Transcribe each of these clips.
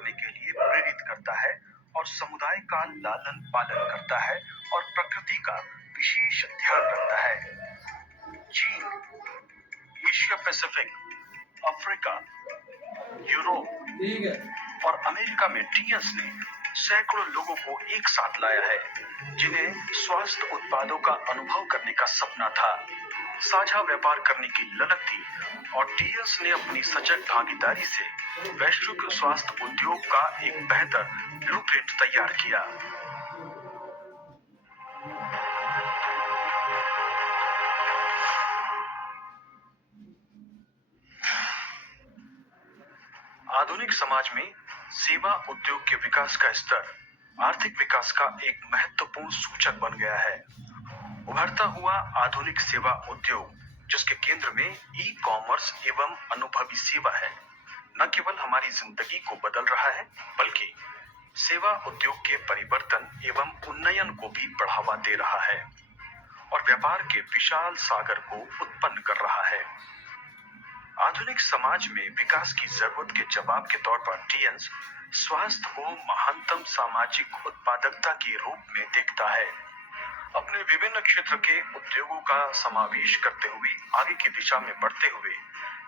करने के लिए प्रेरित करता है और समुदाय का लालन पालन करता है और प्रकृति का विशेष ध्यान रखता है। चीन, एशिया पैसिफिक, अफ्रीका, यूरोप और अमेरिका में टीएस ने सैकड़ों लोगों को एक साथ लाया है, जिन्हें स्वास्थ्य उत्पादों का अनुभव करने का सपना था, साझा व्यापार करने की ललक थी और टीएस ने अपनी सजग भागीदारी से वैश्विक स्वास्थ्य उद्योग का एक बेहतर ब्लूप्रिंट तैयार किया। आधुनिक समाज में सेवा उद्योग के विकास का स्तर आर्थिक विकास का एक महत्वपूर्ण सूचक बन गया है। उभरता हुआ आधुनिक सेवा उद्योग, जिसके केंद्र में ई कॉमर्स एवं अनुभवी सेवा है, न केवल हमारी जिंदगी को बदल रहा है, बल्कि सेवा उद्योग के परिवर्तन एवं उन्नयन को भी बढ़ावा दे रहा है और व्यापार के विशाल सागर को उत्पन्न कर रहा है। आधुनिक समाज में विकास की जरूरत के जवाब के तौर पर टीएस स्वास्थ्य को महानतम सामाजिक उत्पादकता के रूप में देखता है। अपने विभिन्न क्षेत्र के उद्योगों का समावेश करते हुए आगे की दिशा में बढ़ते हुए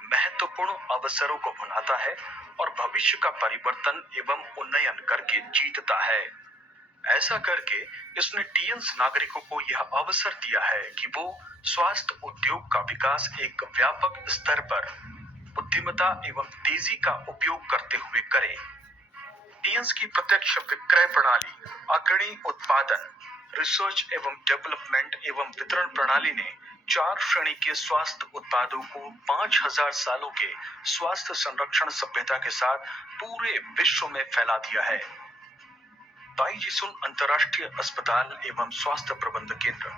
महत्वपूर्ण अवसरों को भुनाता है और भविष्य का परिवर्तन एवं उन्नयन करके जीतता है। ऐसा करके इसने टीएस नागरिकों को यह अवसर दिया है कि वो स्वास्थ्य उद्योग का विकास एक व्यापक स्तर पर बुद्धिमत्ता एवं तेजी का उपयोग करते हुए करें। टीएस की प्रत्यक्ष विक्रय प्रणाली, अग्रणी उत्पादन, रिसर्च एवं डेवलपमेंट एवं वितरण प्रणाली ने 4 श्रेणी के स्वास्थ्य उत्पादों को 5000 सालों के स्वास्थ्य संरक्षण सभ्यता के साथ पूरे विश्व में फैला दिया है। ताइजीसुन अंतर्राष्ट्रीय अस्पताल एवं स्वास्थ्य प्रबंध केंद्र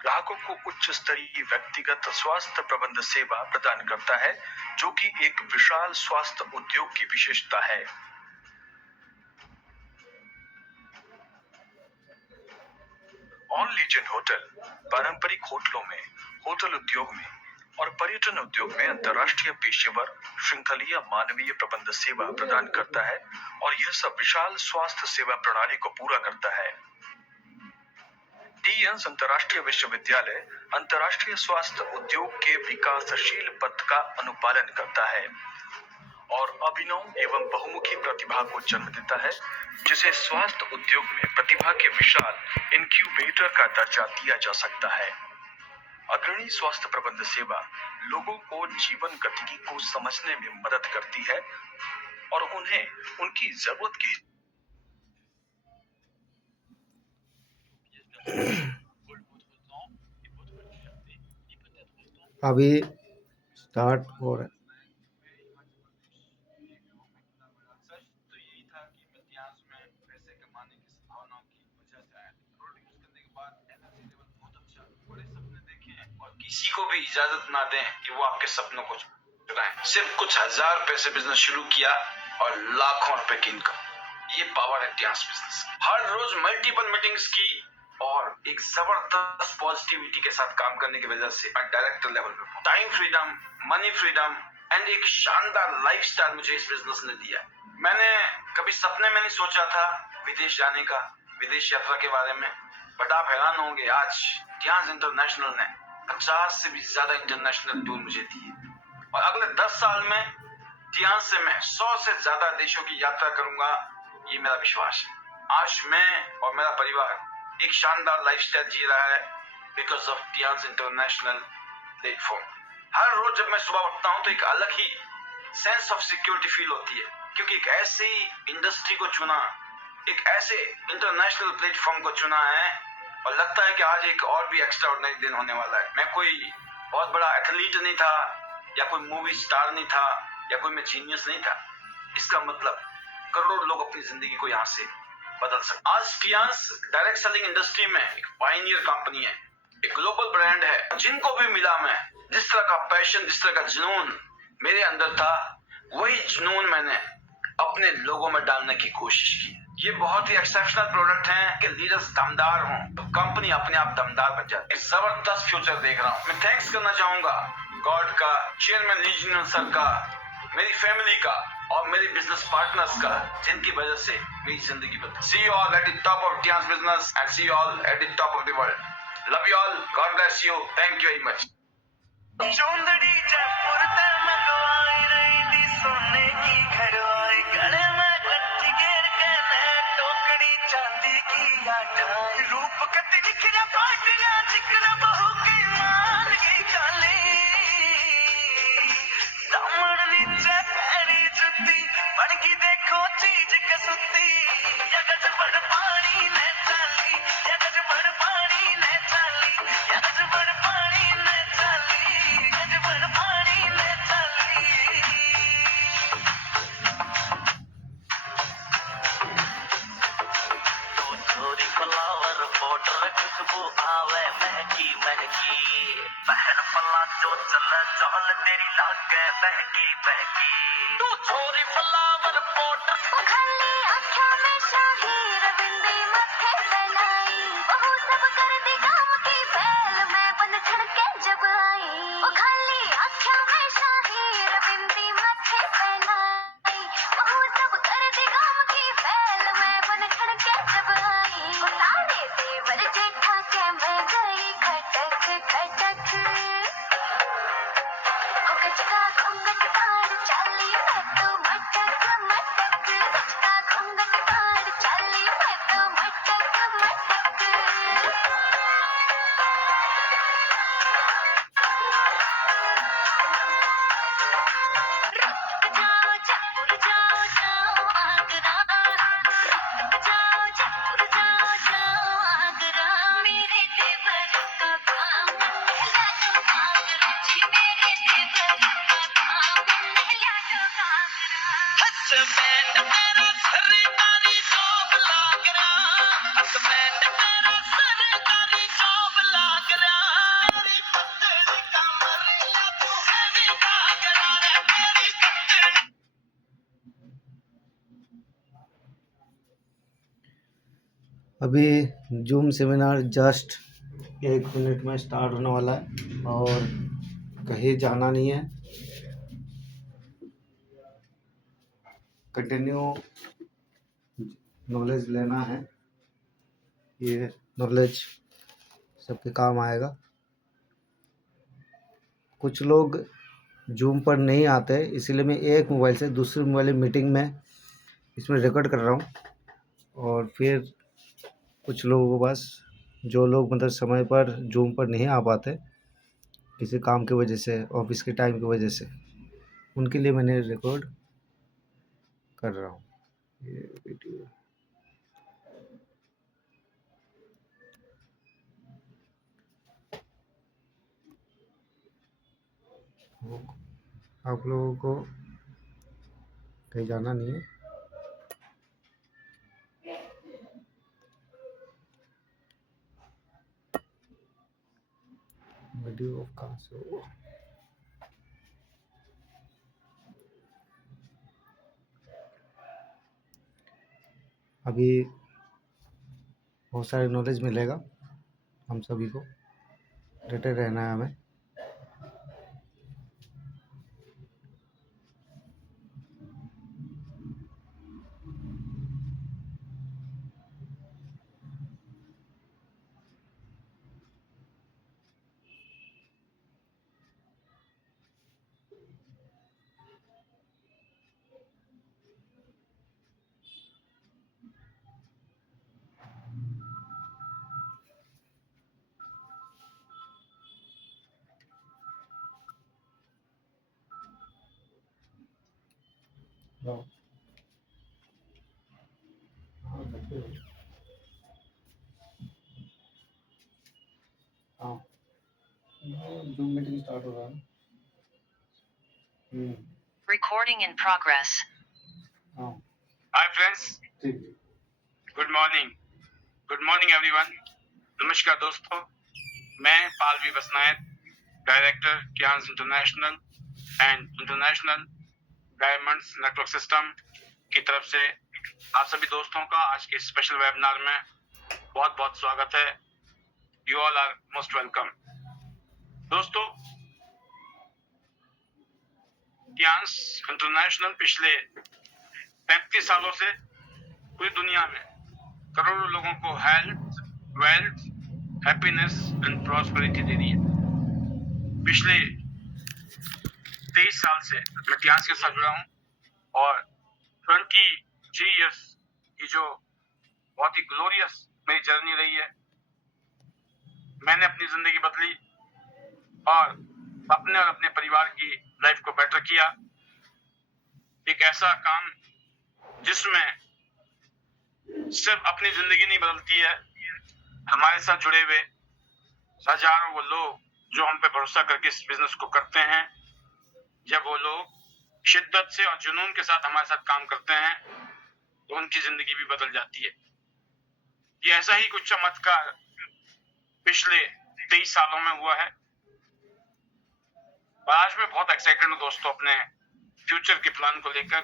ग्राहकों को उच्च स्तरीय व्यक्तिगत स्वास्थ्य प्रबंध सेवा प्रदान करता है, जो कि एक विशाल स्वास्थ्य उद्योग की विशेषता है। ऑन लीजेंड होटल पारंपरिक होटलों में, होटल उद्योग में और पर्यटन उद्योग में अंतर्राष्ट्रीय पेशेवर श्रृंखलीय मानवीय प्रबंध सेवा प्रदान करता है और यह सब विशाल स्वास्थ्य सेवा प्रणाली को पूरा करता है। टीएस अंतर्राष्ट्रीय विश्वविद्यालय अंतर्राष्ट्रीय स्वास्थ्य उद्योग के विकासशील पथ का अनुपालन करता है और अभिनव एवं बहुमुखी प्रतिभा को जन्म देता है, जिसे स्वास्थ्य उद्योग में प्रतिभा के विशाल इनक्यूबेटर का दर्जा दिया जा सकता है। अग्रणी स्वास्थ्य प्रबंध सेवा लोगों को जीवन गतिकी को समझने में मदद करती है और उन्हें उनकी जरूरत की अभी स्टार्ट हो रहा है। किसी को भी इजाजत ना दें कि वो आपके सपनों को चुराएं। सिर्फ कुछ हजार रुपए से बिजनेस शुरू किया और लाखों रुपए की इनकम। ये पावर है टीएस बिजनेस। हर रोज मल्टीपल मीटिंग्स की और एक जबरदस्त पॉजिटिविटी के साथ काम करने की वजह से मैं डायरेक्टर लेवल पे time freedom, money freedom and एक शानदार लाइफस्टाइल मुझे इस बिजनेस ने दिया। मैंने कभी सपने में नहीं सोचा था विदेश जाने का, विदेश यात्रा के बारे में, बट आप हैरान होंगे आज टीएस इंटरनेशनल ने 50 से भी ज्यादा इंटरनेशनल टूर मुझे दिए और अगले 10 साल में टीएस से मैं 100 से ज्यादा देशों की यात्रा करूंगा, ये मेरा विश्वास है। आज मैं और मेरा परिवार एक शानदार लाइफस्टाइल जी रहा है because of TS international platform. हर रोज जब मैं सुबह उठता हूं तो एक अलग ही सेंस ऑफ सिक्योरिटी फील होती है, क्योंकि एक ऐसी इंडस्ट्री को चुना, एक ऐसे इंटरनेशनल प्लेटफॉर्म को चुना है और लगता है कि आज एक और भी एक्स्ट्रा ऑर्डिनरी दिन होने वाला है। मैं कोई बहुत बड़ा एथलीट नहीं था या कोई मूवी स्टार नहीं था या कोई मैं जीनियस नहीं था। इसका मतलब करोड़ों लोग अपनी जिंदगी को यहाँ से बदल सकते। आज टीएस डायरेक्ट सेलिंग इंडस्ट्री में एक पायनियर कंपनी है, एक ग्लोबल ब्रांड है। जिनको भी मिला मैं, जिस तरह का पैशन, जिस तरह का जुनून मेरे अंदर था, वही जुनून मैंने अपने लोगों में डालने की कोशिश की। ये बहुत ही एक्सेप्शनल प्रोडक्ट हैं कि लीडर्स दमदार हों तो कंपनी अपने आप दमदार बन जाती है। जबरदस्त फ्यूचर देख रहा हूँ। मैं थैंक्स करना चाहूंगा गॉड का, चेयरमैन लीजनल सर का, मेरी फैमिली का और मेरे बिजनेस पार्टनर्स का, जिनकी वजह से मेरी जिंदगी बदली। See you all at the top of Tiens business and see you all at the top of the world. Love you all, God bless you, thank you very much. चौंदड़ी जयपुर ते मंगवाई रही सोने की घरवाई, गले में कंठी घेर के ने टोकरी चांदी की आटाई, रूप कति निखरा पाटिया चिकना बहू की मान की काली, दामन नीचे पैरी जुती बन की देखो चीज कसुती, यगज बड़ पानी ने चाली, यगज बड़ पानी ने चाली, यगज बड़ पानी ने चाली, यगज बड़ पानी ने चाली। तू छोरी फ्लावर बॉर्डर खुशबू आवे महकी महकी, पहन फला जो चले चहल तेरी लागे बहकी बहकी। तू छोरी फ्लावर बॉर्डर उखल्ली आँखों में शाही रविंदी मत्थे बनाई, बहू सब कर दी काम की बैल मैं बन छड़के जब आई। उखल्ली आँखों में शाही रविंदी मत्थे बनाई, बहू सब कर दी काम की बैल मैं बन छड़के जब आई। सारे देवर जेठा के मैं गई खटक खटक, गजका घूंघट काढ़ चाली मैं तो मटक मटक, गजका घूंघट काढ़ चाली मैं तो मटक मटक। रुक जाओ जयपुर जाओ जाओ आगरा, रुक जाओ जयपुर जाओ जाओ आगरा, मेरे देवर का काम नहला दो आगरा जी, मेरे देवर का काम नहला दो आगरा। हस्बैंड मेरा सरकारी जॉब लाग रहा, हस्बैंड मेरा सरकारी जॉब लाग रहा, मेरी पत्नी का मरिया तू है भी घाघरा रे, मेरी पत्नी। अभी जूम सेमिनार जस्ट 1 मिनट में स्टार्ट होने वाला है और कहीं जाना नहीं है, कंटिन्यू नॉलेज लेना है। ये नॉलेज सबके काम आएगा। कुछ लोग जूम पर नहीं आते, इसीलिए मैं एक मोबाइल से दूसरे मोबाइल मीटिंग में इसमें रिकॉर्ड कर रहा हूँ। और फिर कुछ लोगों को बस, जो लोग मतलब समय पर जूम पर नहीं आ पाते किसी काम की वजह से, ऑफिस के टाइम की वजह से, उनके लिए मैंने रिकॉर्ड कर रहा हूँ ये वीडियो। आप लोगों को कहीं जाना नहीं है। वीडियो कहाँ से होगा? अभी बहुत सारे नॉलेज मिलेगा, हम सभी को डटे रहना है हमें। हाँ, जूम मीटिंग स्टार्ट हो रहा है। Recording in progress. हाँ हाय फ्रेंड्स, ठीक। Good morning everyone. नमस्कार दोस्तों, मैं Palvi Basnayat, director Tiens international and international diamonds network system की तरफ से आप सभी दोस्तों का आज के स्पेशल वेबिनार में बहुत बहुत स्वागत है। You all are most welcome. दोस्तों, टियांस इंटरनेशनल पिछले 35 सालों से पूरी दुनिया में करोड़ों लोगों को health, wealth, happiness and prosperity दे रही है। पिछले 23 साल से मैं टियांस के साथ जुड़ा हूँ और 23 इयर्स की जो बहुत ही ग्लोरियस मेरी जर्नी रही है। मैंने अपनी जिंदगी बदली और अपने और अपने परिवार की लाइफ को बेटर किया। एक ऐसा काम जिसमें सिर्फ अपनी जिंदगी नहीं बदलती है, हमारे साथ जुड़े हुए हजारों वो लोग जो हम पे भरोसा करके इस बिजनेस को करते हैं, जब वो लोग शिद्दत से और जुनून के साथ हमारे साथ काम करते हैं तो उनकी जिंदगी भी बदल जाती है। ये ऐसा ही कुछ चमत्कार पिछले 23 सालों में हुआ है और आज मैं बहुत एक्साइटेड हूँ दोस्तों अपने फ्यूचर के प्लान को लेकर।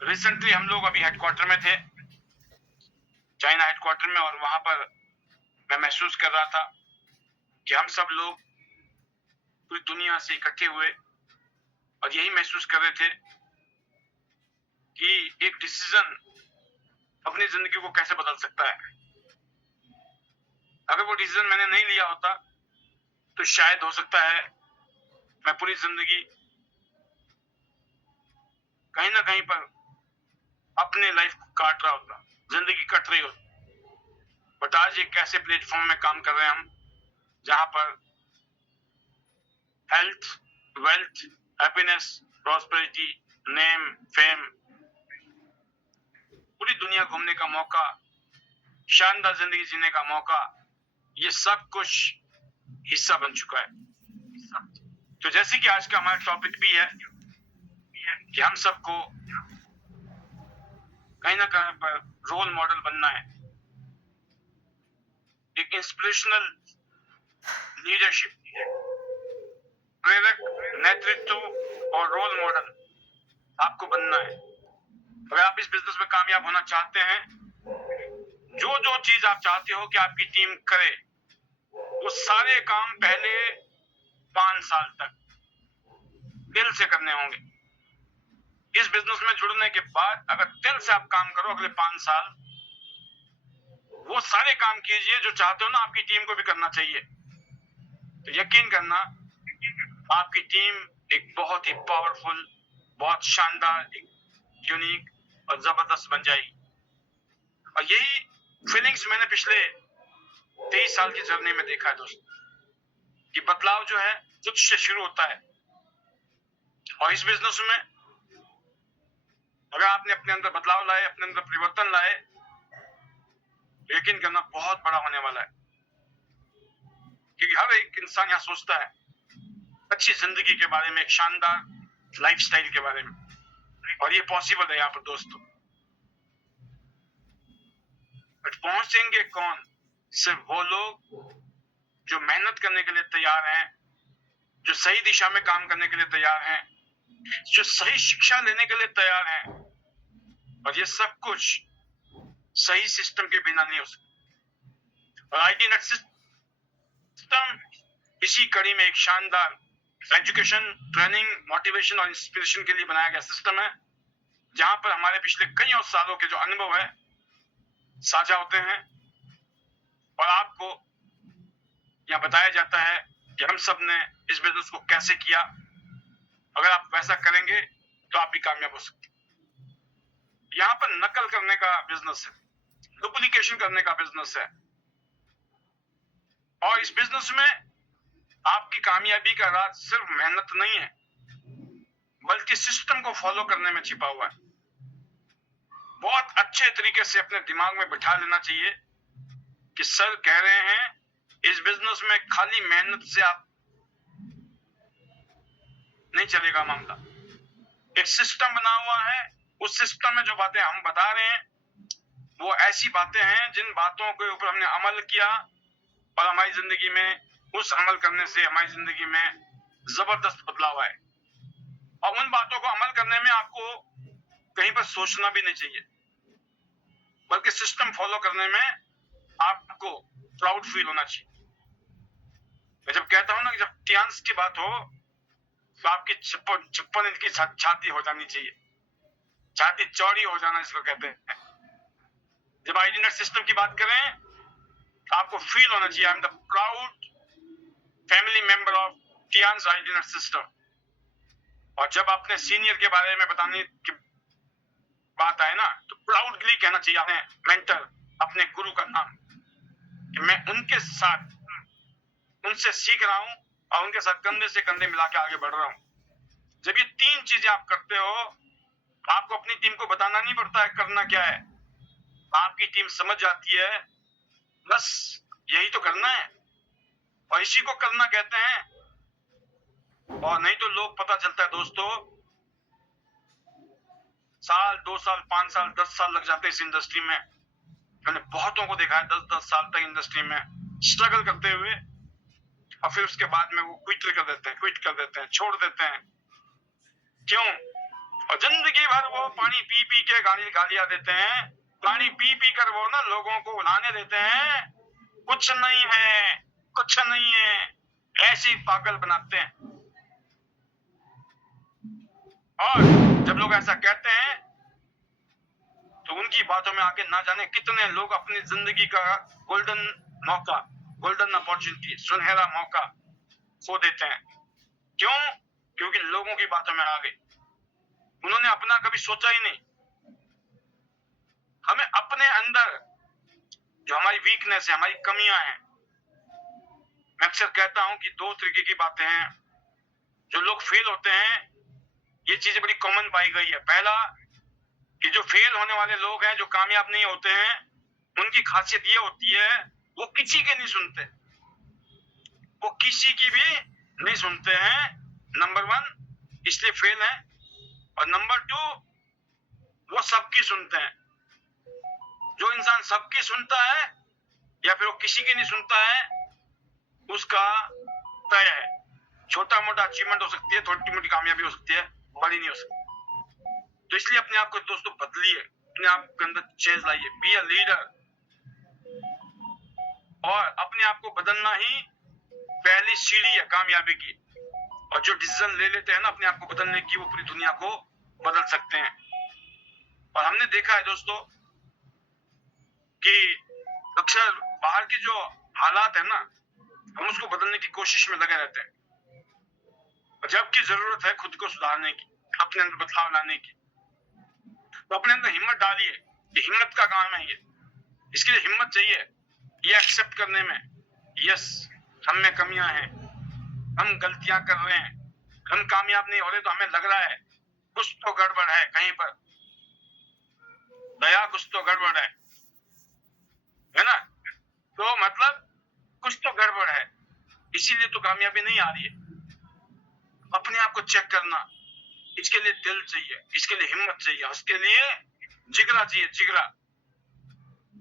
रिसेंटली हम लोग अभी हेडक्वार्टर में थे, चाइना हेडक्वार्टर में, और वहां पर मैं महसूस कर रहा था कि हम सब लोग पूरी दुनिया से इकट्ठे हुए और यही महसूस कर रहे थे कि एक डिसीजन अपनी जिंदगी को कैसे बदल सकता है। अगर वो डिसीजन मैंने नहीं लिया होता तो शायद हो सकता है मैं पूरी जिंदगी कहीं ना कहीं पर अपने लाइफ को काट रहा होता, जिंदगी कट रही होती। बट आज एक ऐसे प्लेटफॉर्म में काम कर रहे हैं हम जहां पर health, wealth, happiness, prosperity, name, fame, पूरी दुनिया घूमने का मौका, शानदार जिंदगी जीने का मौका, ये सब कुछ हिस्सा बन चुका है। तो जैसे कि आज का हमारा टॉपिक भी है कि हम सबको कहीं ना कहीं पर रोल मॉडल बनना है। एक इंस्पिरेशनल लीडरशिप, प्रेरक नेतृत्व और रोल मॉडल आपको बनना है। अगर आप इस बिजनेस में कामयाब होना चाहते हैं, जो जो चीज आप चाहते हो कि आपकी टीम करे, वो सारे काम पहले 5 साल तक दिल से करने होंगे। इस बिजनेस में जुड़ने के बाद अगर दिल से आप काम करो अगले 5 साल, वो सारे काम कीजिए जो चाहते हो ना, आपकी टीम को भी करना चाहिए। तो यकीन करना आपकी टीम एक बहुत ही पावरफुल, बहुत शानदार, यूनिक और जबरदस्त बन जाएगी। और यही फीलिंग्स मैंने पिछले 23 साल की जर्नी में देखा है दोस्तों, कि बदलाव जो है खुद से शुरू होता है। और इस बिजनेस में अगर आपने अपने अंदर बदलाव लाए, अपने अंदर परिवर्तन लाए, यकीन करना बहुत बड़ा होने वाला है। क्योंकि हर एक इंसान यहाँ सोचता है अच्छी जिंदगी के बारे में, एक शानदार लाइफस्टाइल के बारे में, और ये पॉसिबल है यहाँ पर दोस्तों। बट पहुंचेंगे कौन? सिर्फ वो लोग जो मेहनत करने के लिए तैयार हैं, जो सही दिशा में काम करने के लिए तैयार हैं, जो सही शिक्षा लेने के लिए तैयार हैं। और ये सब कुछ सही सिस्टम के बिना नहीं हो सकता। और आईटी नेट सिस्टम इसी कड़ी में एक शानदार एजुकेशन, ट्रेनिंग, मोटिवेशन और इंस्पिरेशन के लिए बनाया गया सिस्टम है, जहां पर हमारे पिछले कई और सालों के जो अनुभव है साझा होते हैं और आपको यहाँ बताया जाता है कि हम सब ने इस बिजनेस को कैसे किया। अगर आप वैसा करेंगे तो आप भी कामयाब हो सकते हैं। यहाँ पर नकल करने का बिजनेस है, डुप्लीकेशन करने का बिजनेस है, और इस बिजनेस में आपकी कामयाबी का राज सिर्फ मेहनत नहीं है, बल्कि सिस्टम को फॉलो करने में छिपा हुआ है। बहुत अच्छे तरीके से अपने दिमाग में बिठा लेना चाहिए कि सर कह रहे हैं इस बिजनेस में खाली मेहनत से आप नहीं चलेगा मामला। एक सिस्टम बना हुआ है, उस सिस्टम में जो बातें हम बता रहे हैं वो ऐसी बातें हैं जिन बातों के ऊपर हमने अमल किया और हमारी जिंदगी में उस अमल करने से हमारी जिंदगी में जबरदस्त बदलाव आए। और उन बातों को अमल करने में आपको कहीं पर सोचना भी नहीं चाहिए, बल्कि सिस्टम फॉलो करने में आपको प्राउड फील होना चाहिए। मैं जब कहता हूं ना कि जब टियांस की बात हो तो आपकी 56 इंच की छाती हो जानी चाहिए, छाती चौड़ी हो जाना इसको कहते हैं। जब आईडी सिस्टम की बात करें तो आपको फील होना चाहिए, I am the proud family member of Tiens ID system. और जब अपने सीनियर के बारे में बताने की बात आए ना तो प्राउडली कहना चाहिए अपने मेंटर, अपने गुरु का नाम, कि मैं उनके साथ, उनसे सीख रहा हूं और उनके साथ कंधे से कंधे मिला के आगे बढ़ रहा हूं। जब ये 3 चीजें आप करते हो, आपको अपनी टीम को बताना नहीं पड़ता है करना क्या है, आपकी टीम समझ जाती है बस यही तो करना है, और इसी को करना कहते हैं। और नहीं तो लोग पता चलता है दोस्तों, साल 2 साल 5 साल 10 साल लग जाते हैं इस इंडस्ट्री में। मैंने बहुतों को देखा है 10-10 साल तक इंडस्ट्री में स्ट्रगल करते हुए, और फिर उसके बाद में वो क्विट कर देते हैं, छोड़ देते हैं। क्यों? और जिंदगी भर वो पानी पी पी के गालियां देते हैं, पानी पी पी कर वो ना लोगों को उड़ाने देते हैं, कुछ नहीं है, कुछ नहीं है, ऐसी पागल बनाते हैं। और जब लोग ऐसा कहते हैं तो उनकी बातों में आके ना जाने कितने लोग अपनी जिंदगी का गोल्डन मौका, गोल्डन अपॉर्चुनिटी, सुनहरा मौका खो देते हैं। क्यों? क्योंकि लोगों की बातों में आ गए, उन्होंने अपना कभी सोचा ही नहीं। हमें अपने अंदर जो हमारी वीकनेस है, हमारी कमियां हैं, मैं अक्सर कहता हूं कि 2 तरीके की बातें हैं जो लोग फेल होते हैं। ये चीजें बड़ी कॉमन पाई गई है। पहला कि जो फेल होने वाले लोग हैं, जो कामयाब नहीं होते हैं, उनकी खासियत ये होती है वो किसी की नहीं सुनते, वो किसी की भी नहीं सुनते हैं। नंबर 1 इसलिए फेल है, और नंबर 2 वो सबकी सुनते हैं। जो इंसान सबकी सुनता है या फिर वो किसी की नहीं सुनता है, उसका तय है, छोटा मोटा अचीवमेंट हो सकती है, थोड़ी मोटी कामयाबी हो सकती है, बड़ी नहीं हो सकती। तो इसलिए अपने आप को दोस्तों बदलिए, अपने आप के अंदर चेंज लाइए, बी अ लीडर। और अपने आप को बदलना ही पहली सीढ़ी है कामयाबी की। और जो डिसीजन ले लेते हैं ना अपने आप को बदलने की, वो पूरी दुनिया को बदल सकते हैं। और हमने देखा है दोस्तों कि अक्सर बाहर की जो हालात है ना, हम उसको बदलने की कोशिश में लगे रहते हैं, जबकि जरूरत है खुद को सुधारने की, अपने अंदर बदलाव लाने की। तो अपने अंदर हिम्मत डालिए, ये हिम्मत का काम है। ये इसके लिए हिम्मत चाहिए, ये एक्सेप्ट करने में, यस हम में कमियां हैं, हम गलतियां कर रहे हैं, हम कामयाब नहीं हो रहे, तो हमें लग रहा है कुछ तो गड़बड़ है कहीं पर, दया कुछ तो गड़बड़ है ना? तो मतलब कुछ तो गड़बड़ है, इसीलिए तो कामयाबी नहीं आ रही है। अपने आप को चेक करना, इसके लिए दिल चाहिए, इसके लिए हिम्मत चाहिए, उसके लिए जिगरा चाहिए, जिगरा।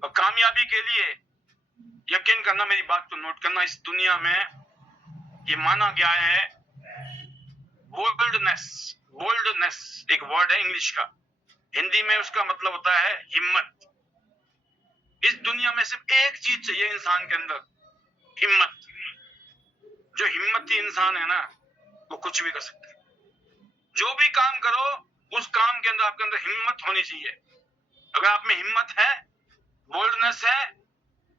और कामयाबी के लिए यकीन करना, मेरी बात को नोट करना, इस दुनिया में ये माना गया है बोल्डनेस एक वर्ड है इंग्लिश का, हिंदी में उसका मतलब होता है हिम्मत। इस दुनिया में सिर्फ एक चीज चाहिए इंसान के अंदर, हिम्मत। जो हिम्मती इंसान है ना, वो कुछ भी कर सकता है। जो भी काम करो उस काम के अंदर आपके अंदर हिम्मत होनी चाहिए। अगर आप में हिम्मत है, बोल्डनेस है,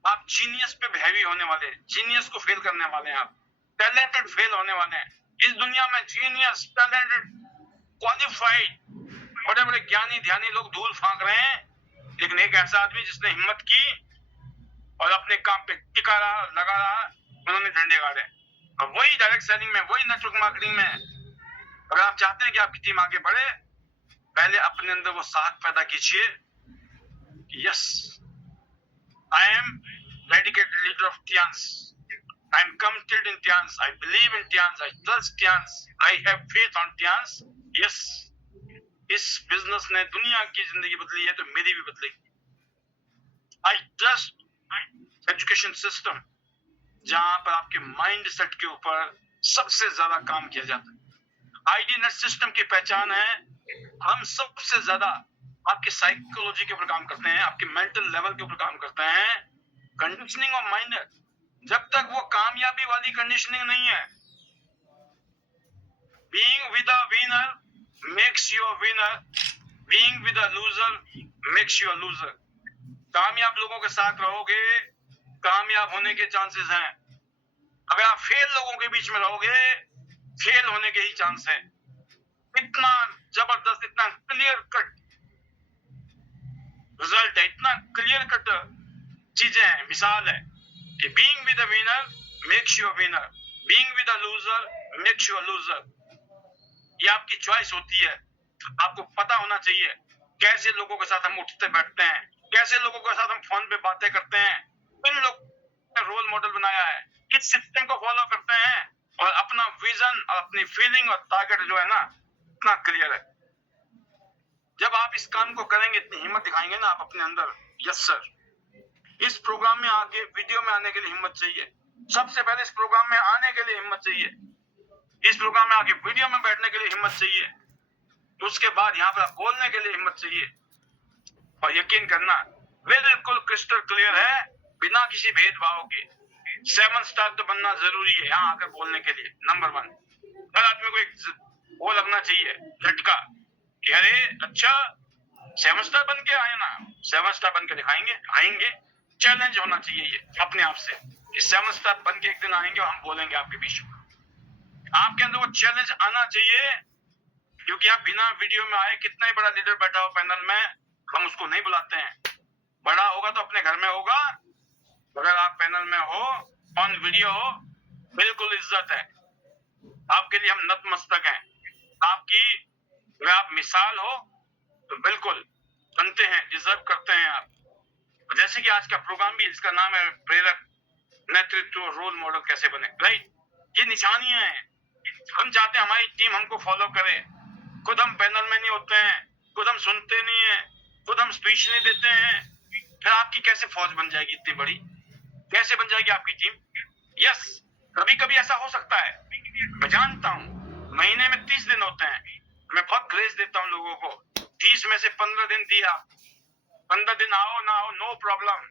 आप जीनियस पे हैवी होने वाले, जीनियस को फेल करने वाले हैं, आप टैलेंटेड फेल होने वाले हैं। इस दुनिया में जीनियस, टैलेंटेड, क्वालिफाइड, बड़े बड़े ज्ञानी ध्यानी लोग धूल फांक रहे हैं, लेकिन एक ऐसा आदमी जिसने हिम्मत की और अपने काम पे टिका रहा, लगा रहा, उन्होंने झंडे गाड़े। और वही डायरेक्ट सेलिंग में, वही नेटवर्क मार्केटिंग में, अगर आप चाहते हैं कि आपकी टीम आगे बढ़े, पहले अपने अंदर वो साहस पैदा कीजिए कि yes I am dedicated leader of Tiens, I am committed in Tiens, I believe in Tiens, I trust Tiens, I have faith on Tiens. Yes, इस बिजनेस ने दुनिया की जिंदगी बदली है तो मेरी भी बदलेगी। आई ट्रस्ट एजुकेशन सिस्टम, जहां पर आपके माइंड सेट के ऊपर सबसे ज्यादा काम किया जाता है। आईडी नेट सिस्टम की पहचान है, हम सबसे ज्यादा आपके साइकोलॉजी के ऊपर काम करते हैं, आपके मेंटल लेवल के ऊपर काम करते हैं। कंडीशनिंग ऑफ माइंड, जब तक वो कामयाबी वाली कंडीशनिंग नहीं है, being with a winner makes you a winner, being with a loser makes you a loser. कामयाब लोगों के साथ रहोगे, कामयाब होने के चांसेस हैं। अगर आप फेल लोगों के बीच में रहोगे, फेल होने के ही चांस है। इतना जबरदस्त, इतना क्लियर कट रिजल्ट है, इतना क्लियर कट चीजें हैं, मिसाल है कि being with a winner makes you a winner, being with a loser makes you a loser. ये आपकी चॉइस होती है। आपको पता होना चाहिए कैसे लोगों के साथ हम उठते बैठते हैं, कैसे लोगों के साथ हम फोन पे बातें करते हैं, इन लोग ने रोल मॉडल बनाया है, किस सिस्टम को फॉलो करते हैं, और अपना विजन और अपनी फीलिंग और टारगेट जो है ना, इतना क्लियर है। जब आप इस काम को करेंगे, इतनी हिम्मत दिखाएंगे ना आप अपने अंदर, यस सर। इस प्रोग्राम में आके वीडियो में आने के लिए हिम्मत चाहिए। सबसे पहले इस प्रोग्राम में आने के लिए हिम्मत चाहिए, इस प्रोग्राम में आके वीडियो में बैठने के लिए हिम्मत चाहिए, उसके बाद यहाँ पर बोलने के लिए हिम्मत चाहिए। और यकीन करना बिल्कुल क्रिस्टल क्लियर है, बिना किसी भेदभाव के 7 स्टार तो बनना जरूरी है यहाँ आकर बोलने के लिए। नंबर 1, हर आदमी को एक वो लगना चाहिए झटका कि अरे अच्छा 7 स्टार बन के आए ना, 7 स्टार बन के दिखाएंगे, आएंगे। चैलेंज होना चाहिए ये अपने आप से कि 7 स्टार बन के एक दिन आएंगे और हम बोलेंगे आपके बीच में। आपके अंदर वो चैलेंज आना चाहिए, क्योंकि आप बिना वीडियो में आए, कितना ही बड़ा लीडर बैठा हो पैनल में, हम उसको नहीं बुलाते हैं। बड़ा होगा तो अपने घर में होगा, अगर आप पैनल में हो, ऑन वीडियो हो, बिल्कुल इज्जत है आपके लिए, हम नतमस्तक हैं आपकी। अगर आप मिसाल हो तो बिल्कुल बनते हैं, डिजर्व करते हैं आप। जैसे कि आज का प्रोग्राम भी, इसका नाम है प्रेरक नेतृत्व रोल मॉडल कैसे बने, राइट। ये निशानियां हैं। हम चाहते हैं हमारी टीम हमको फॉलो करे। खुद हम पैनल में नहीं होते हैं, खुद हम सुनते नहीं है, खुद हम स्पीच नहीं देते हैं, फिर आपकी कैसे फौज बन जाएगी इतनी बड़ी, कैसे बन जाएगी आपकी टीम? यस, कभी कभी ऐसा हो सकता है, मैं जानता हूँ। महीने में 30 दिन होते हैं, मैं बहुत ग्रेस देता हूँ लोगों को। 30 में से 15 दिन दिया, 15 दिन आओ ना आओ नो प्रॉब्लम,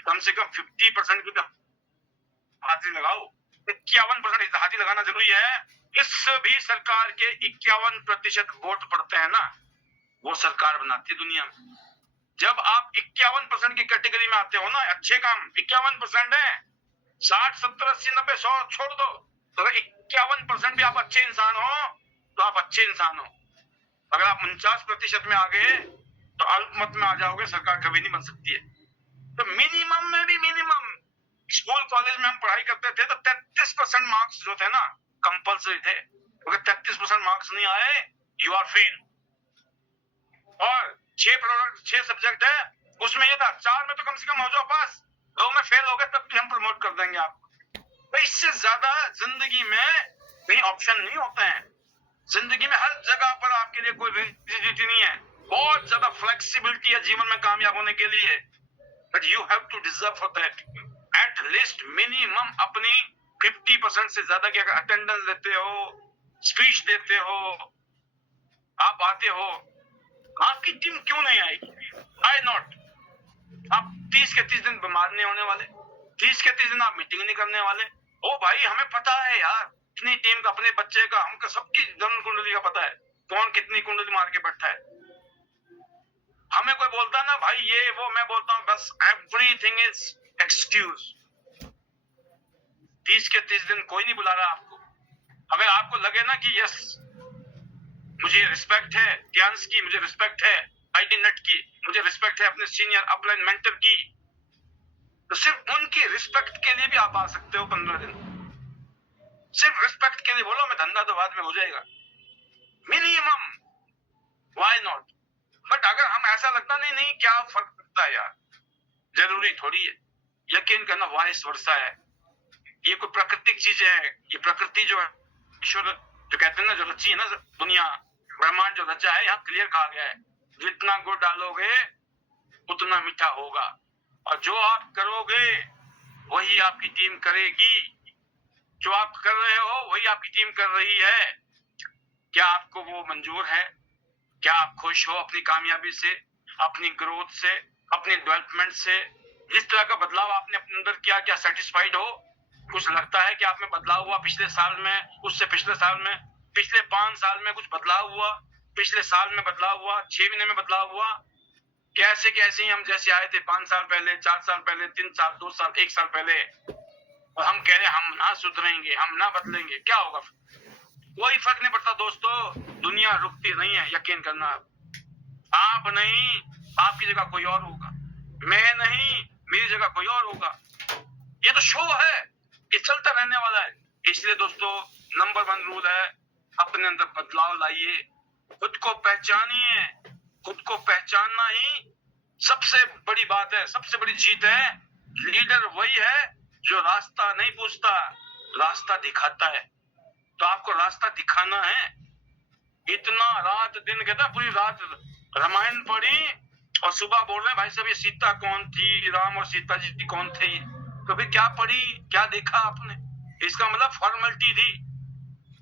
कम से कम 50% की तो हाजिरी लगाओ। 51% हाजिरी लगाना जरूरी है। इस भी सरकार के 51% वोट पड़ते हैं ना, वो सरकार बनाती है दुनिया में। जब आप 51% की कैटेगरी में आते हो ना, अच्छे काम 51% है, 60, 70, 80, 90, 100 छोड़ दो, तो अगर 51% भी आप अच्छे इंसान हो तो आप अच्छे इंसान हो। अगर आप 49% में आ गए तो अल्पमत में आ जाओगे, सरकार कभी नहीं बन सकती है। तो मिनिमम में भी मिनिमम, स्कूल कॉलेज में हम पढ़ाई करते थे तो 33% मार्क्स जो थे ना कंपल्सरी थे। अगर 33% मार्क्स नहीं आए, यू आर फेल। और 6 सब्जेक्ट है, उसमें ये था 4 में तो कम से कम हो जाओ पास, 2 में फेल हो गए तब भी हम प्रमोट कर देंगे आपको। तो इससे ज्यादा जिंदगी में कहीं ऑप्शन नहीं होते हैं। जिंदगी में हर जगह पर आपके लिए कोई रिजिडिटी नहीं है, बहुत ज्यादा फ्लेक्सिबिलिटी है जीवन में कामयाब होने के लिए। But you have to deserve for that. At least minimum अपनी 50% से ज्यादा की अगर अटेंडेंस देते हो, स्पीच देते हो, आप आते हो, आपकी टीम क्यों नहीं आएगी? Why not? आप 30 के 30 दिन बीमार नहीं होने वाले, 30 के 30 दिन आप मीटिंग नहीं करने वाले। ओ भाई, हमें पता है यार, अपनी टीम का, अपने बच्चे का, हमको सबकी जन्म कुंडली का पता है, कौन कितनी कुंडली मार के बैठा है। हमें कोई बोलता ना भाई ये वो, मैं बोलता हूँ बस एवरीथिंग इज एक्सक्यूज। 30 के 30 दिन कोई नहीं बुला रहा आपको। अगर आपको लगे ना कि यस मुझे रिस्पेक्ट है ध्यान की, मुझे रिस्पेक्ट है आईटी नेट की, मुझे रिस्पेक्ट है अपने सीनियर अपलाइन मेंटर की, तो सिर्फ उनकी रिस्पेक्ट के लिए भी आप आ सकते हो 15 दिन। सिर्फ रिस्पेक्ट के लिए बोलो, मैं धंधा तो बाद में हो जाएगा, मिनिमम, व्हाई नॉट? बट अगर हम ऐसा लगता नहीं क्या फर्क पड़ता है यार, जरूरी थोड़ी है। यकीन करना वाइस वर्षा है, ये कोई प्राकृतिक चीज है। ये प्रकृति जो है, ईश्वर जो कहते हैं ना, जो रची है ना दुनिया ब्रह्मांड जो रचा है, यहाँ क्लियर कहा गया है, जितना गुड़ डालोगे उतना मीठा होगा, और जो आप करोगे वही आपकी टीम करेगी। जो आप कर रहे हो वही आपकी टीम कर रही है। क्या आपको वो मंजूर है? क्या आप खुश हो अपनी कामयाबी से, अपनी ग्रोथ से, अपनी डेवलपमेंट से? जिस तरह का बदलाव आपने अपने अंदर किया, क्या सेटिस्फाइड हो? कुछ लगता है कि आप में बदलाव हुआ पिछले साल में, उससे पिछले साल में? पिछले 5 साल में कुछ बदलाव हुआ, पिछले साल में बदलाव हुआ, 6 महीने में बदलाव हुआ? कैसे कैसे ही हम जैसे आए थे 5 साल पहले, 4 साल पहले, 3 साल, 2 साल, 1 साल पहले, और हम कह रहे हैं हम ना सुधरेंगे, हम ना बदलेंगे, क्या होगा? कोई फर्क नहीं पड़ता दोस्तों, दुनिया रुकती नहीं है, यकीन करना। आप नहीं, आपकी जगह कोई और होगा, मैं नहीं, मेरी जगह कोई और होगा। ये तो शो है, ये चलता रहने वाला है। इसलिए दोस्तों नंबर 1 रूल है, अपने अंदर बदलाव लाइए, खुद को पहचानिए। खुद को पहचानना ही सबसे बड़ी बात है, सबसे बड़ी जीत है। लीडर वही है जो रास्ता नहीं पूछता, रास्ता दिखाता है। तो आपको रास्ता दिखाना है। इतना रात दिन कहता, पूरी रात रामायण पढ़ी और सुबह बोल रहे भाई साहब ये सीता कौन थी, राम और सीता जी कौन थे? तो फिर क्या पढ़ी, क्या देखा आपने? इसका मतलब फॉर्मेलिटी थी।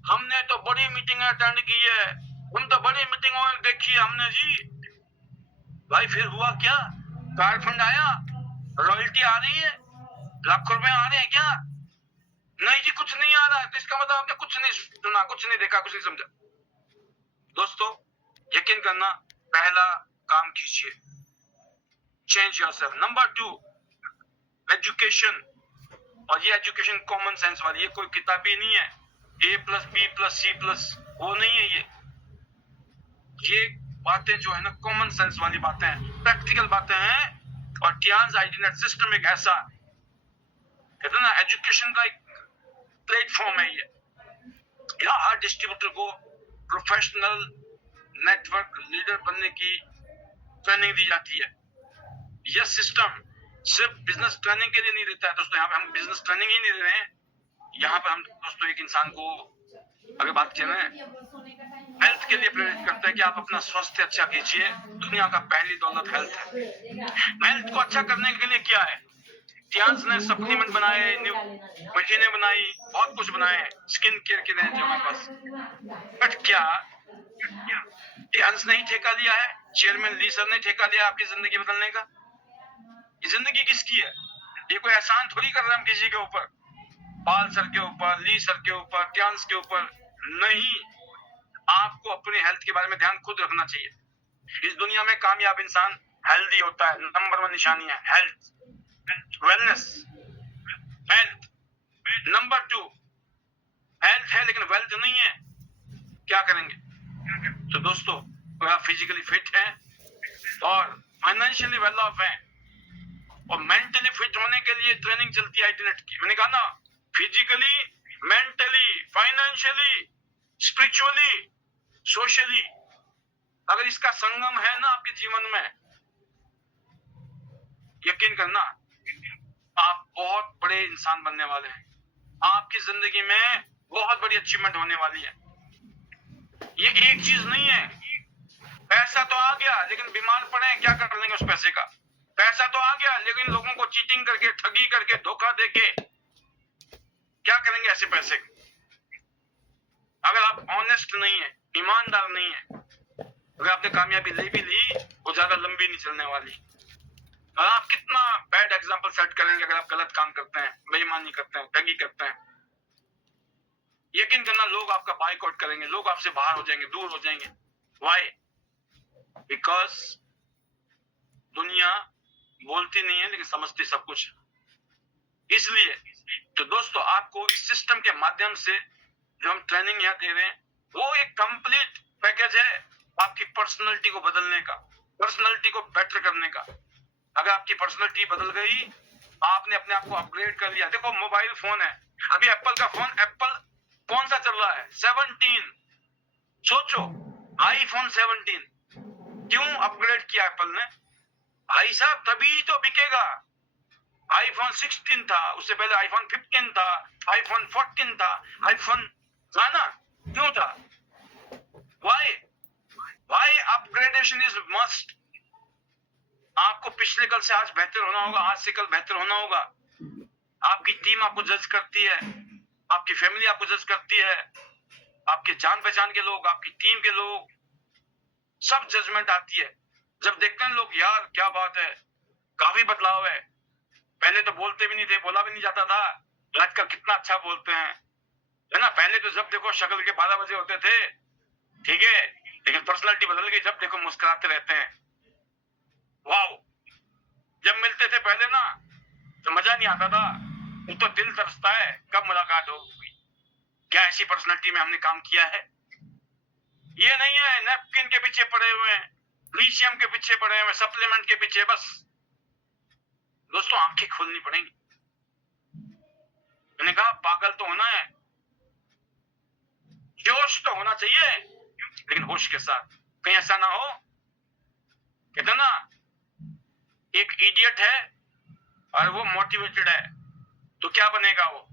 हमने तो बड़ी मीटिंग अटेंड की है, हम तो बड़ी मीटिंग देखी है हमने जी। भाई फिर हुआ क्या? कार फंड आया, रॉयल्टी आ रही है, लाखों रुपए आ रहे हैं क्या? नहीं जी कुछ नहीं आ रहा है। तो इसका मतलब आपने कुछ नहीं सुना, कुछ नहीं देखा, कुछ नहीं समझा। दोस्तों यकीन करना, पहला काम कीजिए, चेंज योरसेल्फ। Number 2, education. और ये एजुकेशन कॉमन सेंस वाली, ये कोई किताबी नहीं है, A+B+C+, वो नहीं है। ये बातें जो है ना कॉमन सेंस वाली बातें हैं, प्रैक्टिकल बातें हैं। और टियान्स आईडी नेट सिस्टम एक ऐसा, कहते हैं ना, एजुकेशन का एक प्लेटफॉर्म है। ये यहाँ हर डिस्ट्रीब्यूटर को प्रोफेशनल नेटवर्क लीडर बनने की ट्रेनिंग दी जाती है। यह सिस्टम सिर्फ बिजनेस ट्रेनिंग के लिए नहीं देता है दोस्तों, यहाँ पे हम बिजनेस ट्रेनिंग ही नहीं दे रहे हैं। यहाँ पर हम दोस्तों एक इंसान को अगर बात करें हेल्थ के लिए प्रेरित करते हैं कि आप अपना स्वास्थ्य अच्छा कीजिए। दुनिया का पहली दौलत हेल्थ है। हेल्थ को अच्छा करने के लिए क्या है? टियान्स ने सप्लीमेंट बनाए, न्यू मशीनें बनाई, बहुत कुछ बनाए स्किन केयर के लिए हमारे पास। बट क्या टियान्स ने ही ठेका लिया है? चेयरमैन ली सर ने ठेका लिया आपकी जिंदगी बदलने का? ये जिंदगी किसकी है? ये कोई एहसान थोड़ी कर रहे हैं हम किसी के ऊपर, पाल सर के ऊपर, ली सर के ऊपर, टियान्स के ऊपर नहीं। आपको अपने हेल्थ के बारे में ध्यान खुद रखना चाहिए। इस दुनिया में कामयाब इंसान हेल्दी होता है। नंबर 1 निशानी है health, wellness, health. Number 2, health है लेकिन वेल्थ नहीं है, क्या करेंगे? तो दोस्तों अगर आप फिजिकली फिट हैं और फाइनेंशियली वेल ऑफ हैं और मेंटली फिट होने के लिए ट्रेनिंग चलती है आईटीनेट की। मैंने कहा ना, physically, mentally, financially, spiritually, socially, अगर इसका संगम है ना आपके जीवन में, यकीन करना आप बहुत बड़े इंसान बनने वाले हैं। आपकी जिंदगी में बहुत बड़ी अचीवमेंट होने वाली है। ये एक चीज नहीं है। पैसा तो आ गया लेकिन बीमार पड़े, क्या कर लेंगे उस पैसे का? पैसा तो आ गया लेकिन लोगों को चीटिंग करके, ठगी करके, धोखा देके क्या करेंगे ऐसे पैसे? अगर आप ऑनेस्ट नहीं है, ईमानदार नहीं है, अगर आपने कामयाबी ले भी ली, वो ज्यादा लंबी नहीं चलने वाली। और आप कितना बैड एग्जाम्पल सेट करेंगे अगर आप गलत काम करते हैं, बेईमानी करते हैं, ठगी करते हैं। यकीन करना लोग आपका बाइकआउट करेंगे, लोग आपसे बाहर हो जाएंगे, दूर हो जाएंगे। व्हाई? बिकॉज दुनिया बोलती नहीं है लेकिन समझती सब कुछ। इसलिए तो दोस्तों आपको इस सिस्टम के माध्यम से जो हम ट्रेनिंग यहाँ दे रहे हैं, वो एक कंप्लीट पैकेज है आपकी पर्सनैलिटी को बदलने का, पर्सनैलिटी को बेटर करने का। अगर आपकी पर्सनैलिटी बदल गई, आपने अपने आप को अपग्रेड कर लिया। देखो मोबाइल फोन है, अभी एप्पल का फोन, एप्पल कौन सा चल रहा है? 17। सोचो, आईफोन 17 क्यों अपग्रेड किया एप्पल ने? भाई साहब तभी तो बिकेगा। आईफोन 16 था, उससे पहले आईफोन 15 था, आईफोन 14 था, आईफोन था ना, क्यों था? Why upgradation is must? आपको पिछले कल से आज बेहतर होना होगा, आज से कल बेहतर होना होगा। आपकी टीम आपको जज करती है, आपकी फैमिली आपको जज करती है, आपके जान पहचान के लोग, आपकी टीम के लोग, सब जजमेंट आती है। जब देखते हैं लोग यार क्या बात है, काफी बदलाव है, पहले तो बोलते भी नहीं थे, बोला भी नहीं जाता था, आजकल कितना अच्छा बोलते हैं, है ना। पहले तो जब देखो शक्ल के 12 बजे होते थे, ठीक है, लेकिन पर्सनालिटी बदल गई, जब देखो मुस्कुराते रहते हैं। वाह, जब मिलते थे पहले ना तो मजा नहीं आता था, अब तो दिल तरसता है कब मुलाकात होगी। क्या ऐसी पर्सनालिटी में हमने काम किया है? ये नहीं है नैपकिन के पीछे पड़े हुए हैं, लिशियम के पीछे पड़े हुए, सप्लीमेंट के पीछे। बस दोस्तों आंखें खोलनी पड़ेंगी। मैंने कहा पागल तो होना है, जोश तो होना चाहिए, लेकिन होश के साथ। कहीं ऐसा ना हो, कहते ना एक इडियट है और वो मोटिवेटेड है, तो क्या बनेगा वो?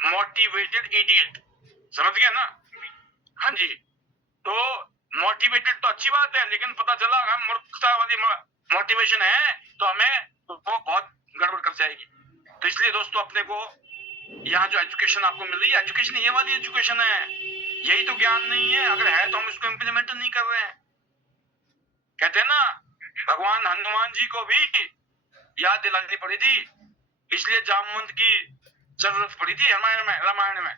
मोटिवेटेड इडियट, समझ गया ना। हाँ जी, तो मोटिवेटेड तो अच्छी बात है, लेकिन पता चला हम मूर्खता वाली मोटिवेशन है तो हमें वो बहुत गड़बड़ कर जाएगी। तो इसलिए दोस्तों अपने को यहाँ जो एजुकेशन आपको मिल रही है, एजुकेशन ये वाली एजुकेशन है, यही तो ज्ञान नहीं है। अगर है तो हम इसको इम्प्लीमेंट नहीं कर रहे हैं। कहते हैं ना भगवान हनुमान जी को भी याद दिलानी पड़ी थी, इसलिए जामवंत की जरूरत पड़ी थी रामायण में।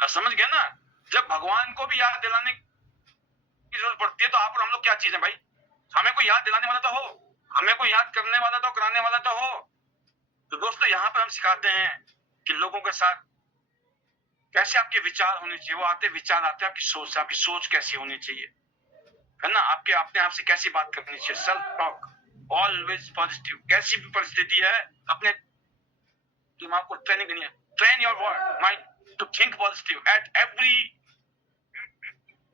समझ गया ना, जब भगवान को भी याद दिलाने की जरूरत पड़ती है तो आप और हम लोग क्या चीज है भाई? हमें कोई याद दिलाने वाला तो हो, हमें कोई याद करने वाला तो, कराने वाला तो हो। तो दोस्तों यहाँ पर हम सिखाते हैं कि लोगों के साथ कैसे आपके विचार होने चाहिए। वो आते विचार आते हैं आपकी सोच कैसी होनी चाहिए, है ना। आपके अपने आप से कैसी बात करनी चाहिए, सेल्फ टॉक ऑलवेज पॉजिटिव। कैसी भी परिस्थिति है अपने दिमाग को ट्रेनिंग करनी है। Train your mind to think positive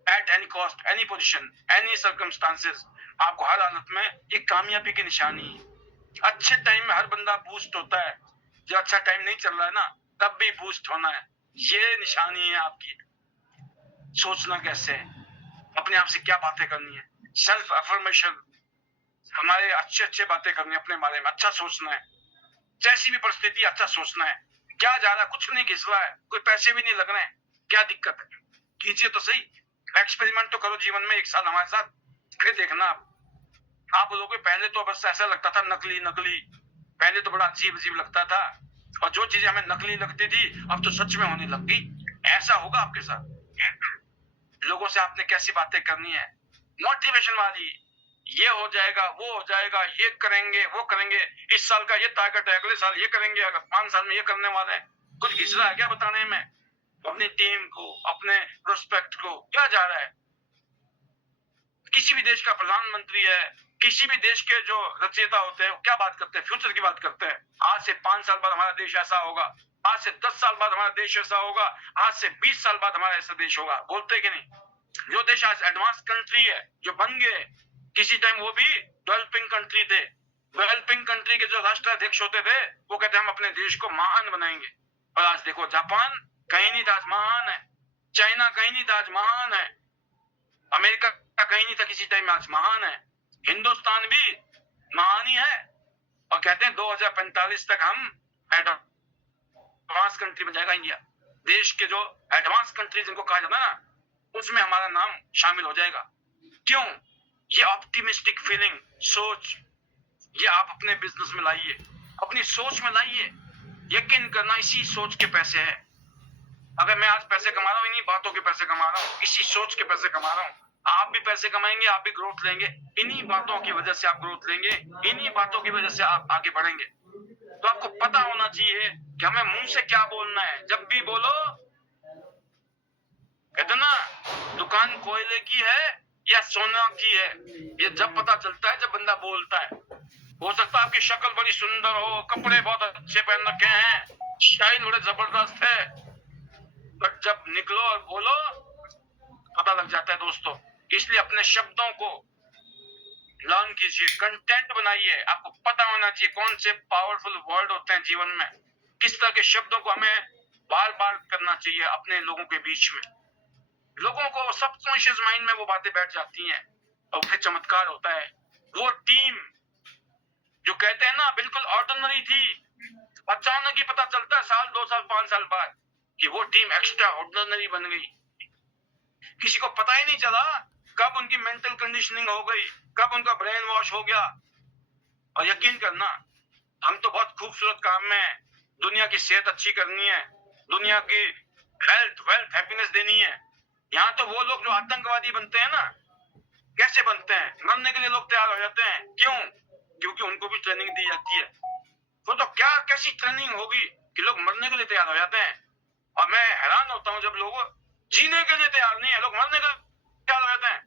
at any cost, any position, any circumstances. आपको हर हालत में ये कामयाबी की निशानी है। अच्छे टाइम में हर बंदा बूस्ट होता है, जो अच्छा टाइम नहीं चल रहा है ना तब भी बूस्ट होना है, ये निशानी है आपकी। सोचना कैसे है, अपने आप से क्या बातें करनी है, सेल्फ अफर्मेशन, हमारे अच्छे बातें करनी है, अपने बारे में अच्छा सोचना है। जैसी भी परिस्थिति अच्छा सोचना है। क्या जा रहा है, कुछ नहीं घिस रहा है, कोई पैसे भी नहीं लग रहे हैं, क्या दिक्कत है, कीजिए तो सही। एक्सपेरिमेंट तो करो जीवन में 1 साल हमारे साथ, फिर देखना आप बोलोगे पहले तो बस ऐसा लगता था नकली, पहले तो बड़ा अजीब लगता था, और जो चीजें हमें नकली लगती थी अब तो सच में होने लग गई। ऐसा होगा आपके साथ। लोगों से आपने कैसी बातें करनी है, मोटिवेशन वाली, ये हो जाएगा, वो हो जाएगा, ये करेंगे, वो करेंगे, इस साल का ये टारगेट है, अगले साल ये करेंगे, अगर 5 साल में ये करने वाले हैं। कुछ घिस रहा है क्या बताने में? अपनी टीम को, अपने प्रोस्पेक्ट को क्या जा रहा है? किसी भी देश का प्रधानमंत्री है, किसी भी देश के जो रचयिता होते हैं, क्या बात करते हैं? फ्यूचर की बात करते हैं। आज से 5 साल बाद हमारा देश ऐसा होगा, आज से 10 साल बाद हमारा देश ऐसा होगा, आज से 20 साल बाद हमारा ऐसा देश होगा। बोलते कि नहीं? जो देश आज एडवांस कंट्री है, जो बन गए, किसी टाइम वो भी डेवलपिंग कंट्री थे। डेवलपिंग कंट्री के जो राष्ट्राध्यक्ष होते थे वो कहते हैं हम अपने देश को महान बनाएंगे, और आज देखो जापान कहीं नहीं था, आज महान है। चाइना कहीं नहीं था, आज महान है। अमेरिका कहीं नहीं था किसी टाइम में, आज महान है। हिंदुस्तान भी महान ही है, और कहते हैं 2045 तक हम एडवांस कंट्री बन जाएगा इंडिया। देश के जो एडवांस कंट्री जिनको कहा जाता है ना, उसमें हमारा नाम शामिल हो जाएगा। क्यों? ये ऑप्टिमिस्टिक फीलिंग, सोच, ये आप अपने बिजनेस में लाइए, अपनी सोच में लाइए। यकीन करना इसी सोच के पैसे हैं। अगर मैं आज पैसे कमा रहा हूँ, इन्हीं बातों के पैसे कमा रहा हूँ, इसी सोच के पैसे कमा रहा हूँ। आप भी पैसे कमाएंगे, आप भी ग्रोथ लेंगे, इन्हीं बातों की वजह से आप ग्रोथ लेंगे, इन्हीं बातों की वजह से आप आगे बढ़ेंगे। तो आपको पता होना चाहिए कि हमें मुंह से क्या बोलना है। जब भी बोलो, कहते ना दुकान कोयले की है या सोना की है, ये जब पता चलता है जब बंदा बोलता है। हो सकता है आपकी शक्ल बड़ी सुंदर हो, कपड़े बहुत अच्छे पहन रखे हैं, स्टाइल बड़े जबरदस्त है, बट जब निकलो और बोलो पता लग जाता है दोस्तों। इसलिए अपने शब्दों को लर्न कीजिए, कंटेंट बनाइए। आपको पता होना चाहिए कौन से पावरफुल वर्ड होते हैं जीवन में, किस तरह के शब्दों को हमें बार बार करना चाहिए अपने लोगों के बीच में। लोगों को सबकॉन्शियस माइंड में वो बातें बैठ जाती हैं, और फिर चमत्कार होता है। वो टीम जो कहते हैं ना बिल्कुल ऑर्डिनरी थी, अचानक ही पता चलता है साल, 2 साल, 5 साल बाद कि वो टीम एक्स्ट्रा ऑर्डिनरी बन गई। किसी को पता ही नहीं चला कब उनकी मेंटल कंडीशनिंग हो गई, कब उनका ब्रेन वॉश हो गया। और यकीन करना, हम तो बहुत खूबसूरत काम में हैं, दुनिया की सेहत अच्छी करनी है, दुनिया की हेल्थ, वेल्थ, हैप्पीनेस देनी है। यहाँ तो वो लोग जो आतंकवादी बनते हैं ना, कैसे बनते हैं? मरने के लिए लोग तैयार हो जाते हैं। क्यों? क्योंकि उनको भी ट्रेनिंग दी जाती है। वो तो क्या कैसी ट्रेनिंग होगी कि लोग मरने के लिए तैयार हो जाते हैं। और मैं हैरान होता हूँ जब लोग जीने के लिए तैयार नहीं है, लोग मरने के लिए तैयार हो जाते हैं।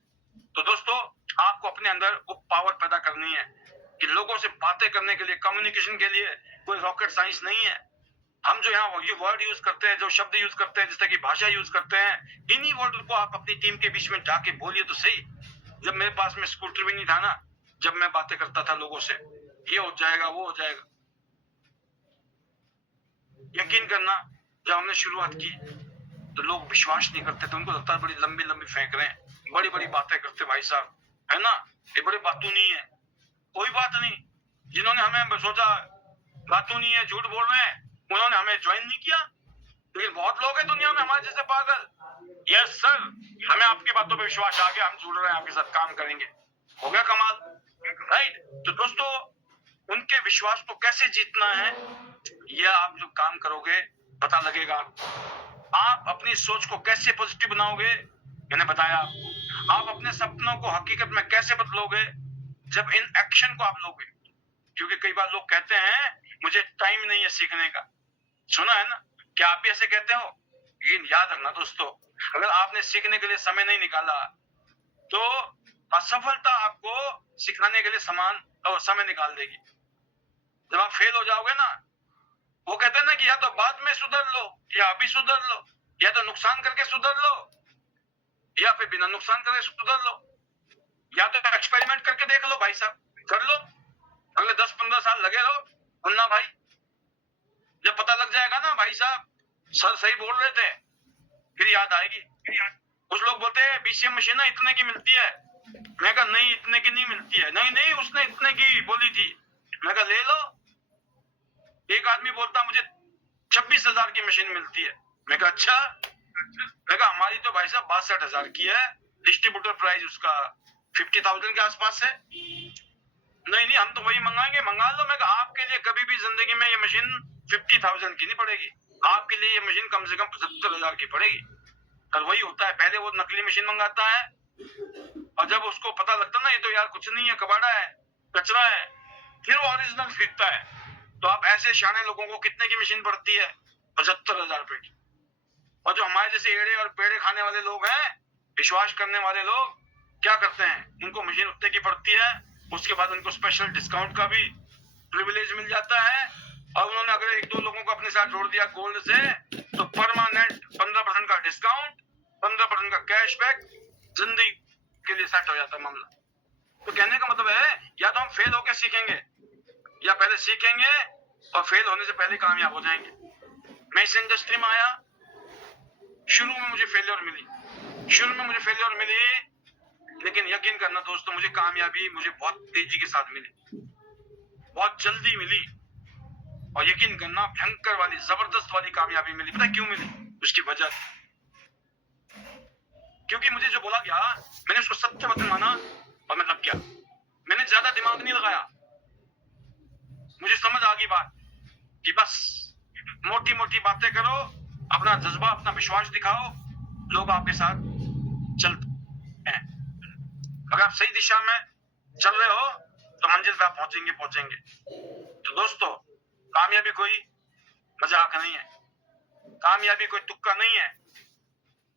तो दोस्तों, आपको अपने अंदर वो पावर पैदा करनी है कि लोगों से बातें करने के लिए, कम्युनिकेशन के लिए कोई रॉकेट साइंस नहीं है। हम जो यहाँ ये वर्ड यूज करते हैं, जो शब्द यूज करते हैं, जिस तरह की भाषा यूज करते हैं, इन्हीं वर्ड को आप अपनी टीम के बीच में जाके बोलिए तो सही। जब मेरे पास में स्कूटर भी नहीं था ना, जब मैं बातें करता था लोगों से, ये हो जाएगा, वो हो जाएगा, यकीन करना, जब हमने शुरुआत की तो लोग विश्वास नहीं करते थे। उनको लगता है बड़ी लंबी लंबी फेंक रहे हैं, बड़ी बड़ी बातें करते भाई साहब, है ना, ये बड़े बातू नहीं है। कोई बात नहीं, जिन्होंने हमें सोचा बातू नहीं है, झूठ बोल रहे हैं, उन्होंने हमें ज्वाइन नहीं किया। लेकिन बहुत लोग हैं दुनिया में हमारे जैसे पागल। यस सर, हमें आपकी बातों पे विश्वास आ गया, हम जुड़ रहे हैं, आपके साथ काम करेंगे, हो गया कमाल, राइट। तो दोस्तों, उनके विश्वास को कैसे जीतना है, यह आप जो काम करोगे पता लगेगा। आप अपनी सोच को कैसे पॉजिटिव बनाओगे, मैंने बताया। आप अपने सपनों को हकीकत में कैसे बदलोगे, जब इन एक्शन को आप लोगे। क्योंकि कई बार लोग कहते हैं मुझे टाइम नहीं है सीखने का, सुना है ना, क्या आप भी ऐसे कहते हो? लेकिन याद रखना दोस्तों, अगर आपने सीखने के लिए समय नहीं निकाला तो असफलता आपको सिखाने के लिए समय निकाल देगी। जब आप फेल हो जाओगे ना, वो कहते हैं ना कि या तो बाद में सुधर लो, या अभी सुधर लो, या तो नुकसान करके सुधर लो, या फिर बिना नुकसान करके सुधर लो, या तो एक्सपेरिमेंट करके देख लो भाई साहब, कर लो, अगले 10-15 साल लगे रहो। वरना भाई जब पता लग जाएगा ना भाई साहब सर सही बोल रहे थे, फिर याद आएगी। कुछ लोग बोलते हैं बीसीएम मशीन ना इतने की मिलती है, मैं कहा नहीं इतने की नहीं मिलती है, नहीं नहीं उसने इतने की बोली थी, मैं कहा ले लो। एक आदमी बोलता मुझे 26,000 की मशीन मिलती है, मैं कहा अच्छा, मैं कहा हमारी तो भाई साहब 62,000 की है, डिस्ट्रीब्यूटर प्राइस उसका 50,000 के आसपास है। नहीं नहीं हम तो वही मंगाएंगे, मंगा लो। मैं कहा आपके लिए कभी भी जिंदगी में ये मशीन 50,000 की नहीं पड़ेगी, आपके लिए ये मशीन कम से कम 75,000 की पड़ेगी। और वही होता है, पहले वो नकली मशीन मंगाता है और जब उसको पता लगता है ना ये तो यार कुछ नहीं है, कबाड़ा है, कचरा है, फिर वो ओरिजिनल खरीदता है। तो आप ऐसे शाने लोगों को कितने की मशीन पड़ती है? 75,000 रुपए की। और जो हमारे जैसे एड़े और पेड़े खाने वाले लोग हैं, विश्वास करने वाले लोग, क्या करते हैं, उनको मशीन उतने की पड़ती है, उसके बाद उनको स्पेशल डिस्काउंट का भी प्रिविलेज मिल जाता है। और उन्होंने अगर 1-2 लोगों को अपने साथ जोड़ दिया गोल्ड से, तो परमानेंट 15% का डिस्काउंट, 15% का कैशबैक, जिंदगी के लिए सेट हो जाता है मामला। तो कहने का मतलब है, या तो हम फेल होकर सीखेंगे, या पहले सीखेंगे और फेल होने से पहले कामयाब हो जाएंगे। मैं इस इंडस्ट्री में आया, शुरू में मुझे फेलियर मिली, लेकिन यकीन करना दोस्तों, मुझे कामयाबी मुझे बहुत तेजी के साथ मिली, बहुत जल्दी मिली। और यकीन करना, भयंकर वाली, जबरदस्त वाली कामयाबी मिली। पता क्यों मिली? उसकी वजह, क्योंकि मुझे जो बोला गया मैंने उसको सत्य वचन माना और मैं लग गया। मैंने ज्यादा दिमाग नहीं लगाया, मुझे समझ आ गई बात कि बस मोटी मोटी बातें करो, अपना जज्बा, अपना विश्वास दिखाओ, लोग आपके साथ चलते हैं। अगर आप सही दिशा में चल रहे हो तो मंजिल पे आप पहुंचेंगे। तो दोस्तों, कामयाबी कोई मजाक नहीं है, कामयाबी कोई तुक्का नहीं है,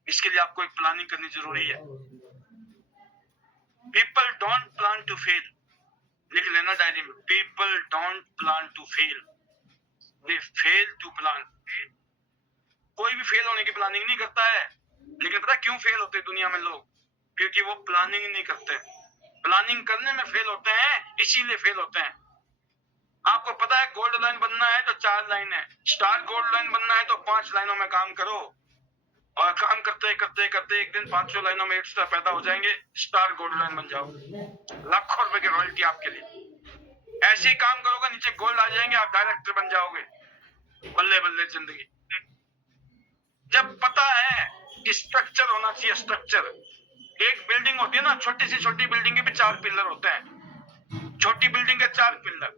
इसके लिए आपको एक प्लानिंग करनी जरूरी है। People don't plan to fail, लिख लेना डायरी में, people don't plan to fail, they fail to plan. कोई भी फेल होने की प्लानिंग नहीं करता है, लेकिन पता क्यों फेल होते दुनिया में लोग? क्योंकि वो प्लानिंग नहीं करते। प्लानिंग करने में फेल होते हैं, इसीलिए फेल होते हैं। आपको पता है गोल्ड लाइन बनना है तो 4 लाइन है, स्टार गोल्ड लाइन बनना है तो 5 लाइनों में काम करो, और काम करते करते करते एक दिन 500 लाइनों में एक्स्ट्रा पैदा हो जाएंगे, स्टार गोल्ड लाइन बन जाओ, लाखों रुपए की रॉयल्टी आपके लिए। ऐसे ही काम करोगे, नीचे गोल्ड आ जाएंगे, आप डायरेक्टर बन जाओगे, बल्ले बल्ले जिंदगी। जब पता है कि स्ट्रक्चर होना चाहिए, स्ट्रक्चर, एक बिल्डिंग होती है ना, छोटी सी छोटी बिल्डिंग के भी 4 पिलर होते हैं, छोटी बिल्डिंग के 4 पिलर,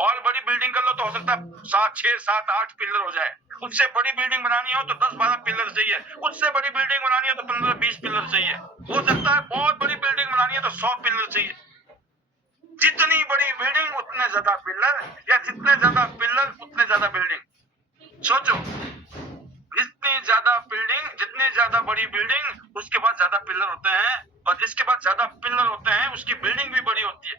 और बड़ी बिल्डिंग कर लो तो हो सकता है 7, 6, 7, 8 पिलर हो जाए। उससे बड़ी बिल्डिंग बनानी हो तो 10, 12 पिलर चाहिए। उससे बड़ी बिल्डिंग बनानी है तो 15, 20 पिलर चाहिए। हो सकता है बहुत बड़ी बिल्डिंग बनानी है तो 100 पिलर चाहिए। जितनी बड़ी बिल्डिंग उतने ज्यादा पिलर, या जितने ज्यादा पिलर उतने ज्यादा बिल्डिंग। सोचो, जितनी ज्यादा बड़ी बिल्डिंग उसके बाद ज्यादा पिलर होते हैं, और जिसके बाद ज्यादा पिलर होते हैं उसकी बिल्डिंग भी बड़ी होती है।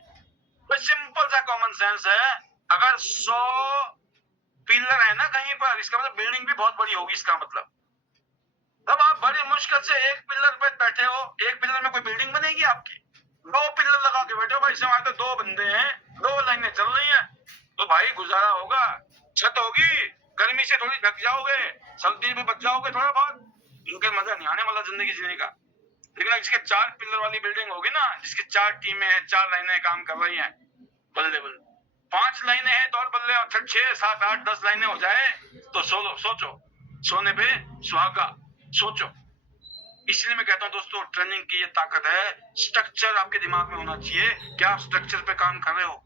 तो सिंपल सा कॉमन सेंस है, अगर 100 पिलर है ना कहीं पर, इसका मतलब बिल्डिंग भी बहुत बड़ी होगी। इसका मतलब तब आप बड़ी मुश्किल से एक पिलर पे बैठे हो, एक पिलर में कोई बिल्डिंग बनेगी आपकी? 2 पिलर लगा के बैठे हो भाई, समय तो 2 बंदे हैं, 2 लाइनें चल रही हैं, तो भाई गुजारा होगा। छत होगी, गर्मी से थोड़ी ढक जाओगे, सर्दी में बच जाओगे थोड़ा बहुत, इनके मजा नहीं आने वाला जिंदगी जीने का। लेकिन जिसके 4 पिलर वाली बिल्डिंग होगी ना, जिसकी 4 टीमें हैं, 4 लाइनें काम कर रही हैं, बल्ले बल्ले 5 लाइनें हैं तो और बल्ले, और 6, 7, 8, 10 लाइनें हो जाए तो सोचो, सोने पे सुहागा, सोचो। इसलिए मैं कहता हूं दोस्तों, ट्रेनिंग की ये ताकत है। स्ट्रक्चर आपके दिमाग में होना चाहिए। क्या आप स्ट्रक्चर पे काम कर रहे हो?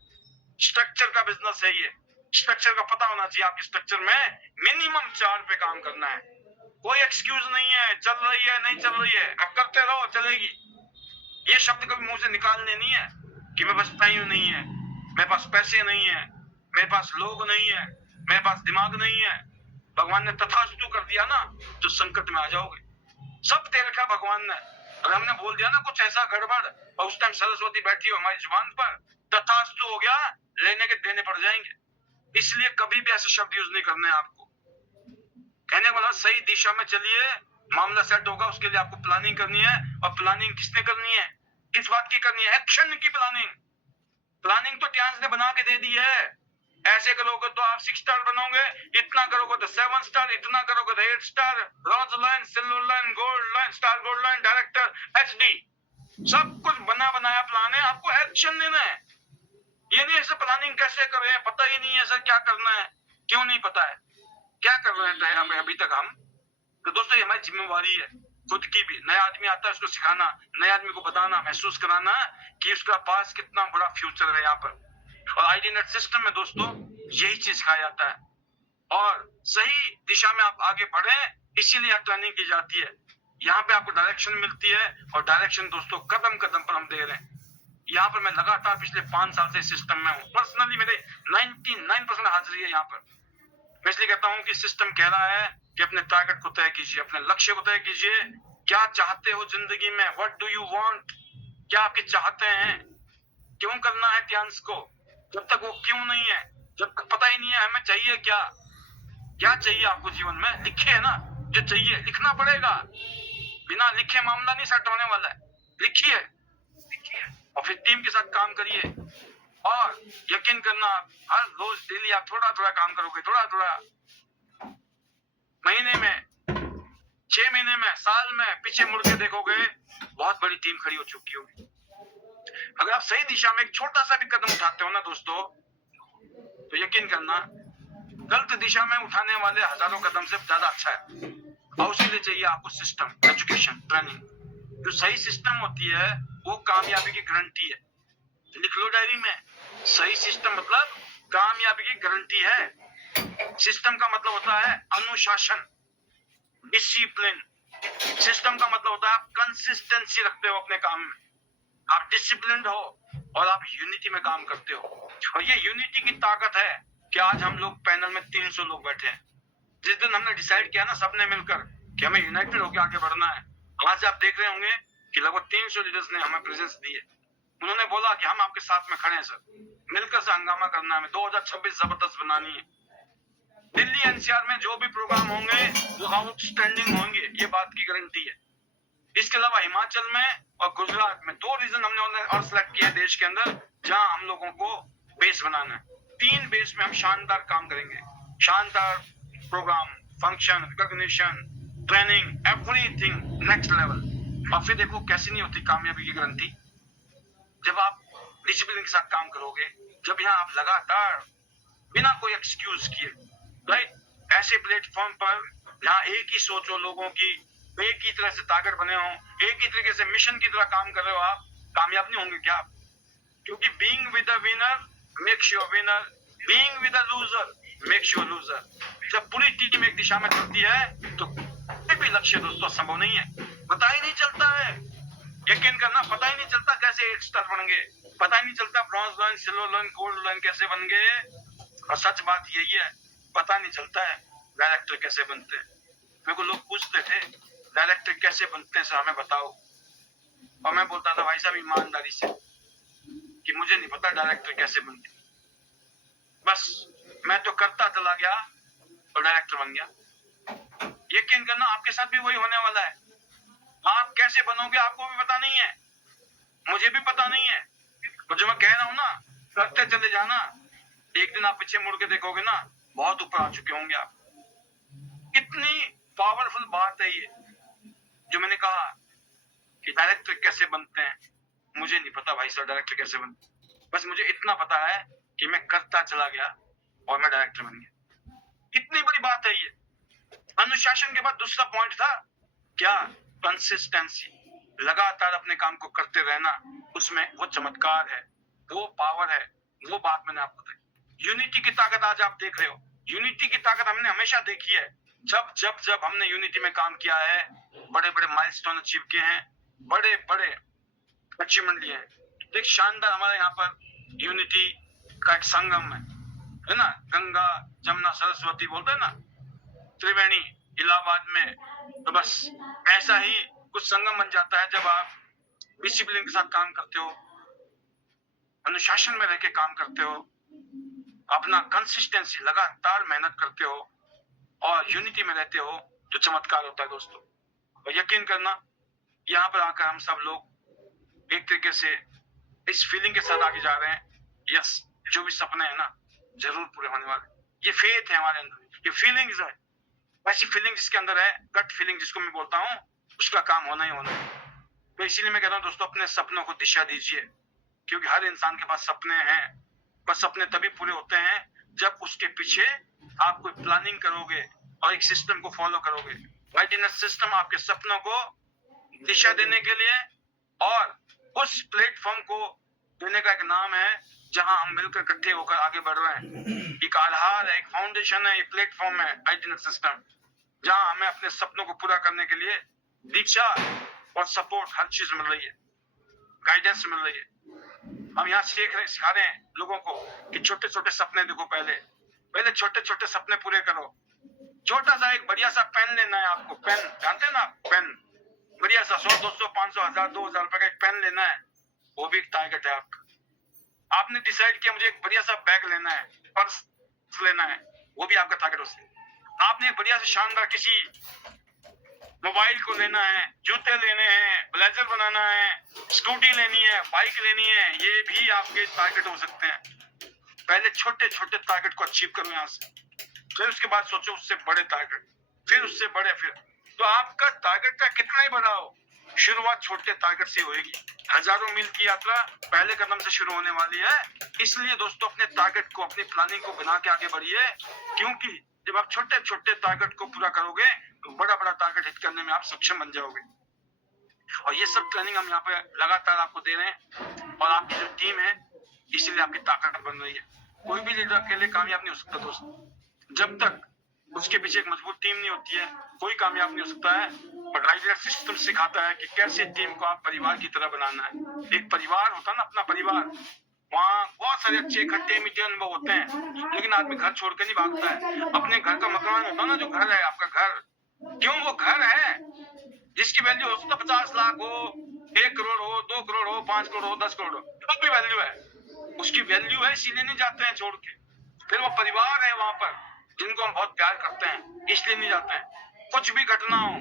स्ट्रक्चर का बिजनेस है ये। स्ट्रक्चर का पता होना चाहिए। आपके स्ट्रक्चर में मिनिमम 4 पे काम करना है। कोई एक्सक्यूज नहीं है, चल रही है नहीं चल रही है, अब करते रहो, चलेगी। ये शब्द कभी मुंह से निकालने नहीं है कि मेरे पास टाइम नहीं है, मेरे पास पैसे नहीं है, मेरे पास लोग नहीं है, मेरे पास दिमाग नहीं है। भगवान ने तथास्तु कर दिया ना तो संकट में आ जाओगे। सब दे रखा भगवान ने। अगर हमने बोल दिया ना कुछ ऐसा गड़बड़, और उस टाइम सरस्वती बैठी हो हमारी जुबान पर, तथास्तु हो गया, लेने के देने पड़ जाएंगे। इसलिए कभी भी ऐसे शब्द यूज नहीं करने हैं आपको। कहने वाला सही दिशा में चलिए, मामला सेट होगा। उसके लिए आपको प्लानिंग करनी है। और प्लानिंग किसने करनी है? किस बात की करनी है? एक्शन की प्लानिंग। प्लानिंग तो ट्यांस ने बना के दे दी है। ऐसे करोगे तो आप 6 स्टार बनोगे, इतना करोगे तो 7 स्टार, इतना करोगे तो 8 star, bronze line, silver line, gold line, star gold line, director, HD, सब कुछ बना बनाया प्लान है। आपको एक्शन लेना है। ये नहीं ऐसे प्लानिंग कैसे करें, पता ही नहीं है सर क्या करना है। क्यों नहीं पता है? क्या कर रहे हैं हमें अभी तक हम? तो दोस्तों, ये हमारी जिम्मेवारी है खुद की भी। नया आदमी आता है उसको सिखाना, नए आदमी को बताना, महसूस कराना कि उसका पास कितना बड़ा फ्यूचर है यहाँ पर। और आईडी नेट सिस्टम में दोस्तों यही चीज सिखाया जाता है। और सही दिशा में आप आगे बढ़े, इसीलिए यहाँ ट्रेनिंग की जाती है। यहाँ पे आपको डायरेक्शन मिलती है, और डायरेक्शन दोस्तों कदम कदम पर हम दे रहे हैं। यहाँ पर मैं लगातार पिछले 5 साल से सिस्टम में हूँ। पर्सनली मेरे 99% हाजिरी है यहाँ पर। मैं इसलिए कहता हूँ कि सिस्टम कह रहा है कि अपने टारगेट को तय कीजिए, अपने लक्ष्य को तय कीजिए। क्या चाहते हो जिंदगी में? What do you want? क्या आपके चाहते हैं? क्यों करना है ट्यांस को? जब तक वो क्यों नहीं है, जब तक पता ही नहीं है हमें चाहिए क्या। क्या चाहिए आपको जीवन में? लिखे है ना, जो चाहिए लिखना पड़ेगा। बिना लिखे मामला नहीं सेट होने वाला है। लिखिए, और फिर टीम के साथ काम करिए। और यकीन करना, हर रोज डेली आप थोड़ा थोड़ा काम करोगे, थोड़ा थोड़ा, महीने में, 6 महीने में, साल में पीछे मुड़ के देखोगे, बहुत बड़ी टीम खड़ी हो चुकी होगी। अगर आप सही दिशा में एक छोटा सा भी कदम उठाते हो ना दोस्तों, तो यकीन करना गलत दिशा में उठाने वाले हजारों कदम से ज्यादा अच्छा है। और उसके लिए चाहिए आपको सिस्टम, एजुकेशन, ट्रेनिंग। जो सही सिस्टम होती है वो कामयाबी की गारंटी है। लिख लो डायरी में, सही सिस्टम मतलब कामयाबी की गारंटी है। सिस्टम का मतलब होता है अनुशासन, डिसिप्लिन। सिस्टम का मतलब होता है आप कंसिस्टेंसी रखते हो अपने काम में, आप डिसिप्लिन्ड हो, और आप यूनिटी में काम करते हो। और ये यूनिटी की ताकत है कि आज हम लोग पैनल में 300 लोग बैठे हैं। जिस दिन हमने डिसाइड किया ना सबने मिलकर कि हमें यूनाइटेड होकर आगे बढ़ना है, वहां से आप देख रहे होंगे कि लगभग 300 लीडर्स ने हमें प्रेजेंस दी है। उन्होंने बोला कि हम आपके साथ में खड़े हैं सर, मिलकर से हंगामा करना है, 2026 जबरदस्त बनानी है। दिल्ली NCR में जो भी प्रोग्राम होंगे वो आउटस्टैंडिंग होंगे, ये बात की गारंटी है। इसके अलावा हिमाचल में और गुजरात में 2 रीजन हमने और सिलेक्ट किया है देश के अंदर, जहां हम लोगों को बेस बनाना है। 3 बेस में हम शानदार काम करेंगे, शानदार programme, function, recognition, training, everything next level. और फिर देखो कैसी नहीं होती कामयाबी की गारंटी, जब आप डिसिप्लिन के साथ काम करोगे, जब यहाँ आप लगातार बिना कोई एक्सक्यूज किए, राइट, ऐसे प्लेटफॉर्म पर जहाँ एक ही सोच हो लोगों की, एक ही तरह से टारगेट बने हो, एक ही तरीके से मिशन की तरह काम कर रहे हो, आप कामयाब नहीं होंगे क्या आप? क्योंकि being with the winner makes you a winner being with a loser makes you a loser. जब पूरी टीम एक दिशा में चलती है तो कोई भी लक्ष्य दोस्तों संभव नहीं है। पता ही नहीं चलता है, यकीन करना, पता ही नहीं चलता कैसे 8 स्टार बन गए, पता ही नहीं चलता bronze line, silver line, gold line कैसे बन गए। और सच बात यही है, पता नहीं चलता है डायरेक्टर कैसे बनते हैं। मेरे को लोग पूछते थे डायरेक्टर कैसे बनते हैं सर हमें बताओ, और मैं बोलता था भाई साहब ईमानदारी से कि मुझे नहीं पता डायरेक्टर कैसे बनते, बस मैं तो करता चला गया और डायरेक्टर बन गया। यकीन करना आपके साथ भी वही होने वाला है। आप कैसे बनोगे आपको भी पता नहीं है, मुझे भी पता नहीं है, तो जो मैं कह रहा हूं ना, करते चले जाना, एक दिन आप पीछे मुड़ के देखोगे ना, बहुत ऊपर आ चुके होंगे आप। कितनी पावरफुल बात है ये जो मैंने कहा कि डायरेक्टर कैसे बनते हैं। मुझे नहीं पता भाई साहब डायरेक्टर कैसे बनते, बस मुझे इतना पता है कि मैं करता चला गया और मैं डायरेक्टर बन गया। कितनी बड़ी बात है ये। अनुशासन के बाद दूसरा पॉइंट था क्या, कंसिस्टेंसी, लगातार अपने काम को करते रहना, उसमें वो चमत्कार है, वो पावर है, वो बात मैंने आपको बताई। यूनिटी की ताकत आज आप देख रहे हो, यूनिटी की ताकत हमने हमेशा देखी है। जब जब जब हमने यूनिटी में काम किया है, बड़े बड़े माइलस्टोन अचीव किए हैं, बड़े बड़े अचीवमेंट लिए हैं। एक शानदार हमारे यहाँ पर यूनिटी का एक संगम है ना, गंगा जमुना सरस्वती बोलते हैं ना, त्रिवेणी इलाहाबाद में, तो बस ऐसा ही कुछ संगम बन जाता है जब आप डिसिप्लिन के साथ काम करते हो, अनुशासन में रह के काम करते हो, अपना कंसिस्टेंसी लगातार मेहनत करते हो और यूनिटी में रहते हो, जो चमत्कार होता है दोस्तों। और यकीन करना यहाँ पर आकर हम सब लोग एक तरीके से इस फीलिंग के साथ आगे जा रहे हैं, यस जो भी सपने हैं ना जरूर पूरे होने वाले। ये फेथ है हमारे अंदर, ये फीलिंग्स है, ऐसी फीलिंग जिसके अंदर है, गट फीलिंग जिसको मैं बोलता हूँ, उसका काम होना ही होना है। तो इसीलिए मैं कहता हूँ दोस्तों, अपने सपनों को दिशा दीजिए, क्योंकि हर इंसान के पास सपने हैं, पर सपने तभी पूरे होते हैं जब उसके पीछे आप कोई प्लानिंग करोगे और एक सिस्टम को फॉलो करोगे। राइट सिस्टम आपके सपनों को दिशा देने के लिए, और उस प्लेटफॉर्म को देने का एक नाम है जहां हम मिलकर इकट्ठे होकर आगे बढ़ रहे हैं। एक आधार है, एक फाउंडेशन है, एक प्लेटफॉर्म है आइडियल सिस्टम, जहां हमें अपने सपनों को पूरा करने के लिए दिशा और सपोर्ट हर चीज मिल रही है, गाइडेंस मिल रही है। हम यहाँ सिखा रहे हैं लोगों को कि छोटे छोटे सपने देखो, पहले छोटे छोटे सपने पूरे करो। छोटा सा एक बढ़िया सा पेन लेना है आपको, पेन जानते हैं ना, पेन बढ़िया सा 100, 200, 500, 1000, 2000 रुपए का एक पेन लेना है, वो भी एक टारगेट है आपका। आपने डिसाइड किया मुझे एक बढ़िया सा बैग लेना है, पर्स लेना है, वो भी आपका टारगेट हो सकता है। आपने एक बढ़िया से शानदार किसी मोबाइल को लेना है, जूते लेने हैं, ब्लेजर बनाना है, स्कूटी लेनी है, बाइक लेनी है, ये भी आपके टारगेट हो सकते हैं। पहले छोटे छोटे टारगेट को अचीव करो यहाँ से, फिर उसके बाद सोचो उससे बड़े टारगेट, फिर उससे बड़े, फिर तो आपका टारगेट का कितना ही बड़ा हो, शुरुआत छोटे टारगेट से होगी। हजारों मील की यात्रा पहले कदम से शुरू होने वाली है। इसलिए दोस्तों अपने टारगेट को, अपनी प्लानिंग को बना के आगे बढ़िए, क्योंकि जब आप छोटे छोटे टारगेट को पूरा करोगे तो बड़ा बड़ा टारगेट हिट करने में आप सक्षम बन जाओगे। और ये सब ट्रेनिंग हम यहाँ पे लगातार आपको दे रहे हैं, और आपकी जो टीम है इसीलिए आपकी ताकत बन रही है। कोई भी लीडर अकेले कामयाब नहीं हो सकता दोस्तों, जब तक उसके पीछे एक मजबूत टीम नहीं होती है कोई कामयाब नहीं हो सकता है। और राइडर सिस्टम सिखाता है कि कैसे टीम को आप परिवार की तरह बनाना है। एक परिवार होता है ना, अपना परिवार, वहाँ बहुत सारे अच्छे खट्टे मीठे अनुभव होते हैं, लेकिन आदमी घर छोड़ के नहीं भागता है। अपने घर का मकान होता है ना, जो घर है आपका घर, क्यों वो घर है जिसकी वैल्यू हो सकता 50 लाख हो, 1 करोड़ हो, 2 करोड़ हो, 5 करोड़ हो, 10 करोड़ हो, जो भी वैल्यू है उसकी वैल्यू है, इसीलिए नहीं जाते हैं छोड़ के। फिर वो परिवार है वहां पर जिनको हम बहुत प्यार करते हैं, इसलिए नहीं जाते हैं। कुछ भी घटना हो,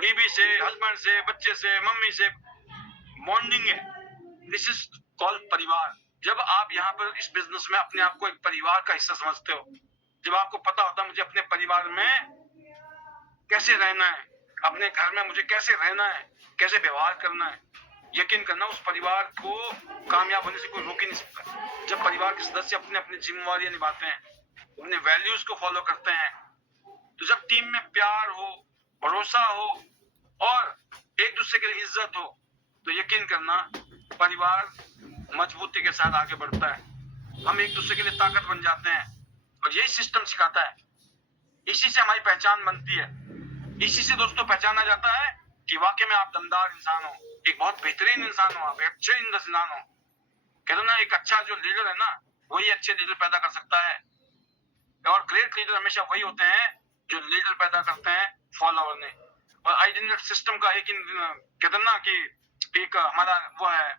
बीवी से, हस्बैंड से, बच्चे से, मम्मी से, बॉन्डिंग है, दिस इज कॉल्ड परिवार। जब आप यहाँ पर इस बिजनेस में अपने आप को एक परिवार का हिस्सा समझते हो, जब आपको पता होता है मुझे अपने परिवार में कैसे रहना है, अपने घर में मुझे कैसे रहना है, कैसे व्यवहार करना है, यकीन करना उस परिवार को कामयाब होने से कोई रोक ही नहीं सकता। जब परिवार के सदस्य अपने अपनी जिम्मेवारियां निभाते हैं, अपने वैल्यूज को फॉलो करते हैं, तो जब टीम में प्यार हो, भरोसा हो और एक दूसरे के लिए इज्जत हो, तो यकीन करना परिवार मजबूती के साथ आगे बढ़ता है। हम एक दूसरे के लिए ताकत बन जाते हैं, और यही सिस्टम सिखाता है। इसी से हमारी पहचान बनती है, इसी से दोस्तों पहचाना जाता है कि वाकई में आप दमदार इंसान हो, एक बहुत बेहतरीन इंसान हो, आप एक अच्छे इंसान हो। कहते ना, एक अच्छा जो लीडर है ना, वही अच्छे लीडर पैदा कर सकता है, और ग्रेट लीडर हमेशा वही होते हैं जो लीडर पैदा करते हैं फॉलोअर ने। और आइडेंटिटी सिस्टम का एक कहते ना कि एक हमारा वो है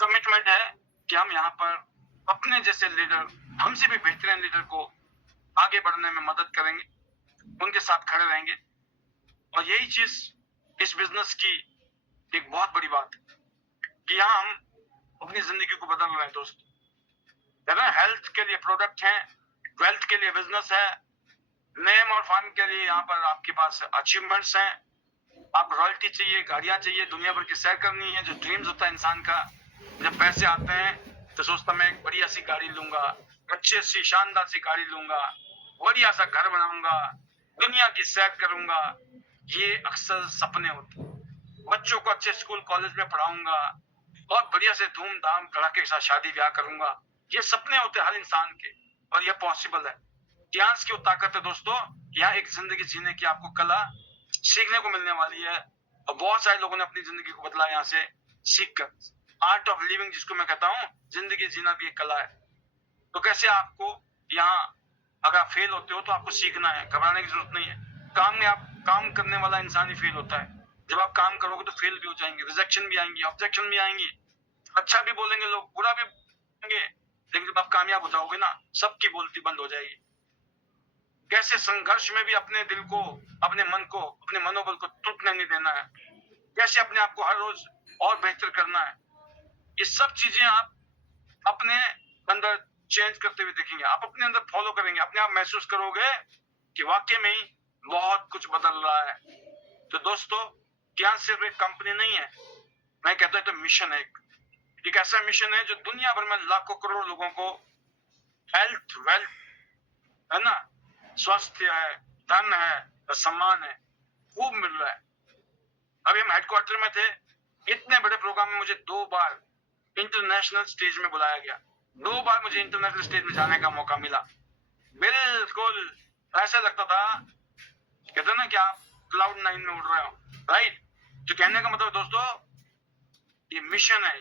कमिटमेंट है कि हम यहाँ पर अपने जैसे लीडर, हमसे भी बेहतरीन लीडर को आगे बढ़ने में मदद करेंगे, उनके साथ खड़े रहेंगे। और यही चीज इस बिजनेस की एक बहुत बड़ी बात है कि यहाँ हम अपनी जिंदगी को बदल रहे हैं दोस्त। हेल्थ के लिए प्रोडक्ट है, वेल्थ के लिए बिजनेस है, नेम और फन के लिए यहाँ पर आपके पास अचीवमेंट्स हैं। आप रॉयल्टी चाहिए, गाड़ियां चाहिए, दुनिया भर की सैर करनी है, जो ड्रीम्स होता है इंसान का। जब पैसे आते हैं तो सोचता मैं एक बढ़िया सी गाड़ी लूंगा, अच्छी सी शानदार सी गाड़ी लूंगा, बढ़िया सा घर बनाऊंगा, दुनिया की सैर करूंगा। ये अक्सर सपने होते हैं। बच्चों को अच्छे स्कूल कॉलेज में पढ़ाऊंगा, बहुत बढ़िया से धूमधाम धड़ाके के साथ शादी ब्याह करूंगा। ये सपने होते हैं हर इंसान के, और ये पॉसिबल है। ज्ञान की वो ताकत है दोस्तों, यहाँ एक जिंदगी जीने की आपको कला सीखने को मिलने वाली है। और बहुत सारे लोगों ने अपनी जिंदगी को बदला यहाँ से सीखकर। आर्ट ऑफ लिविंग जिसको मैं कहता हूँ, जिंदगी जीना भी एक कला है। तो कैसे आपको यहाँ, अगर आप फेल होते हो तो आपको सीखना है, घबराने की जरूरत नहीं है। काम में आप काम करने वाला इंसान ही फेल होता है। जब आप काम करोगे तो फेल भी हो जाएंगे, रिजेक्शन भी आएंगी, ऑब्जेक्शन भी आएंगी, अच्छा भी बोलेंगे लोग, बुरा भी बोलेंगे, लेकिन जब आप कामयाब हो जाओगे ना, सबकी बोलती बंद हो जाएगी। कैसे संघर्ष में भी अपने दिल को, अपने मन को, अपने मनोबल को टूटने नहीं देना है, कैसे अपने आप को हर रोज और बेहतर करना है। ये सब चीजें आप अपने अंदर चेंज करते हुए देखेंगे, आप अपने अंदर फॉलो करेंगे, अपने आप महसूस करोगे कि वाकई में ही बहुत कुछ बदल रहा है। तो दोस्तों, ज्ञान सिर्फ एक कंपनी नहीं है, मैं कहता हूँ तो मिशन है। एक ऐसा मिशन है जो दुनिया भर में लाखों करोड़ लोगों को हेल्थ, वेल्थ है ना, स्वास्थ्य है, धन है, सम्मान है, खूब मिल रहा है। अभी हम हेडक्वार्टर में थे, इतने बड़े प्रोग्राम में मुझे 2 बार इंटरनेशनल स्टेज में बुलाया गया, 2 बार मुझे इंटरनेशनल स्टेज में जाने का मौका मिला। बिल्कुल ऐसा लगता था, कहते ना कि आप क्लाउड 9 में उड़ रहे हो, राइट। तो कहने का मतलब दोस्तों, ये मिशन है,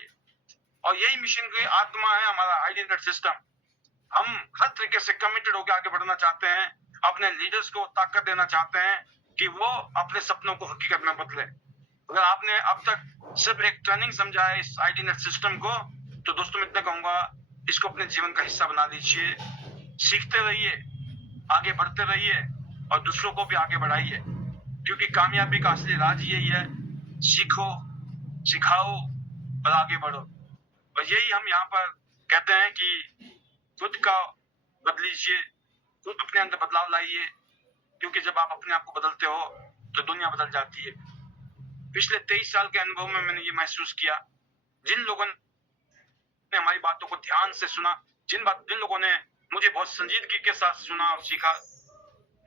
और यही मिशन की आत्मा है हमारा आइडेंटिटी सिस्टम। हम हर तरीके से कमिटेड होकर आगे बढ़ना चाहते हैं, अपने लीडर्स को ताकत देना चाहते हैं कि वो अपने सपनों को हकीकत में बदले। अगर आपने अब तक सिर्फ एक ट्रेनिंग समझा है इस आइडेंटिटी सिस्टम को, तो दोस्तों मैं इतना कहूंगा, इसको अपने जीवन का हिस्सा बना लीजिए, सीखते रहिए, आगे बढ़ते रहिए, और दूसरों को भी आगे बढ़ाइए, क्योंकि कामयाबी का असली राज यही है, सीखो, सिखाओ और आगे बढ़ो। और यही हम यहाँ पर कहते हैं कि खुद का बदलीजिए, खुद अपने अंदर बदलाव लाइए, क्योंकि जब आप अपने आप को बदलते हो तो दुनिया बदल जाती है। पिछले 23 साल के अनुभव में मैंने ये महसूस किया, जिन लोगों ने हमारी बातों को ध्यान से सुना, जिन लोगों ने मुझे बहुत संजीदगी के साथ सुना और सीखा,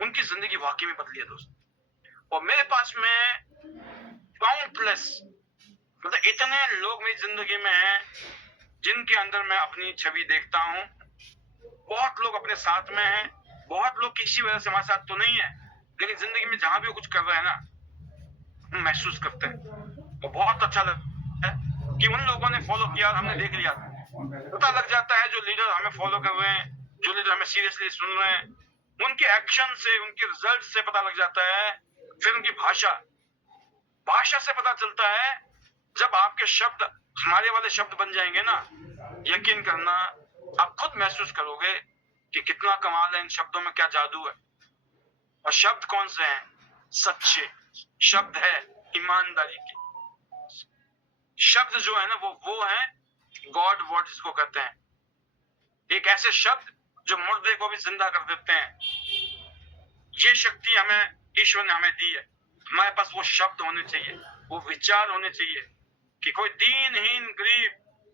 उनकी जिंदगी वाकई में बदली है दोस्त। और मेरे पास में काउंटलेस, मतलब इतने लोग मेरी जिंदगी में हैं जिनके अंदर मैं अपनी छवि देखता हूँ। बहुत लोग अपने साथ में हैं, बहुत लोग किसी वजह से हमारे साथ तो नहीं है, लेकिन जिंदगी में जहां भी वो कुछ कर रहे हैं ना, हम महसूस करते हैं। तो बहुत अच्छा लगता है कि उन लोगों ने फॉलो किया, हमने देख लिया, पता लग जाता है जो लीडर हमें फॉलो कर रहे हैं, जो लीडर हमें सीरियसली सुन रहे हैं, उनके एक्शन से, उनके रिजल्ट से पता लग जाता है। फिर उनकी भाषा से पता चलता है। जब आपके शब्द हमारे वाले शब्द बन जाएंगे ना, यकीन करना आप खुद महसूस करोगे कि कितना कमाल है इन शब्दों में, क्या जादू है। और शब्द कौन से हैं? सच्चे शब्द है, ईमानदारी के शब्द जो है ना, वो है गॉड वर्ड जिसको कहते हैं। एक ऐसे शब्द जो मुर्दे को भी जिंदा कर देते हैं। ये शक्ति हमें ईश्वर ने हमें दी है। हमारे पास वो शब्द होने चाहिए, वो विचार होने चाहिए कि कोई दीनहीन, गरीब,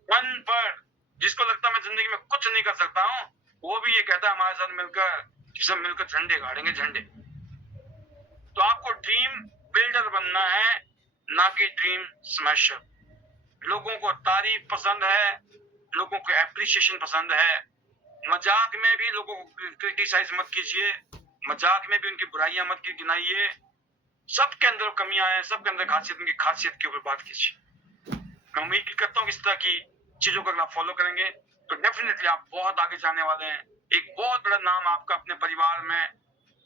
अनपढ़, जिसको लगता है मैं जिंदगी में कुछ नहीं कर सकता हूँ, वो भी ये कहता है हमारे साथ मिलकर, सब मिलकर झंडे गाड़ेंगे, झंडे। तो आपको ड्रीम बिल्डर बनना है, ना कि ड्रीम स्मैशर। लोगों को तारीफ पसंद है, लोगों को एप्रिसिएशन पसंद है, मजाक में भी लोगों को क्रिटिसाइज मत कीजिए, मजाक में भी उनकी बुराइयां मत गिनाइए। सबके अंदर कमियां हैं, सबके अंदर खासियत, उनकी खासियत के ऊपर बात कीजिए। मैं उम्मीद करता हूँ इस तरह की चीजों को अगर आप फॉलो करेंगे तो डेफिनेटली आप बहुत आगे जाने वाले हैं। एक बहुत बड़ा नाम आपका अपने परिवार में,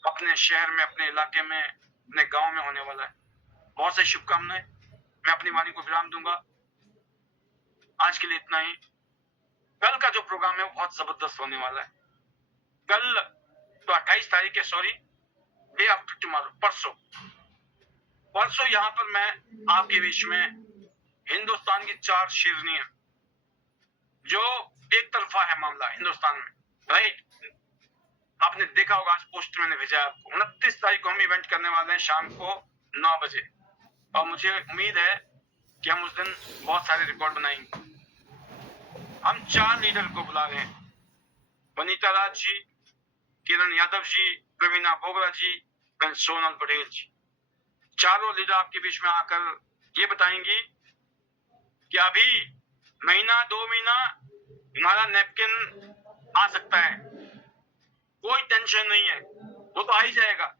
अपने शहर में, अपने इलाके में, अपने गांव में होने वाला है। बहुत सारी शुभकामनाएं। मैं अपनी वाणी को विराम दूंगा। आज के लिए इतना ही। कल का जो प्रोग्राम है वो बहुत जबरदस्त होने वाला है। कल तो 28 तारीख है, सॉरी, डे आफ्टर टुमारो, परसों यहाँ पर मैं आपके बीच में हिंदुस्तान की 4 शेरनियां, जो एक तरफा है मामला हिंदुस्तान में, राइट। आपने देखा होगा, आज पोस्ट मैंने भेजा आपको। 29 तारीख को हम इवेंट करने वाले हैं शाम को 9 बजे, और मुझे उम्मीद है कि हम उस दिन बहुत सारे रिकॉर्ड बनाएंगे। हम 4 लीडर को बुला रहे हैं, वनीता राज जी, किरण यादव जी, प्रवीणा बोगरा जी, सोनल पटेल जी। चारों लीडर आपके बीच में आकर ये बताएंगी कि अभी महीना 2 महीना हमारा नैपकिन आ सकता है, कोई टेंशन नहीं है, वो तो आ ही जाएगा,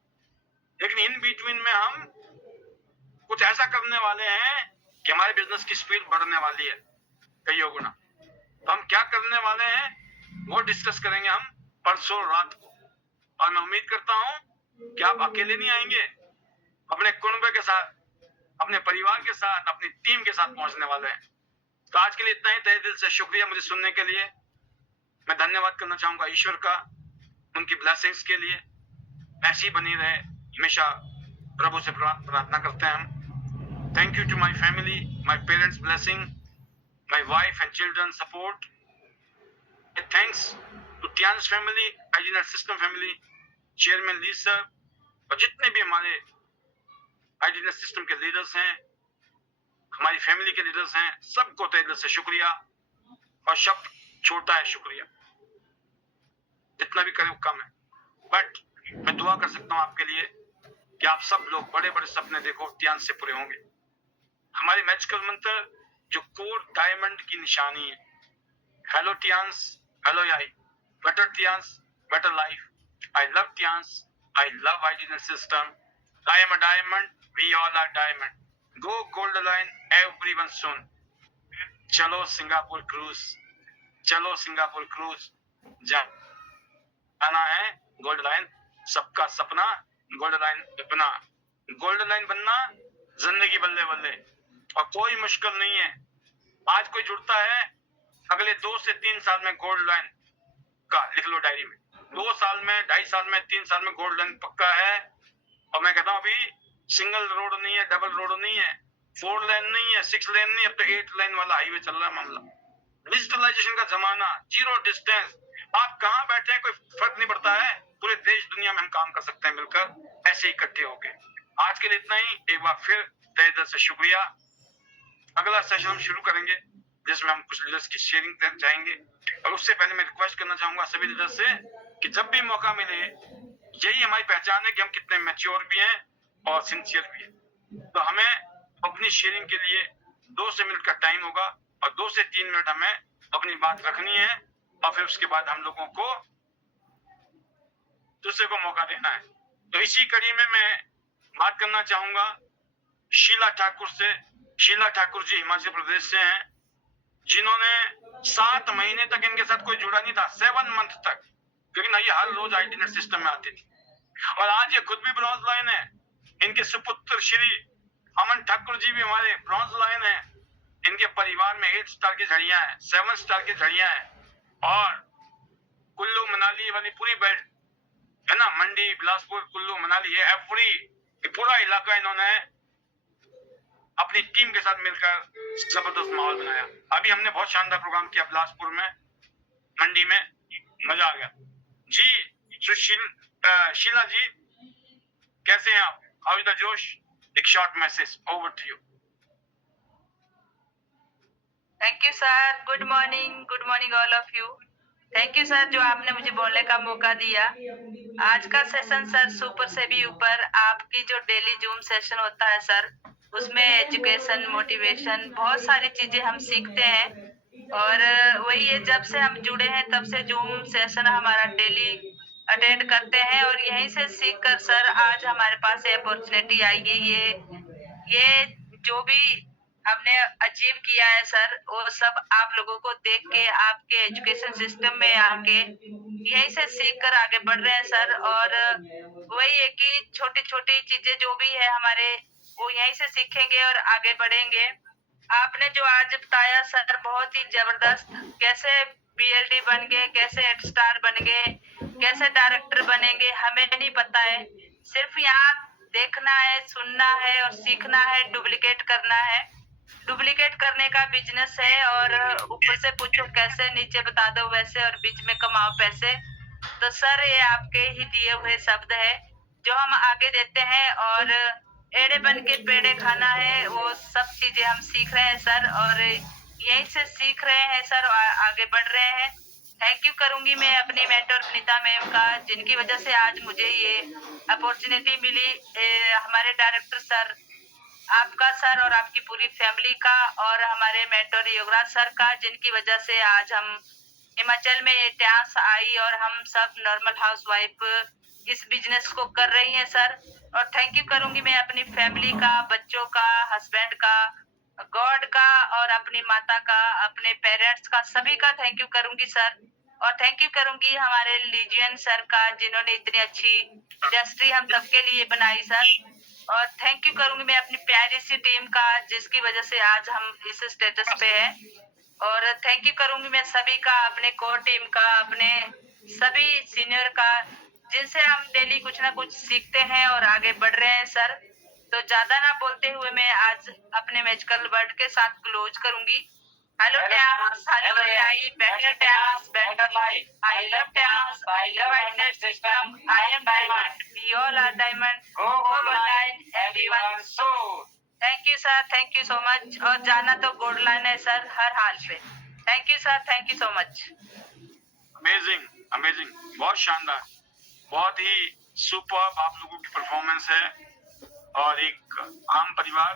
लेकिन इन बिटवीन में हम कुछ ऐसा करने वाले हैं कि हमारे बिजनेस की स्पीड बढ़ने वाली है कईयों गुना। तो हम क्या करने वाले हैं वो डिस्कस करेंगे हम परसों रात को, और मैं उम्मीद करता हूं कि आप अकेले नहीं आएंगे, अपने कुटुंब के साथ, अपने परिवार के साथ, अपनी टीम के साथ पहुंचने वाले हैं। तो आज के लिए इतना ही। तहे दिल से शुक्रिया मुझे सुनने के लिए। मैं धन्यवाद करना चाहूंगा ईश्वर का, उनकी ब्लेसिंग्स के लिए। ऐसी बनी रहे, हमेशा प्रभु से प्रार्थना करते हैं हम। Thank you to my family, my parents blessing, my wife and children support. Thanks to Tiens family, IDNet system family, chairman Li sir, और जितने भी हमारे आइडिनर सिस्टम के लीडर्स हैं, हमारी फैमिली के लीडर्स हैं, सबको तहे दिल से शुक्रिया। और शब्द छोटा है शुक्रिया, जितना भी करें वो कम है, बट मैं दुआ कर सकता हूं आपके लिए कि आप सब लोग बड़े बड़े सपने देखो, ध्यान से पूरे होंगे। हमारे मैजिकल मंत्र जो कोर डायमंड की निशानी है, hello Tiens, hello AI, better Tiens, better life, I love Tiens, I love IDNet system, I am a diamond, we all are diamond, go gold line everyone soon. चलो Singapore cruise, चलो Singapore cruise, जाना है gold line, सबका सपना gold line अपना। Gold line बनना जिंदगी बल्ले बल्ले, और कोई मुश्किल नहीं है। आज कोई जुड़ता है, अगले 2 से 3 साल में गोल्ड लाइन का लिख लो डायरी में, 2 साल में, 2.5 साल में, 3 साल में गोल्ड लाइन पक्का है। और मैं कहता हूँ अभी सिंगल रोड नहीं है, डबल रोड नहीं है, 4 लेन नहीं है, 6 लेन नहीं, अब तो 8 लेन वाला हाईवे चल रहा है मामला। डिजिटलाइजेशन का जमाना, 0 डिस्टेंस, आप कहाँ बैठे हैं कोई फर्क नहीं पड़ता है, पूरे देश दुनिया में हम काम कर सकते हैं मिलकर, ऐसे इकट्ठे होके। आज के लिए इतना ही। एक बार फिर तहे दिल से शुक्रिया। अगला सेशन हम शुरू करेंगे जिसमें हम कुछ लीडर्स की शेयरिंग तक जाएंगे, और उससे पहले मैं रिक्वेस्ट करना चाहूंगा सभी लीडर्स से कि जब भी मौका मिले, यही हमारी पहचान है कि हम कितने मैच्योर भी हैं और सिंसियर भी हैं। तो हमें अपनी शेयरिंग के लिए 2 से मिनट का टाइम होगा, और 2 से 3 मिनट हमें अपनी बात रखनी है, और फिर उसके बाद हम लोगों को दूसरे को मौका देना है। तो इसी कड़ी में मैं बात करना चाहूंगा शीला ठाकुर से। शीला ठाकुर जी हिमाचल प्रदेश से हैं, जिन्होंने 7 महीने तक इनके साथ कोई जुड़ा नहीं था, 7 मंथ तक, लेकिन ये हर रोज आइडिनेट सिस्टम में आती थी, और आज ये खुद भी ब्रॉन्ज लाइन है। इनके सुपुत्र श्री अमन ठाकुर जी भी हमारे ब्रॉन्ज लाइन है। इनके परिवार में 8 स्टार की झड़ियां हैं, 7 स्टार की झड़ियां हैं, और कुल्लू मनाली वाली पूरी बेल्ट है ना, मंडी, बिलासपुर, कुल्लू मनाली, ये एवरी पूरा इलाका इन्होंने अपनी टीम के साथ मिलकर जबरदस्त माहौल बनाया। अभी हमने बहुत शानदार प्रोग्राम किया बिलासपुर में, मंडी में, मजा आ गया जी। सुशील शीला जी कैसे हैं आप, हाउ इज द जोश? एक short message, over to you. Thank you sir, good morning all of you. Thank you sir जो आपने मुझे बोलने का मौका दिया। आज का सेशन सर सुपर से भी ऊपर, आपकी जो डेली जूम सेशन होता है सर, उसमें एजुकेशन, मोटिवेशन, बहुत सारी चीजें हम सीखते हैं। और वही है, जब से हम जुड़े हैं तब से जूम सेशन हमारा डेली अटेंड करते हैं और यहीं से सीख कर सर आज हमारे पास ये अपॉर्चुनिटी आई है। ये जो भी हमने अचीव किया है सर, वो सब आप लोगों को देख के, आपके एजुकेशन सिस्टम में आके यहीं से सीख कर आगे बढ़ रहे हैं सर। और वही है कि छोटी छोटी चीजें जो भी है हमारे, वो यहीं से सीखेंगे और आगे बढ़ेंगे। आपने जो आज बताया सर बहुत ही जबरदस्त, कैसे बीएलडी बन गए, कैसे हेड स्टार बन गए, कैसे डायरेक्टर बनेंगे, हमें नहीं पता है। सिर्फ यहाँ देखना है, सुनना है और सीखना है, डुप्लीकेट करना है। डुप्लीकेट करने का बिजनेस है और ऊपर से पूछो कैसे, नीचे बता दो वैसे, और बीच में कमाओ पैसे। तो सर ये आपके ही दिए हुए शब्द है जो हम आगे देते हैं। और एड़े बन के पेड़े खाना है, वो सब चीजें हम सीख रहे हैं सर, और यहीं से सीख रहे हैं सर और आगे बढ़ रहे हैं। थैंक यू करूंगी मैं अपनी मेंटर नीता मैम का, जिनकी वजह से आज मुझे ये अपॉर्चुनिटी मिली। हमारे डायरेक्टर सर, आपका सर और आपकी पूरी फैमिली का, और हमारे मेंटर योगराज सर का, जिनकी वजह से आज हम हिमाचल में ये चांस आई और हम सब नॉर्मल हाउसवाइफ इस बिजनेस को कर रही हैं सर। और थैंक यू करूंगी मैं अपनी फैमिली का, बच्चों का, हस्बैंड का, गॉड का, और अपनी माता का, अपने पेरेंट्स का, सभी का थैंक यू करूंगी सर। और थैंक यू करूंगी हमारे लीजियन सर का, जिन्होंने इतनी अच्छी इंडस्ट्री हम सबके लिए बनाई सर। और थैंक यू करूंगी मैं अपनी प्यारी सी टीम का, जिसकी वजह से आज हम इस स्टेटस पे हैं। और थैंक यू करूंगी मैं सभी का, अपने कोर टीम का, अपने सभी सीनियर का, जिनसे हम डेली कुछ ना कुछ सीखते हैं और आगे बढ़ रहे हैं सर। तो ज्यादा ना बोलते हुए मैं आज अपने मैजिकल वर्ड के साथ क्लोज करूंगी। Hello Tiens, hello AI, better Tiens, better life. I love Tiens, I love IDNet system, I am diamond, we all are diamond, go gold line, everyone so. Thank you sir, thank you so much. और जाना तो gold line है sir, हर हाल पे। Thank you sir, thank you so much. Amazing, amazing, बहुत शानदार, बहुत ही सुपर आप लोगों की परफॉर्मेंस है। और एक आम परिवार,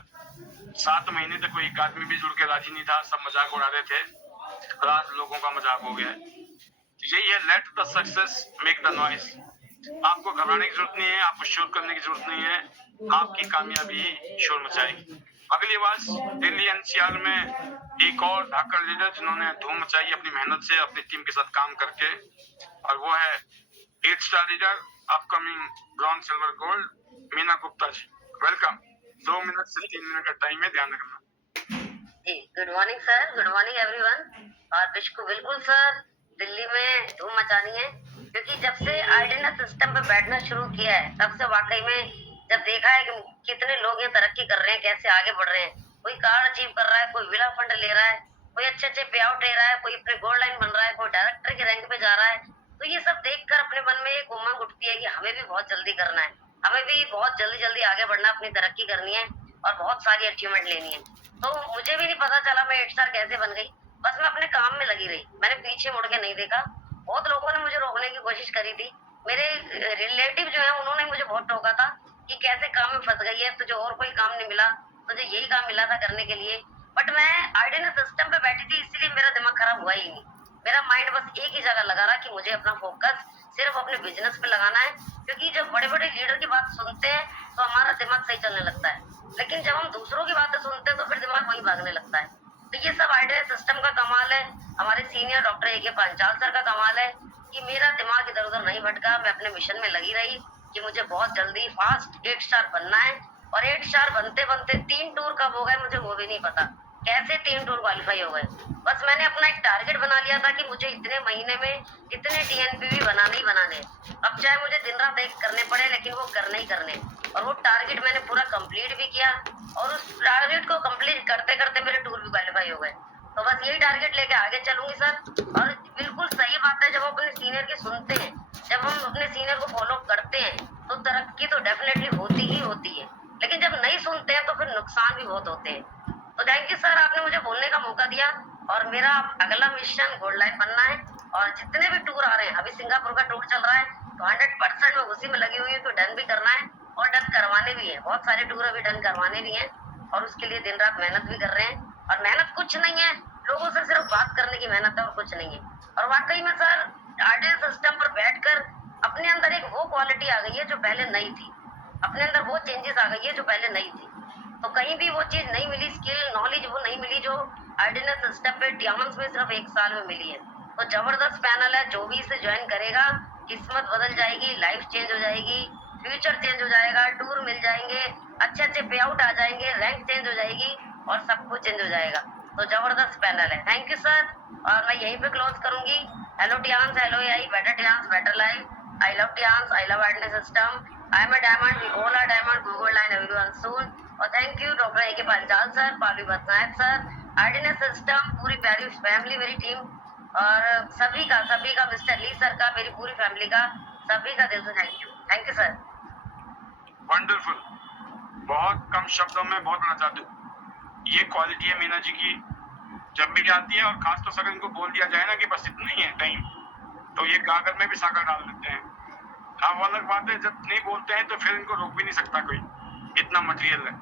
7 महीने तक कोई एक आदमी भी जुड़ के राजी नहीं था, सब मजाक उड़ा रहे थे, और आज लोगों का मजाक हो गया है। तो यही है, let the success make the noise. आपको घबराने की जरूरत नहीं है, आपको शोर करने की जरूरत नहीं है, आपकी कामयाबी ही शोर मचाएगी। अगली आवाज दिल्ली एनसीआर में एक और धाकड़ लीडर जिन्होंने धूम मचाई अपनी मेहनत से, अपनी टीम के साथ काम करके, और वो है 8 star leader, upcoming bronze silver gold, Meena Gupta ji. Welcome. 2 minute से 3 मिनट का टाइम है, ध्यान रखना। जी, good morning sir, good morning everyone. और विश को बिल्कुल सर दिल्ली में धूम मचानी है, क्योंकि जब से आइडेंटिटी सिस्टम पे बैठना शुरू किया है तब से वाकई में जब देखा है कि कितने लोग यहाँ तरक्की कर रहे हैं, कैसे आगे बढ़ रहे हैं, कोई कार्ड अचीव कर रहा है, कोई विला फंड ले रहा है, कोई अच्छे अच्छे पे आउट ले रहा है, कोई अपने गोल्ड लाइन बन रहा है, कोई डायरेक्टर के रैंक पे जा रहा है, तो ये सब देखकर अपने मन में एक उमंग उठती है कि हमें भी बहुत जल्दी करना है, हमें भी बहुत जल्दी जल्दी आगे बढ़ना, अपनी तरक्की करनी है और बहुत सारी अचीवमेंट लेनी है। तो मुझे भी नहीं पता चला मैं 8 स्टार कैसे बन गई, बस मैं अपने काम में लगी रही, मैंने पीछे मुड़ के नहीं देखा। बहुत लोगों ने मुझे रोकने की कोशिश करी थी, मेरे रिलेटिव जो है उन्होंने मुझे बहुत टोका था कि कैसे काम में फंस गई है, तुझे और कोई काम नहीं मिला, तुझे यही काम मिला था करने के लिए। बट मैं आइडेंटिटी सिस्टम पे बैठी थी, इसीलिए मेरा दिमाग खराब हुआ ही नहीं। मेरा माइंड बस एक ही जगह लगा रहा कि मुझे अपना फोकस सिर्फ अपने बिजनेस पे लगाना है, क्योंकि जब बड़े बड़े लीडर की बात सुनते हैं तो हमारा दिमाग सही चलने लगता है, लेकिन जब हम दूसरों की बातें सुनते हैं तो फिर दिमाग वही भागने लगता है। तो ये सब आइडेंटिटी सिस्टम का कमाल है, हमारे सीनियर डॉक्टर ए के पांचाल सर का कमाल है कि मेरा दिमाग इधर उधर नहीं भटका, मैं अपने मिशन में लगी रही कि मुझे बहुत जल्दी फास्ट 8 स्टार बनना है। और 8 स्टार बनते बनते 3 टूर कब हो गए मुझे वो भी नहीं पता, कैसे 3 टूर क्वालिफाई हो गए। बस मैंने अपना एक टारगेट बना लिया था कि मुझे इतने महीने में इतने TNPV बनाने ही बनाने, अब चाहे मुझे दिन रात एक करने पड़े लेकिन वो करने ही करने। और वो टारगेट मैंने पूरा कंप्लीट भी किया, और उस टारगेट को कंप्लीट करते करते मेरे टूर भी क्वालिफाई हो गए। तो बस यही टारगेट लेके आगे चलूंगी सर। और बिल्कुल सही बात है, जब हम अपने सीनियर की सुनते हैं, जब हम अपने सीनियर को फॉलो करते हैं तो तरक्की तो डेफिनेटली होती ही होती है, लेकिन जब नहीं सुनते हैं तो फिर नुकसान भी बहुत होते हैं। तो थैंक यू सर, आपने मुझे बोलने का मौका दिया। और मेरा अगला मिशन गोल्ड लाइन बनना है, और जितने भी टूर आ रहे हैं, अभी सिंगापुर का टूर चल रहा है तो 100% मैं उसी में लगी हुई हूँ, तो डन भी करना है और डन करवाने भी है। बहुत सारे टूर अभी डन करवाने भी हैं और उसके लिए दिन रात मेहनत भी कर रहे हैं। और मेहनत कुछ नहीं है, लोगों से सिर्फ बात करने की मेहनत है और कुछ नहीं है। और वाकई में सर आरडीएन सिस्टम पर बैठकर अपने अंदर एक वो क्वालिटी आ गई है जो पहले नहीं थी, अपने अंदर वो चेंजेस आ गई है जो पहले नहीं थी। तो कहीं भी वो चीज नहीं मिली, स्किल नॉलेज वो नहीं मिली जो आरडीएन सिस्टम पे टियामंस में सिर्फ 1 साल में मिली है। तो जबरदस्त पैनल है, जो भी इसे ज्वाइन करेगा किस्मत बदल जाएगी, लाइफ चेंज हो जाएगी, फ्यूचर चेंज हो जाएगा, टूर मिल जाएंगे, अच्छे अच्छे पे आउट आ जाएंगे, रैंक चेंज हो जाएगी और सब कुछ चेंज हो जाएगा। तो जबरदस्त पैनल है। Thank you sir. और मैं यहीं पे क्लोज करूंगी। Hello Tiens, hello AI, better Tiens, better life. I love Tiens, I love RDN system. I am a diamond, we all are diamond, Google line everyone soon. और thank you doctor A K Panchal sir, Palvi Batnayak sir, RDN system, पूरी प्यारी family, मेरी team और सभी का mister ली sir का, मेरी पूरी फैमिली का, सभी का दिल से थैंक यू सर। वंडरफुल। बहुत कम शब्दों में बहुत बड़ा जादू, ये क्वालिटी है मीना जी की। जब भी आती है और खास तौर से अगर इनको बोल दिया जाए ना कि बस इतना ही है टाइम, तो ये गागर में भी सागर डाल देते हैं। हाँ, वो अलग बात है जब नहीं बोलते हैं तो फिर इनको रोक भी नहीं सकता कोई, इतना मटेरियल है।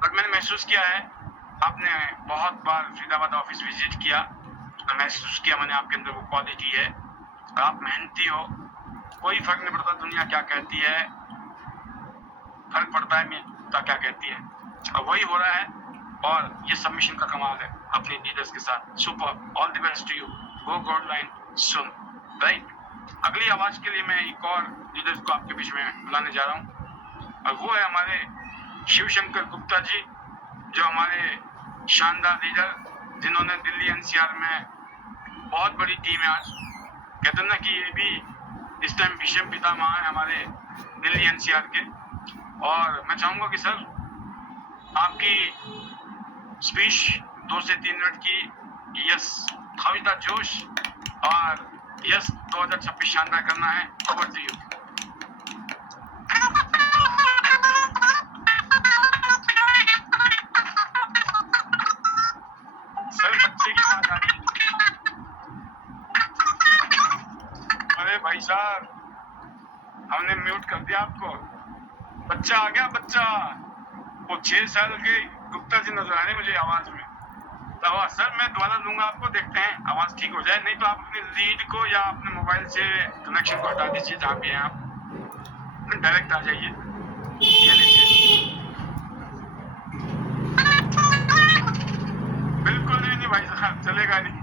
बट मैंने महसूस किया है, आपने बहुत बार फरीदाबाद ऑफिस विजिट किया और महसूस किया मैंने आपके अंदर वो क्वालिटी है। आप मेहनती हो, कोई फर्क नहीं पड़ता दुनिया क्या कहती है, फर्क पड़ता है मीना क्या कहती है। और वही हो रहा है और ये सबमिशन का कमाल है अपने लीडर्स के साथ। Super, all the best to you, go gold line soon. Right, अगली आवाज के लिए मैं एक और लीडर्स को आपके बीच में बुलाने जा रहा हूँ और वो है हमारे शिवशंकर गुप्ता जी, जो हमारे शानदार लीडर, जिन्होंने दिल्ली एनसीआर में बहुत बड़ी टीम है। आज कहते हैं ना कि ये भी इस टाइम विषम पितामह है हमारे दिल्ली एनसीआर के। और मैं चाहूंगा कि सर आपकी स्पीच 2 से 3 मिनट की, यस कविता जोश और यस 2026 शानदार करना है। Over to you sir. बच्चे की बात आ रही है। अरे भाई साहब, हमने म्यूट कर दिया आपको। बच्चा आ गया, बच्चा। वो 6 साल के गुप्ता जी नजर आ रहे मुझे आवाज में। तो सर मैं दोबारा लूंगा आपको, देखते हैं आवाज ठीक हो जाए, नहीं तो आप अपनी लीड को या अपने मोबाइल से कनेक्शन को हटा दीजिए जहाँ भी हैं आप, डायरेक्ट आ जाइए। ये लीजिए। बिल्कुल नहीं भाई साहब, चलेगा नहीं,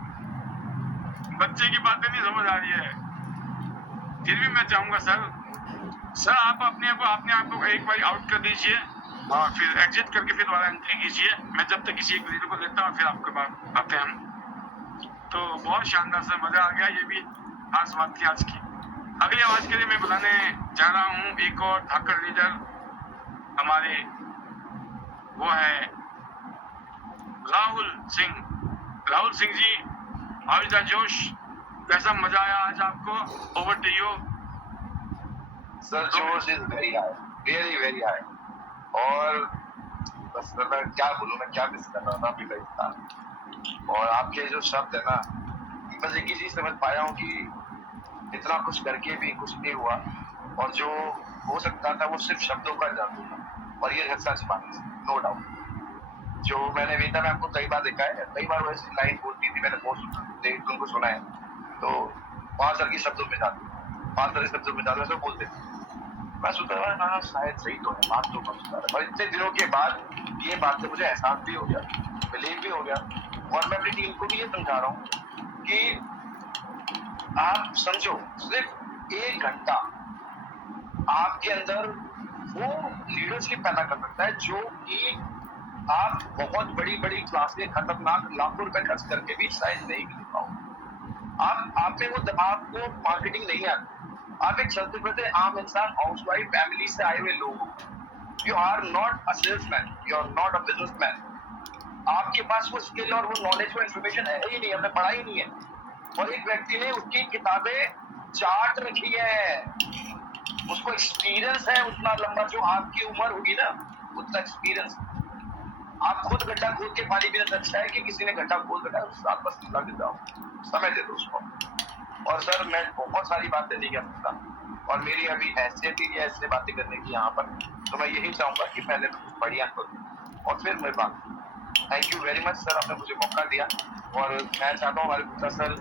बच्चे की बातें नहीं समझ आ रही है। फिर भी मैं चाहूंगा सर आप अपने आप को एक बार आउट कर दीजिए और फिर एग्जिट करके फिर दोबारा एंट्री कीजिए। मैं जब तक किसी एक लीडर को लेता हूँ फिर आपके पास आते हैं हम। तो बहुत शानदार से मजा आ गया, ये भी खास बात थी आज की। अगली आवाज के लिए मैं बुलाने जा रहा हूँ एक और धाकड़ लीडर हमारे, वो है राहुल सिंह जी। हाउ जोश, कैसा मजा आया आज आपको? Over to you sir. जोश is very high, really very high. और बस मैं क्या बोलूं, मैं क्या मिस कर रहा था अभी का। और आपके जो शब्द है ना, बस एक ही चीज समझ पाया हूँ कि इतना कुछ करके भी कुछ नहीं हुआ और जो हो सकता था वो सिर्फ शब्दों का जादू था। और ये सच बात है, नो डाउट। जो मैंने वेदा में आपको कई बार देखा है, कई बार वैसी लाइन बोलती थी, मैंने बहुत तुमको सुना है। तो 5 साल के शब्दों में जादू, 5 साल के शब्दों में जादू ऐसा बोलते थे। मैं सोचता था हाँ शायद सही तो है, बात तो समझता। और इतने दिनों के बाद ये बात से मुझे एहसास भी हो गया, बिलीव भी हो गया। और मैं अपनी टीम को भी ये समझा रहा हूँ कि आप समझो, सिर्फ 1 घंटा आपके अंदर वो लीडरशिप पैदा कर सकता है जो कि आप बहुत बड़ी क्लासें, खतरनाक लाखों रुपए खर्च करके भी शायद नहीं मिल पाओ। आप में वो दबाव को मार्केटिंग नहीं आती। आप एक चलते फिरते आम इंसान, हाउसवाइफ फैमिली से आए हुए लोग। You are not a salesman, you are not a businessman. आपके पास वो स्किल और वो नॉलेज, वो इन्फॉर्मेशन है ही नहीं, हमने पढ़ा ही नहीं है। और एक व्यक्ति ने उसकी किताबें चार्ट रखी है, उसको एक्सपीरियंस है उतना लंबा, जो आपकी उम्र होगी ना उतना एक्सपीरियंस। आप खुद गड्ढा खोद के पानी पीना अच्छा है कि किसी ने गड्ढा खोद रखा है उसके साथ बस लग जाओ, समय दे दो उसको। और सर मैं बहुत सारी बातें नहीं कर सकता और मेरी अभी हैसियत ही है ऐसे बातें करने की यहाँ पर। तो मैं यही चाहूंगा कि पहले तो कुछ बढ़िया करूँ और फिर मैं बात thank you very much sir, आपने मुझे मौका दिया और मैं चाहता हूँ हमारे गुप्ता सर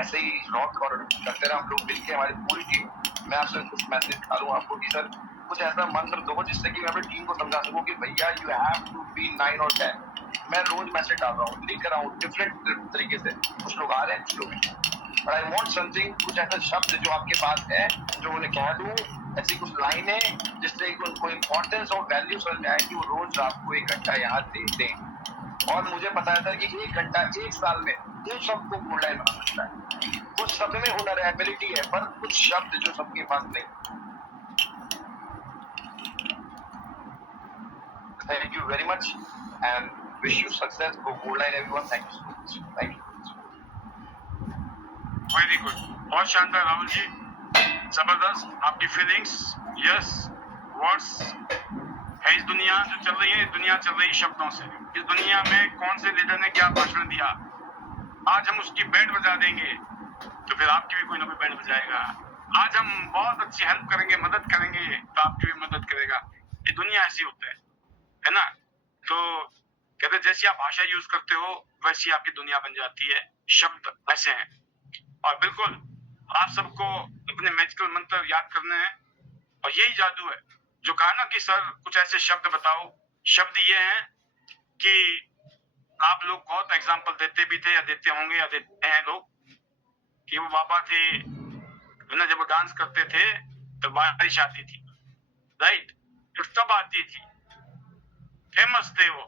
ऐसे ही रॉक और करते रहे, हम लोग मिलकर हमारी पूरी टीम। मैं आपसे कुछ मैसेज डालूँ आपको कि सर कुछ ऐसा मंत्र दो जिससे कि मैं अपनी टीम को समझा सकूं कि भैया यू हैव टू बी 9 और 10। मैं रोज मैसेज डाल रहा हूँ, लिख रहा हूँ डिफरेंट तरीके से, कुछ लोग आ रहे हैं कुछ लोग नहीं। बट आई वांट समथिंग, कुछ ऐसा शब्द जो आपके पास है जो उन्हें कह दूं, ऐसी कुछ लाइनें जिससे उनको इंपॉर्टेंस और वैल्यू समझ में आए कि वो रोज रात को 1 घंटा यहाँ देते हैं। और मुझे पता है सर कि 1 घंटा 1 साल में उन सबको गोल्ड लाइन बना सकता है। कुछ सब में हुनर है, एबिलिटी है, पर कुछ शब्द जो सबके पास नहीं। Thank you very much and wish you success for gold line everyone. Thank you so much, thank you. Very good, बहुत शानदार राहुल जी, जबरदस्त आपकी फीलिंग्स। यस, वर्ड्स है। इस दुनिया जो चल रही है, दुनिया चल रही शब्दों से। इस दुनिया में कौन से लीडर ने क्या भाषण दिया, आज हम उसकी बैंड बजा देंगे तो फिर आपकी भी कोई ना कोई बैंड बजाएगा। आज हम बहुत अच्छी हेल्प करेंगे, मदद करेंगे तो आपकी भी मदद करेगा। ये दुनिया ऐसी होता है ना। तो कहते जैसी आप भाषा यूज करते हो वैसी आपकी दुनिया बन जाती है। शब्द ऐसे हैं और बिल्कुल आप सबको अपने मैजिकल मंत्र याद करने हैं और यही जादू है। जो कहा ना कि सर कुछ ऐसे शब्द बताओ, शब्द ये हैं कि आप लोग बहुत एग्जाम्पल देते भी थे या देते होंगे या देते हैं लोग कि वो बाबा थे ना, जब वो डांस करते थे तो बारिश आती थी, राइट, तो तब आती थी, फेमस थे वो।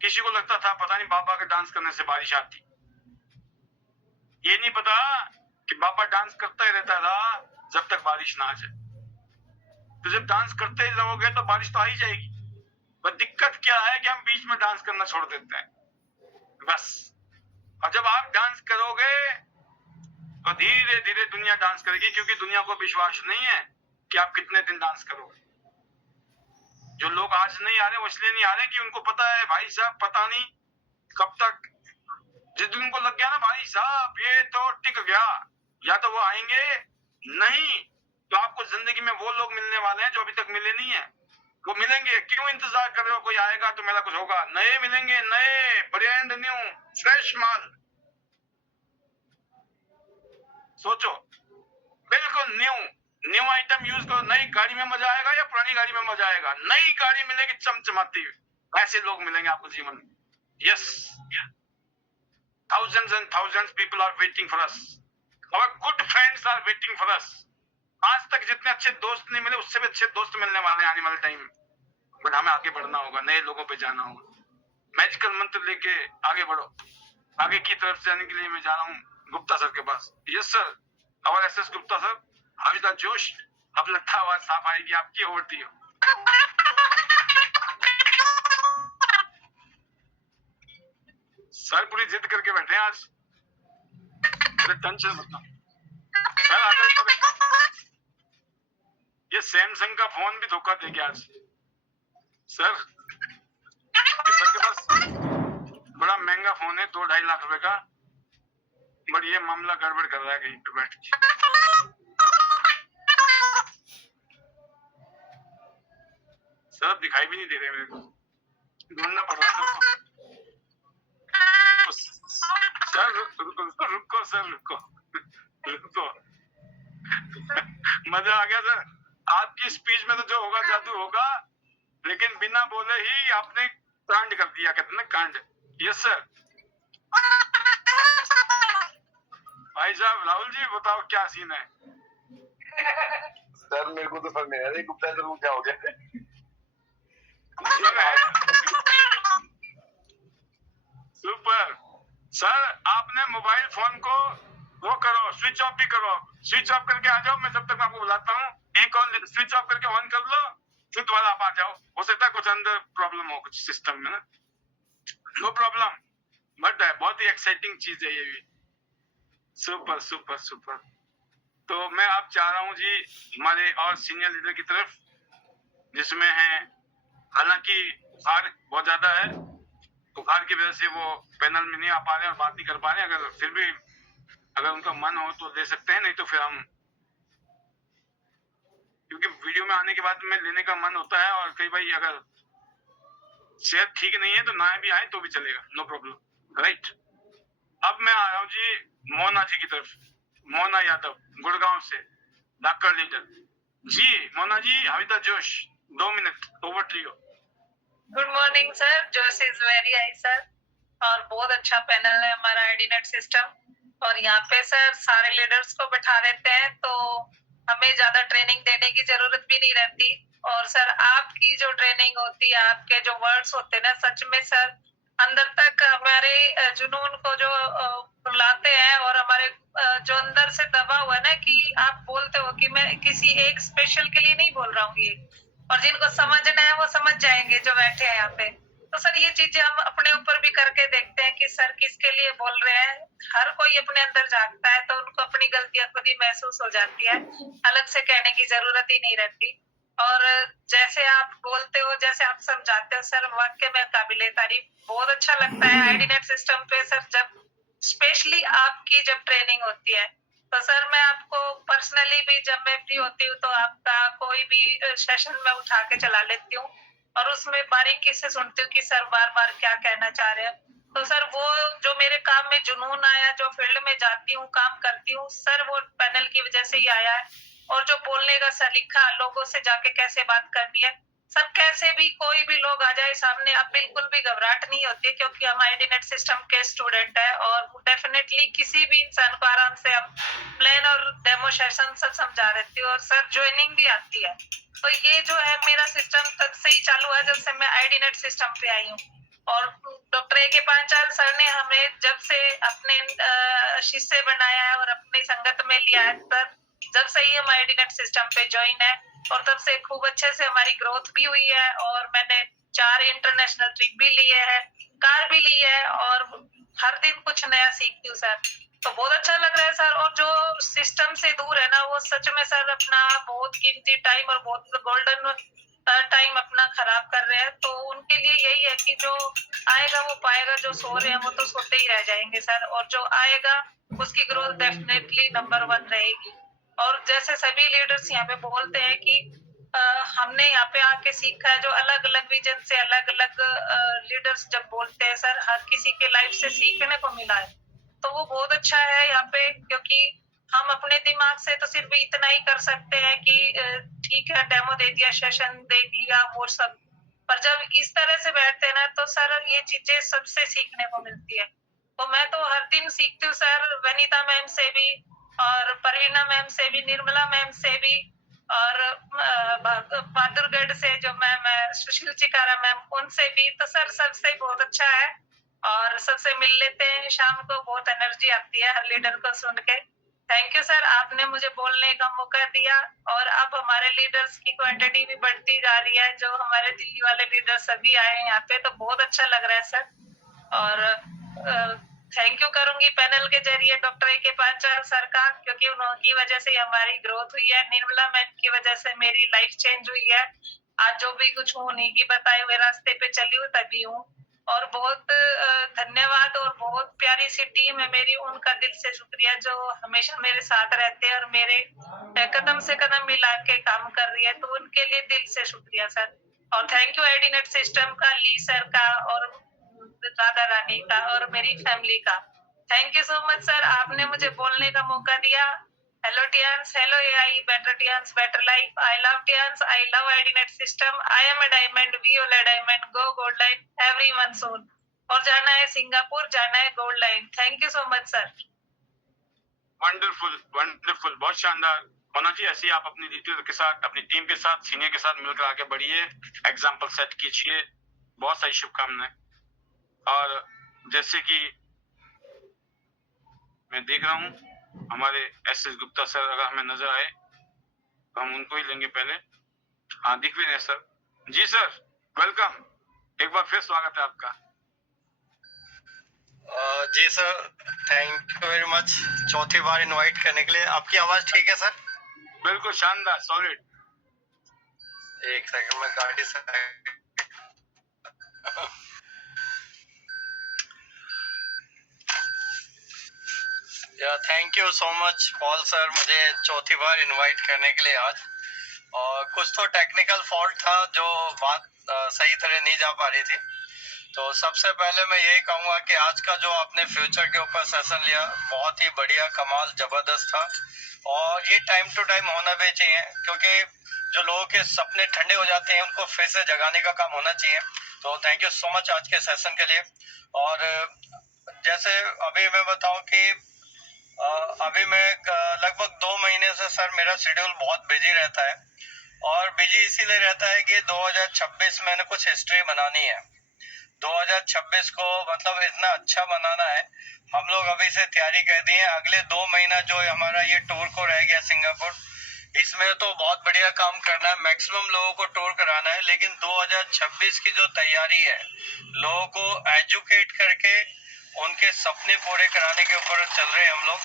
किसी को लगता था पता नहीं बाबा के डांस करने से बारिश आती, ये नहीं पता कि बाबा डांस करता ही रहता था जब तक बारिश ना आ जाए। तो जब डांस करते ही रहोगे तो बारिश तो आ ही जाएगी। पर दिक्कत क्या है कि हम बीच में डांस करना छोड़ देते हैं बस। और जब आप डांस करोगे तो धीरे धीरे दुनिया डांस करेगी, क्योंकि दुनिया को विश्वास नहीं है कि आप कितने दिन डांस करोगे। जो लोग आज नहीं आ रहे वो इसलिए नहीं आ रहे कि उनको पता है भाई साहब पता नहीं कब तक। जिस दिन उनको लग गया ना भाई साहब ये तो टिक गया, या तो वो आएंगे, नहीं तो आपको जिंदगी में वो लोग मिलने वाले हैं जो अभी तक मिले नहीं है, वो मिलेंगे। क्यों इंतजार कर रहे हो, कोई आएगा तो मेरा कुछ होगा। नए मिलेंगे, नए, ब्रांड न्यू, फ्रेश माल। सोचो, बिल्कुल न्यू आइटम यूज करो। नई गाड़ी में मजा आएगा या पुरानी गाड़ी में मजा आएगा? नई गाड़ी मिलेगी चमचमाती हुई, ऐसे लोग मिलेंगे आपको जीवन में। Yes, thousands and thousands people are waiting for us. Our good friends are waiting for us. आज तक जितने अच्छे दोस्त नहीं मिले उससे भी अच्छे दोस्त मिलने वाले हैं आने वाले टाइम में। बट हमें आगे बढ़ना होगा, नए लोगों पे जाना होगा। मैजिकल मंत्र लेके आगे बढ़ो। आगे की तरफ जाने के लिए मैं जा रहा हूँ गुप्ता सर के पास। यस सर, और SS Gupta sir, how is the जोश? अब लगता है आवाज साफ आएगी आपकी, ओवर टू यू। सर पूरी जिद करके बैठे हैं आज, टेंशन मत लो सर। अगर ये सैमसंग का फोन भी धोखा दे गया आज सर। सर के पास बड़ा महंगा फोन है, 2-2.5 लाख रुपए का, बट ये मामला गड़बड़ कर रहा है कहीं पे बैठ के। सर दिखाई भी नहीं दे रहे मेरे को, ढूंढना पड़ रहा है सर। रुको सर, रुको। मजा आ गया सर, आपकी स्पीच में तो जो होगा जादू होगा, लेकिन बिना बोले ही आपने कांड कर दिया, कहते ना कांड। Yes sir. भाई साहब राहुल जी बताओ क्या सीन है? सर मेरे को तो समझ नहीं आ रहा गुप्ता सर को क्या हो गया। सुपर सर, आपने मोबाइल फोन को वो करो, स्विच ऑफ भी करो। स्विच ऑफ करके आ जाओ, मैं जब तक आपको बुलाता हूँ। एक और स्विच ऑफ करके ऑन कर लो, फिर दोबारा आप आ जाओ। हो सकता है कुछ अंदर प्रॉब्लम हो, कुछ सिस्टम में ना, नो प्रॉब्लम। बट बहुत ही एक्साइटिंग चीज है ये भी। Super super super. तो मैं अब चाह रहा हूँ जी हमारे और सीनियर लीडर की तरफ, जिसमें है हालांकि बुखार बहुत ज्यादा है, बुखार की वजह से वो पैनल में नहीं आ पा रहे और बात नहीं कर पा रहे। अगर फिर भी अगर उनका मन हो तो दे सकते हैं, नहीं तो फिर हम, क्योंकि वीडियो में आने के बाद में लेने का मन होता है और कई भाई अगर सेहत ठीक नहीं है तो ना भी आए तो भी चलेगा, नो प्रॉब्लम, राइट। अब मैं आ रहा हूँ जी मोना जी की तरफ। मोना यादव गुड़गांव से, doctor leader ji. Mona ji, how is the जोश, 2 minute, over to you. Good morning sir, जोश इज वेरी हाई सर, और बहुत अच्छा पैनल है हमारा आईडीनेट सिस्टम। और यहाँ पे सर सारे लीडर्स को बैठा देते हैं तो हमें ज्यादा ट्रेनिंग देने की जरूरत भी नहीं रहती। और सर आपकी जो ट्रेनिंग होती है, आपके जो वर्ड्स होते हैं ना, सच में सर अंदर तक हमारे जुनून को जो बुलाते हैं, और हमारे जो अंदर से दबा हुआ है ना कि आप बोलते हो कि मैं किसी एक स्पेशल के लिए नहीं बोल रहा हूँ ये, और जिनको समझना है वो समझ जाएंगे जो बैठे हैं यहाँ पे। तो सर ये चीजें हम अपने ऊपर भी करके देखते हैं कि सर किसके लिए बोल रहे हैं। हर कोई अपने अंदर झांकता है तो उनको अपनी गलतियां खुद ही महसूस हो जाती है, अलग से कहने की जरूरत ही नहीं रहती। और जैसे आप बोलते हो, जैसे आप समझाते हो सर, वाकई में काबिले तारीफ, बहुत अच्छा लगता है आईडीनेट सिस्टम पे सर। जब स्पेशली आपकी जब ट्रेनिंग होती है तो सर मैं आपको पर्सनली भी जब मैं फ्री होती हूँ तो आपका कोई भी सेशन में उठा के चला लेती हूँ, और उसमें बारीकी से सुनती हूँ कि सर बार बार क्या कहना चाह रहे हैं। तो सर वो जो मेरे काम में जुनून आया, जो फील्ड में जाती हूँ, काम करती हूँ सर, वो पैनल की वजह से ही आया है। और जो बोलने का सलीका, लोगों से जाके कैसे बात करनी है सर, कैसे भी कोई भी लोग आ जाए सामने, अब बिल्कुल भी घबराहट नहीं होती, क्योंकि हम आईडीनेट सिस्टम के स्टूडेंट है। और डेफिनेटली किसी भी इंसान को आराम से हम प्लान और डेमो सेशन सब समझा देती हूँ, और सर ज्वाइनिंग भी आती है। तो ये जो है मेरा सिस्टम तब से ही चालू है जब से मैं आईडीनेट सिस्टम पे आई हूँ। और डॉक्टर ए के पांचाल सर ने हमें जब से अपने शिष्य बनाया है और अपनी संगत में लिया है, तब जब से ही हम आईडीनेट सिस्टम पे ज्वाइन है, और तब से खूब अच्छे से हमारी ग्रोथ भी हुई है। और मैंने 4 इंटरनेशनल ट्रिप भी लिए है, कार भी ली है, और हर दिन कुछ नया सीखती हूँ सर। तो बहुत अच्छा लग रहा है सर। और जो सिस्टम से दूर है ना, वो सच में सर अपना बहुत कीमती टाइम और बहुत गोल्डन टाइम अपना खराब कर रहे हैं। तो उनके लिए यही है कि जो आएगा वो पाएगा, जो सो रहे हैं वो तो सोते ही रह जाएंगे सर, और जो आएगा उसकी ग्रोथ डेफिनेटली नंबर 1 रहेगी। और जैसे सभी लीडर्स यहाँ पे बोलते हैं कि हमने यहाँ पे आके सीखा है, जो अलग अलग विजन से अलग अलग लीडर्स जब बोलते हैं सर, हर किसी के लाइफ से सीखने को मिला है। तो वो बहुत अच्छा है यहाँ पे, क्योंकि हम अपने दिमाग से तो सिर्फ इतना ही कर सकते हैं कि ठीक है डेमो दे दिया, सेशन देख लिया, वो सब। पर जब इस तरह से बैठते हैं ना तो सर ये चीजें सबसे सीखने को मिलती है। तो मैं तो हर दिन सीखती हूँ सर, वनीता मैम से भी, और परवीना मैम से भी, निर्मला मैम से भी, और बहादुरगढ़ से जो मैम है सुशील चिकारा मैम, उनसे भी। तो सर सबसे बहुत अच्छा है, और सबसे मिल लेते हैं शाम को, बहुत एनर्जी आती है हर लीडर को सुन के। थैंक यू सर, आपने मुझे बोलने का मौका दिया। और अब हमारे लीडर्स की क्वांटिटी भी बढ़ती जा रही है, जो हमारे दिल्ली वाले लीडर सभी आए हैं यहाँ पे, तो बहुत अच्छा लग रहा है सर। और थैंक यू करूंगी पैनल के जरिए डॉक्टर ए के पांचाल सर का, क्योंकि उनकी वजह से हमारी ग्रोथ हुई है। निर्मला मैम की वजह से मेरी लाइफ चेंज हुई है। आज जो भी कुछ हूँ उन्हीं की बताए हुए रास्ते पे चली हूँ, तभी हूँ। और बहुत धन्यवाद, और बहुत प्यारी सी टीम है मेरी, उनका दिल से शुक्रिया जो हमेशा मेरे साथ रहते हैं और मेरे कदम से कदम मिला के काम कर रही है। तो उनके लिए दिल से शुक्रिया सर। और थैंक यू आईडीनेट सिस्टम का, ली सर का, और राधा रानी का, और मेरी फैमिली का। Thank you so much sir, आपने मुझे बोलने का मौका दिया। Hello Tiens, hello AI, better Tiens, better life. I love Tiens, I love IDNet system. I am a diamond, we all a diamond, go gold line, everyone soon. और जाना है Singapore, जाना है gold line. Thank you so much sir. Wonderful, wonderful, बहुत शानदार। होना चाहिए ऐसे ही आप अपनी लीडर के साथ, अपनी टीम के साथ, सीनियर के साथ मिलकर आगे बढ़िए, एग्जाम्पल सेट कीजिए। बहुत सारी शुभकामनाएं। और जैसे कि मैं देख रहा हूँ हमारे एस गुप्ता सर अगर हमें नजर आए तो हम उनको ही लेंगे पहले। हाँ, दिख भी रहे सर। जी सर, वेलकम, एक बार फिर स्वागत है आपका। जी sir, thank you very much चौथी बार इनवाइट करने के लिए। आपकी आवाज ठीक है सर? बिल्कुल शानदार, सॉलिड। एक सेकंड में गाड़ी से thank you so much Paul sir, मुझे चौथी बार इनवाइट करने के लिए आज। और कुछ तो टेक्निकल फॉल्ट था जो बात सही तरह नहीं जा पा रही थी। तो सबसे पहले मैं यही कहूँगा कि आज का जो आपने फ्यूचर के ऊपर सेशन लिया बहुत ही बढ़िया, कमाल, जबरदस्त था। और ये टाइम टू टाइम होना भी चाहिए, क्योंकि जो लोगों के सपने ठंडे हो जाते हैं उनको फिर से जगाने का काम होना चाहिए। तो थैंक यू सो मच आज के सेशन के लिए। और जैसे अभी मैं बताऊं कि अभी मैं लगभग 2 महीने से सर मेरा शेड्यूल बहुत बिजी रहता है, और बिजी इसीलिए रहता है कि 2026 मैंने कुछ हिस्ट्री बनानी है। 2026 को मतलब इतना अच्छा बनाना है। हम लोग अभी से तैयारी कर दी है। अगले 2 महीना जो हमारा ये टूर को रह गया सिंगापुर, इसमें तो बहुत बढ़िया काम करना है, मैक्सिमम लोगों को टूर कराना है। लेकिन 2026 की जो तैयारी है, लोगों को एजुकेट करके उनके सपने पूरे कराने के ऊपर चल रहे हैं हम लोग।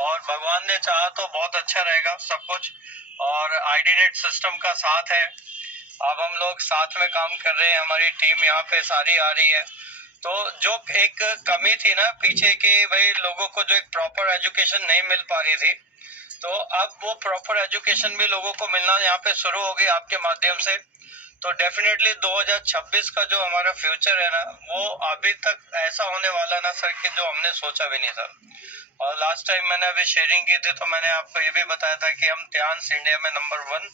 और भगवान ने चाहा तो बहुत अच्छा रहेगा सब कुछ। और आईडीनेट सिस्टम का साथ है, अब हम लोग साथ में काम कर रहे हैं, हमारी टीम यहाँ पे सारी आ रही है। तो जो एक कमी थी ना पीछे की, भाई लोगों को जो एक प्रॉपर एजुकेशन नहीं मिल पा रही थी, तो अब वो प्रॉपर एजुकेशन भी लोगों को मिलना यहाँ पे शुरू हो गई आपके माध्यम से। तो डेफिनेटली 2026 का जो हमारा फ्यूचर है ना, वो अभी तक ऐसा होने वाला ना सर कि जो हमने सोचा भी नहीं था। और लास्ट टाइम मैंने अभी शेयरिंग की थी तो मैंने आपको ये भी बताया था कि हम त्यांस इंडिया में नंबर 1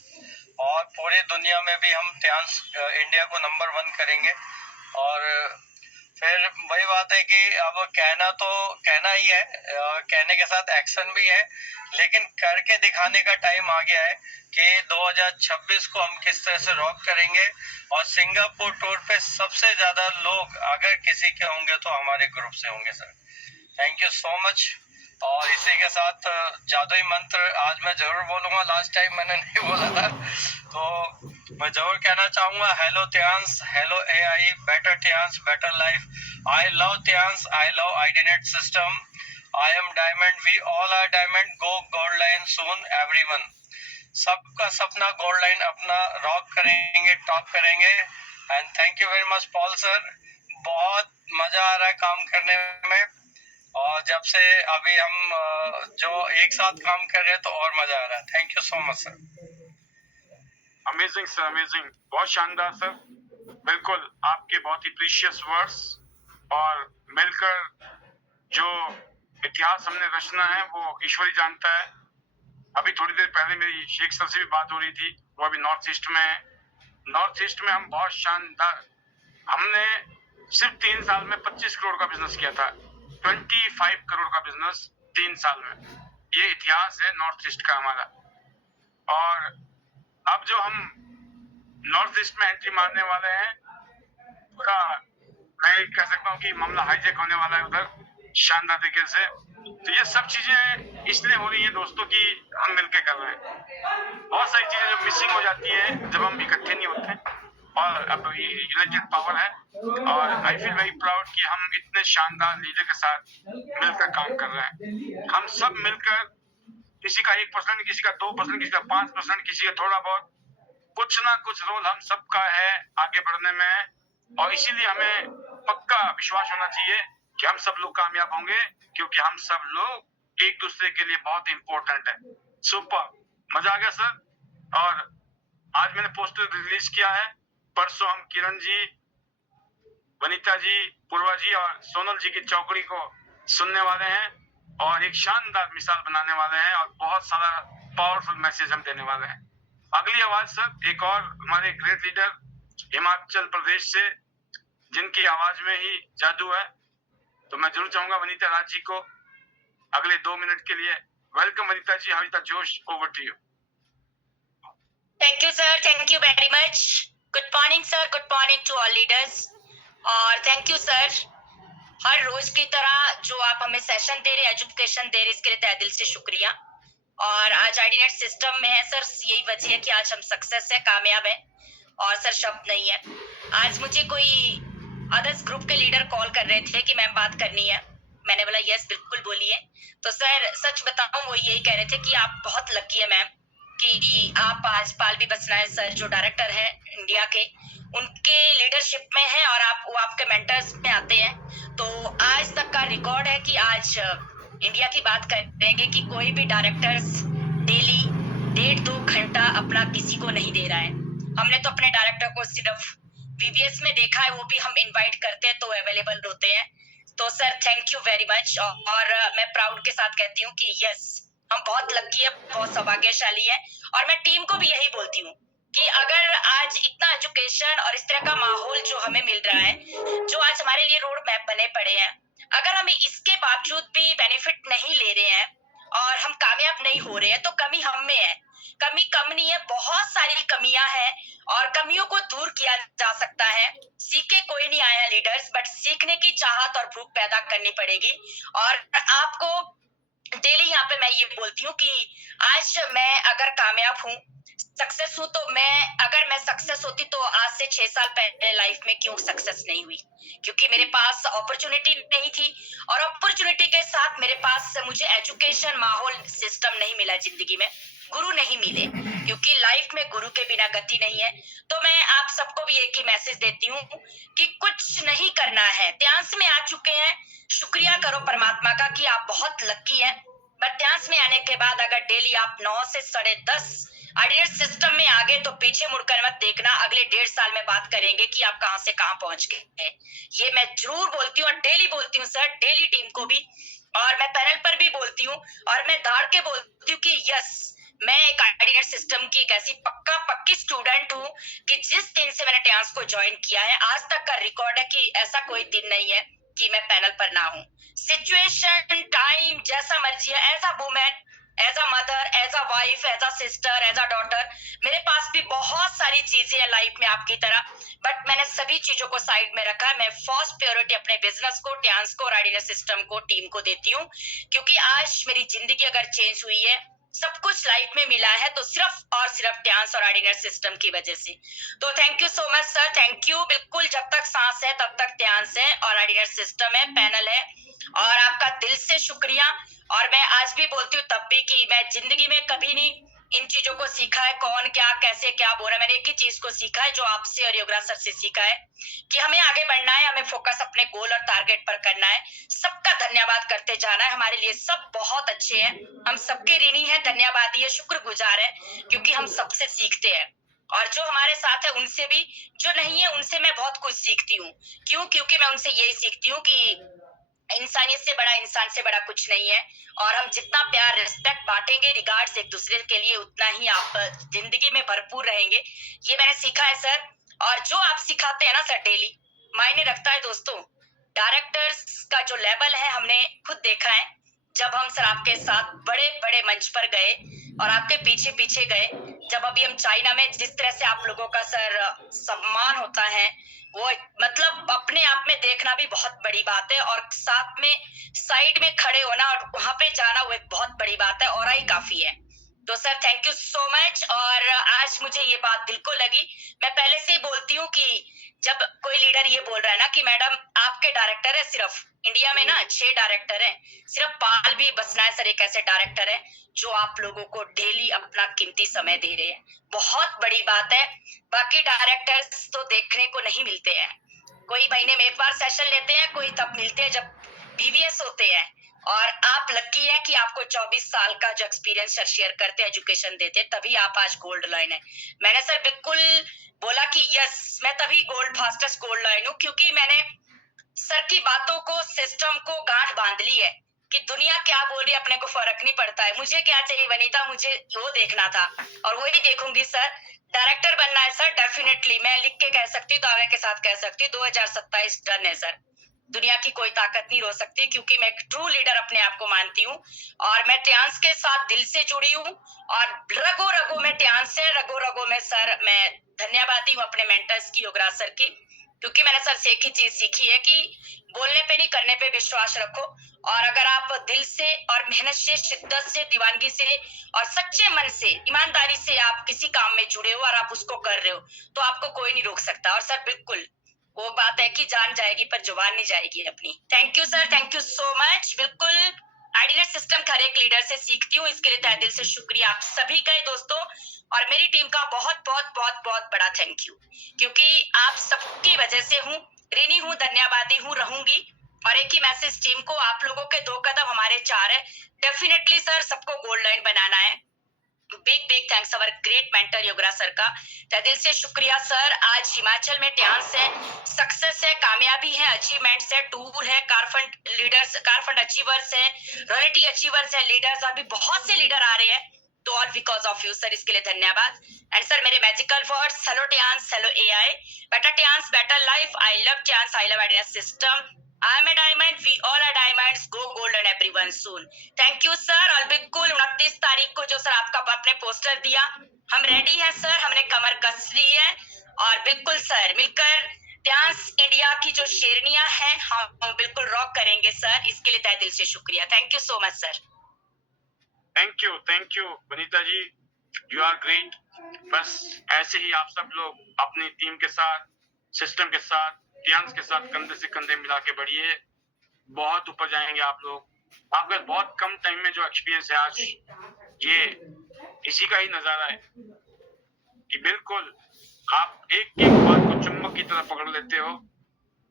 और पूरी दुनिया में भी हम त्यांस इंडिया को नंबर 1 करेंगे। और फिर वही बात है कि अब कहना तो कहना ही है, कहने के साथ एक्शन भी है, लेकिन करके दिखाने का टाइम आ गया है कि 2026 को हम किस तरह से रॉक करेंगे। और सिंगापुर टूर पे सबसे ज्यादा लोग अगर किसी के होंगे तो हमारे ग्रुप से होंगे sir. Thank you so much. और इसी के साथ जादुई मंत्र आज मैं जरूर बोलूंगा, लास्ट टाइम मैंने नहीं बोला था, तो मैं जरूर कहना चाहूंगा, hello Tiens, hello AI, better Tiens, better life. I love Tiens, I love IDNet system, I am diamond, we all are diamond, go gold line soon everyone. सबका सपना गोल्ड लाइन अपना रॉक करेंगे, टॉप करेंगे। And thank you very much Paul sir, बहुत मजा आ रहा है काम करने में। और जब से अभी हम जो एक साथ काम कर रहे हैं तो और मजा आ रहा है। Thank you so much sir. Amazing sir, amazing, बहुत शानदार सर। बिल्कुल आपके बहुत ही प्रीशियस वर्ड्स, और मिलकर जो इतिहास हमने रचना है वो ईश्वर ही जानता है। अभी थोड़ी देर पहले मेरी शेख सर से भी बात हो रही थी, वो अभी नॉर्थ ईस्ट में है। नॉर्थ ईस्ट में हम बहुत शानदार, हमने सिर्फ 3 साल में 25 करोड़ का बिजनेस किया था, 25 करोड़ का बिजनेस 3 साल में। ये इतिहास है नॉर्थ ईस्ट का हमारा। और अब जो हम नॉर्थ ईस्ट में एंट्री मारने वाले हैं, पूरा मैं कह सकता हूँ कि मामला हाईजेक होने वाला है उधर शानदार तरीके से। तो ये सब चीजें इसलिए हो रही हैं दोस्तों कि हम मिलके कर रहे हैं। बहुत सारी चीजें जो मिसिंग हो जाती है जब हम इकट्ठे नहीं होते, और अब ये यूनाइटेड पावर है। और आई फील वेरी प्राउड कि हम इतने शानदार लीडर के साथ मिलकर काम कर रहे हैं। हम सब मिलकर, किसी का 1%, किसी का 2%, किसी का 5%, किसी का थोड़ा बहुत, कुछ ना कुछ रोल हम सबका है आगे बढ़ने में। और इसीलिए हमें पक्का विश्वास होना चाहिए कि हम सब लोग कामयाब होंगे, क्योंकि हम सब लोग एक दूसरे के लिए बहुत इंपॉर्टेंट है। सुपर, मजा आ गया सर। और आज मैंने पोस्टर रिलीज किया है, परसों हम किरण जी, वनीता जी, पूर्वा जी और सोनल जी की चौकड़ी को सुनने वाले हैं, और एक शानदार मिसाल बनाने वाले हैं, और बहुत सारा पावरफुल मैसेज हम देने वाले हैं। अगली आवाज सर एक और हमारे ग्रेट लीडर हिमाचल प्रदेश से, जिनकी आवाज में ही जादू है, तो मैं जरूर चाहूंगा वनीता राज जी को अगले 2 मिनट के लिए। वेलकम वनीता जी, हविता जोश, over to you. Thank you sir, thank you very much. Good morning sir, good morning to all leaders. और थैंक यू सर, हर रोज की तरह जो आप हमें सेशन दे रहे, एजुकेशन दे रहे, इसके लिए तहे दिल से शुक्रिया। और आज आईडीनेट सिस्टम में है सर, यही वजह है कि आज हम सक्सेस है, कामयाब है, और सर शब्द नहीं है। आज मुझे कोई अदर्स ग्रुप के लीडर कॉल कर रहे थे कि मैम बात करनी है, मैंने बोला यस बिल्कुल बोलिए। तो सर सच बताऊं, वो यही कह रहे थे कि आप बहुत लकी है मैम कि आप आज पालवी बसनाए सर जो डायरेक्टर है इंडिया के, उनके लीडरशिप में है, और वो आपके मेंटर्स में आते हैं। तो आज तक का रिकॉर्ड है कि आज इंडिया की बात करेंगे कि कोई भी डायरेक्टर्स डेली 1.5-2 घंटा अपना किसी को नहीं दे रहा है। हमने तो अपने डायरेक्टर को सिर्फ VVS में देखा है, वो भी हम इनवाइट करते हैं तो अवेलेबल होते हैं। तो sir thank you very much. और मैं प्राउड के साथ कहती हूँ कि यस, हम बहुत लकी है, बहुत सौभाग्यशाली है। और मैं टीम को भी यही बोलती हूँ कि अगर आज इतना एजुकेशन और इस तरह का माहौल जो हमें मिल रहा है, जो आज हमारे लिए रोड मैप बने पड़े हैं, अगर हम इसके बावजूद भी बेनिफिट नहीं ले रहे हैं और हम कामयाब नहीं हो रहे हैं, तो कमी हम में है। कमी कम नहीं है, बहुत सारी कमियां हैं और कमियों को दूर किया जा सकता है। सीखे कोई नहीं आया लीडर्स, बट सीखने की चाहत और भूख पैदा करनी पड़ेगी। और आपको डेली यहाँ पे मैं ये बोलती हूँ कि आज मैं अगर कामयाब हूँ, सक्सेस हूँ, तो अगर मैं सक्सेस होती तो आज से 6 साल पहले लाइफ में क्यों सक्सेस नहीं हुई? क्योंकि मेरे पास अपॉर्चुनिटी नहीं थी, और अपॉर्चुनिटी के साथ मेरे पास मुझे एजुकेशन, माहौल, सिस्टम नहीं मिला जिंदगी में, गुरु नहीं मिले, क्योंकि लाइफ में गुरु के बिना गति नहीं है। तो मैं आप सबको भी एक ही मैसेज देती हूँ कि कुछ नहीं करना है, त्यांश में आ चुके हैं, शुक्रिया करो परमात्मा का कि आप बहुत लकी हैं। बट त्यांश में आने के बाद अगर डेली आप 9 से 10:30 ऑर्डिनरी सिस्टम में आगे, तो पीछे मुड़कर मत देखना, अगले 1.5 साल में बात करेंगे कि आप कहां से कहां पहुंच गए। ये मैं जरूर बोलती हूँ और डेली बोलती हूँ सर, डेली टीम को भी, और मैं पैनल पर भी बोलती हूँ, और मैं धाड़ के बोलती हूँ कि यस, मैं एक ऑर्डिनरी सिस्टम की एक ऐसी पक्की स्टूडेंट हूँ कि जिस दिन से मैंने ट्यांस को ज्वाइन किया है, आज तक का रिकॉर्ड है कि ऐसा कोई दिन नहीं है कि मैं पैनल पर ना हूँ। सिचुएशन, टाइम जैसा मर्जी है, as a women, as a mother, as a wife, as a sister, as a daughter, मेरे पास भी बहुत सारी चीजें हैं लाइफ में आपकी तरह, बट मैंने सभी चीजों को साइड में रखा है। मैं फर्स्ट प्रायोरिटी अपने बिजनेस को, ट्यांस को, ऑर्डिनरी सिस्टम को, टीम को देती हूँ, क्योंकि आज मेरी जिंदगी अगर चेंज हुई है, सब कुछ लाइफ में मिला है, तो सिर्फ और सिर्फ ट्यांस और ऑर्डिनरी सिस्टम की वजह से। तो thank you so much sir, thank you. बिल्कुल, जब तक सांस है तब तक ट्यांस है और ऑर्डिनरी सिस्टम है, पैनल है, और आपका दिल से शुक्रिया। और मैं आज भी बोलती हूँ तब भी कि मैं जिंदगी में कभी नहीं इन चीजों को सीखा है, कौन क्या कैसे क्या बोल रहा है। मैंने एक ही चीज को सीखा है, जो आपसे और योगराज सर से सीखा है, कि हमें आगे बढ़ना है, हमें फोकस अपने गोल और टारगेट पर करना है, सबका धन्यवाद करते जाना है। हमारे लिए सब बहुत अच्छे हैं, हम सबके ऋणी हैं, धन्यवादी है, शुक्रगुजार है, क्योंकि हम सबसे सीखते हैं। और जो हमारे साथ है उनसे भी, जो नहीं है उनसे मैं बहुत कुछ सीखती हूँ। क्यों? क्योंकि मैं उनसे यही सीखती हूँ कि इंसानियत से बड़ा, इंसान से बड़ा कुछ नहीं है, और हम जितना प्यार, रिस्पेक्ट बांटेंगे, रिगार्ड्स एक दूसरे के लिए, उतना ही आप जिंदगी में भरपूर रहेंगे। ये मैंने सीखा है सर, और जो आप सिखाते हैं ना सर डेली, मायने रखता है दोस्तों। डायरेक्टर्स का जो लेवल है, हमने खुद देखा है, जब हम सर आपके साथ बड़े बड़े मंच पर गए और आपके पीछे पीछे गए, जब अभी हम चाइना में, जिस तरह से आप लोगों का सर सम्मान होता है, वो मतलब अपने आप में देखना भी बहुत बड़ी बात है, और साथ में साइड में खड़े होना और वहां पे जाना, वो एक बहुत बड़ी बात है, और ही काफी है। तो sir thank you so much. और आज मुझे ये बात दिल को लगी, मैं पहले से ही बोलती हूँ कि जब कोई लीडर ये बोल रहा है ना कि मैडम आपके डायरेक्टर है, सिर्फ इंडिया में ना 6 डायरेक्टर हैं, सिर्फ पाल भी बसना है सर एक ऐसे डायरेक्टर है जो आप लोगों को डेली अपना कीमती समय दे रहे हैं, बहुत बड़ी बात है। बाकी डायरेक्टर्स तो देखने को नहीं मिलते हैं, कोई महीने में एक बार सेशन लेते हैं, कोई तब मिलते हैं जब BVS होते हैं, और आप लकी है कि आपको 24 साल का जो एक्सपीरियंस सर शेयर करते, एजुकेशन देते, तभी आप आज गोल्ड लाइन है। मैंने सर बिल्कुल बोला कि यस, मैं तभी गोल्ड, फास्टेस्ट गोल्ड लाइन हूँ, क्योंकि मैंने सर की बातों को, सिस्टम को गांठ बांध ली है कि दुनिया क्या बोल रही है अपने को फर्क नहीं पड़ता है। मुझे क्या चाहिए वनीता, मुझे वो देखना था और वही देखूंगी सर। डायरेक्टर बनना है सर, डेफिनेटली मैं लिख के कह सकती हूँ, दावे के साथ कह सकती हूँ, 2027 डन है सर। दुनिया की कोई ताकत नहीं रोक सकती, क्योंकि मैं एक ट्रू लीडर अपने आप को मानती हूँ, और मैं ट्यांस के साथ दिल से जुड़ी हूँ, और रगो रगो में ट्यांस है, रगो रगो में सर मैं धन्यवादी हूँ अपने मेंटर्स की, योगराज सर की, क्योंकि मैंने सर से एक ही चीज सीखी है कि बोलने पे नहीं, करने पे विश्वास रखो, और अगर आप दिल से और मेहनत से, शिद्दत से, दीवानगी से और सच्चे मन से, ईमानदारी से आप किसी काम में जुड़े हो और आप उसको कर रहे हो, तो आपको कोई नहीं रोक सकता। और सर बिल्कुल वो बात है कि जान जाएगी पर जुबान नहीं जाएगी अपनी। Thank you sir, thank you so much. बिल्कुल ऑर्डिनरी सिस्टम हर एक लीडर से सीखती हूँ, इसके लिए तहे दिल से शुक्रिया आप सभी का दोस्तों, और मेरी टीम का बहुत बहुत बहुत बहुत बड़ा थैंक यू, क्योंकि आप सबकी वजह से हूँ, ऋणी हूँ, धन्यवादी हूँ, रहूंगी। और एक ही मैसेज टीम को, आप लोगों के 2 कदम हमारे 4 है, डेफिनेटली सर सबको गोल्ड लाइन बनाना है, बिग थैंक्स अवर ग्रेट मेंटर योगराज सर का। तहे दिल से शुक्रिया सर। आज हिमाचल में डांस है, सक्सेस है, कामयाबी है, अचीवमेंट्स है, टूर है, कारफंड लीडर्स, कारफंड अचीवर्स है, रॉयल्टी अचीवर्स है, लीडर्स, अभी बहुत से लीडर आ रहे हैं। तो all because of you sir, इसके लिए धन्यवाद। एंड सर मेरे magical words, hello dance, hello AI, better dance, better life, I love dance, I love idea system, I am a diamond, we all are diamonds, go golden everyone soon. Thank you sir. और बिल्कुल 29 तारीख को जो sir आपका आपने poster दिया, हम ready हैं सर, हमने कमर कस ली है और बिल्कुल सर मिलकर डांस इंडिया की जो शेरनियां हैं हम बिल्कुल रॉक करेंगे सर। इसके लिए तहे दिल से शुक्रिया। Thank you so much sir. Thank you Vanita ji, you are great. बस ऐसे ही आप सब लोग अपनी टीम के साथ, सिस्टम के साथ, डांस के साथ कंधे से कंधे मिला के बढ़िए, बहुत ऊपर जाएंगे आप लोग। आपका बहुत कम टाइम में जो एक्सपीरियंस है आज, ये इसी का ही नजारा है कि बिल्कुल आप एक एक बात को चुम्बक की तरह पकड़ लेते हो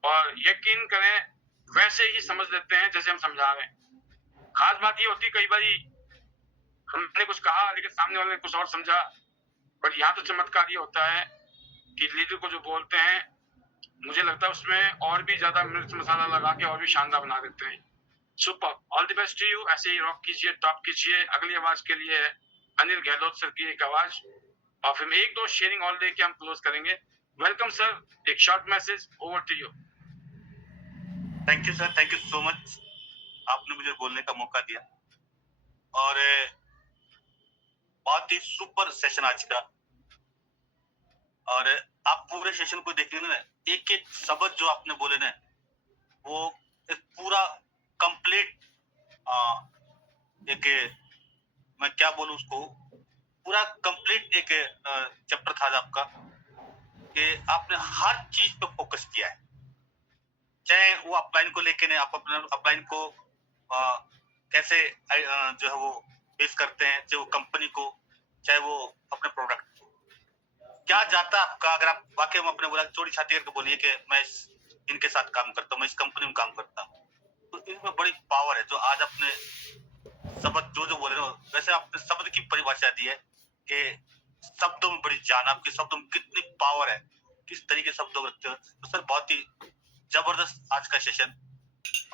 और यकीन करें वैसे ही समझ लेते हैं जैसे हम समझा रहे हैं। खास बात ये होती है कई बार हमने कुछ कहा लेकिन सामने वाले ने कुछ और समझा, बट यहाँ तो चमत्कार ये होता है कि लीडर को जो बोलते हैं, मुझे लगता है उसमें और भी ज्यादा मिर्च मसाला लगा के और भी शानदार बना देते हैं। Super, all the best to you. ऐसे ही रॉक कीजिए, टॉप कीजिए। अगली आवाज के लिए अनिल गहलोत सर की एक आवाज और फिर एक दो शेयरिंग ऑल लेके हम क्लोज करेंगे। वेलकम सर, एक short message, over to you. Thank you sir, thank you so much, आपने मुझे बोलने का मौका दिया और बहुत ही सुपर सेशन आज का। और आप पूरे सेशन को देखेंगे ना, एक एक शब्द जो आपने बोले ना, वो एक पूरा कंप्लीट एक, मैं क्या बोलूं उसको, पूरा कंप्लीट एक चैप्टर था आपका कि आपने हर चीज पे फोकस किया है। चाहे वो अपलाइन को लेके ने, आप अपने अपलाइन को कैसे जो है वो फेस करते हैं, चाहे वो कंपनी को, चाहे वो अपने प्रोडक्ट को, क्या जाता है आपका। अगर आप वाकई में अपने बोला चोरी छाती करके बोलिए कि मैं इनके साथ काम करता हूँ, मैं इस कंपनी में काम करता हूँ, तो इनमें बड़ी पावर है। जो आज आपने शब्द जो बोले ना, वैसे आपने शब्द की परिभाषा दी है कि शब्दों में बड़ी जान, आपके शब्दों में कितनी पावर है, किस तरीके से शब्दों रखते हो। तो सर बहुत ही जबरदस्त आज का सेशन।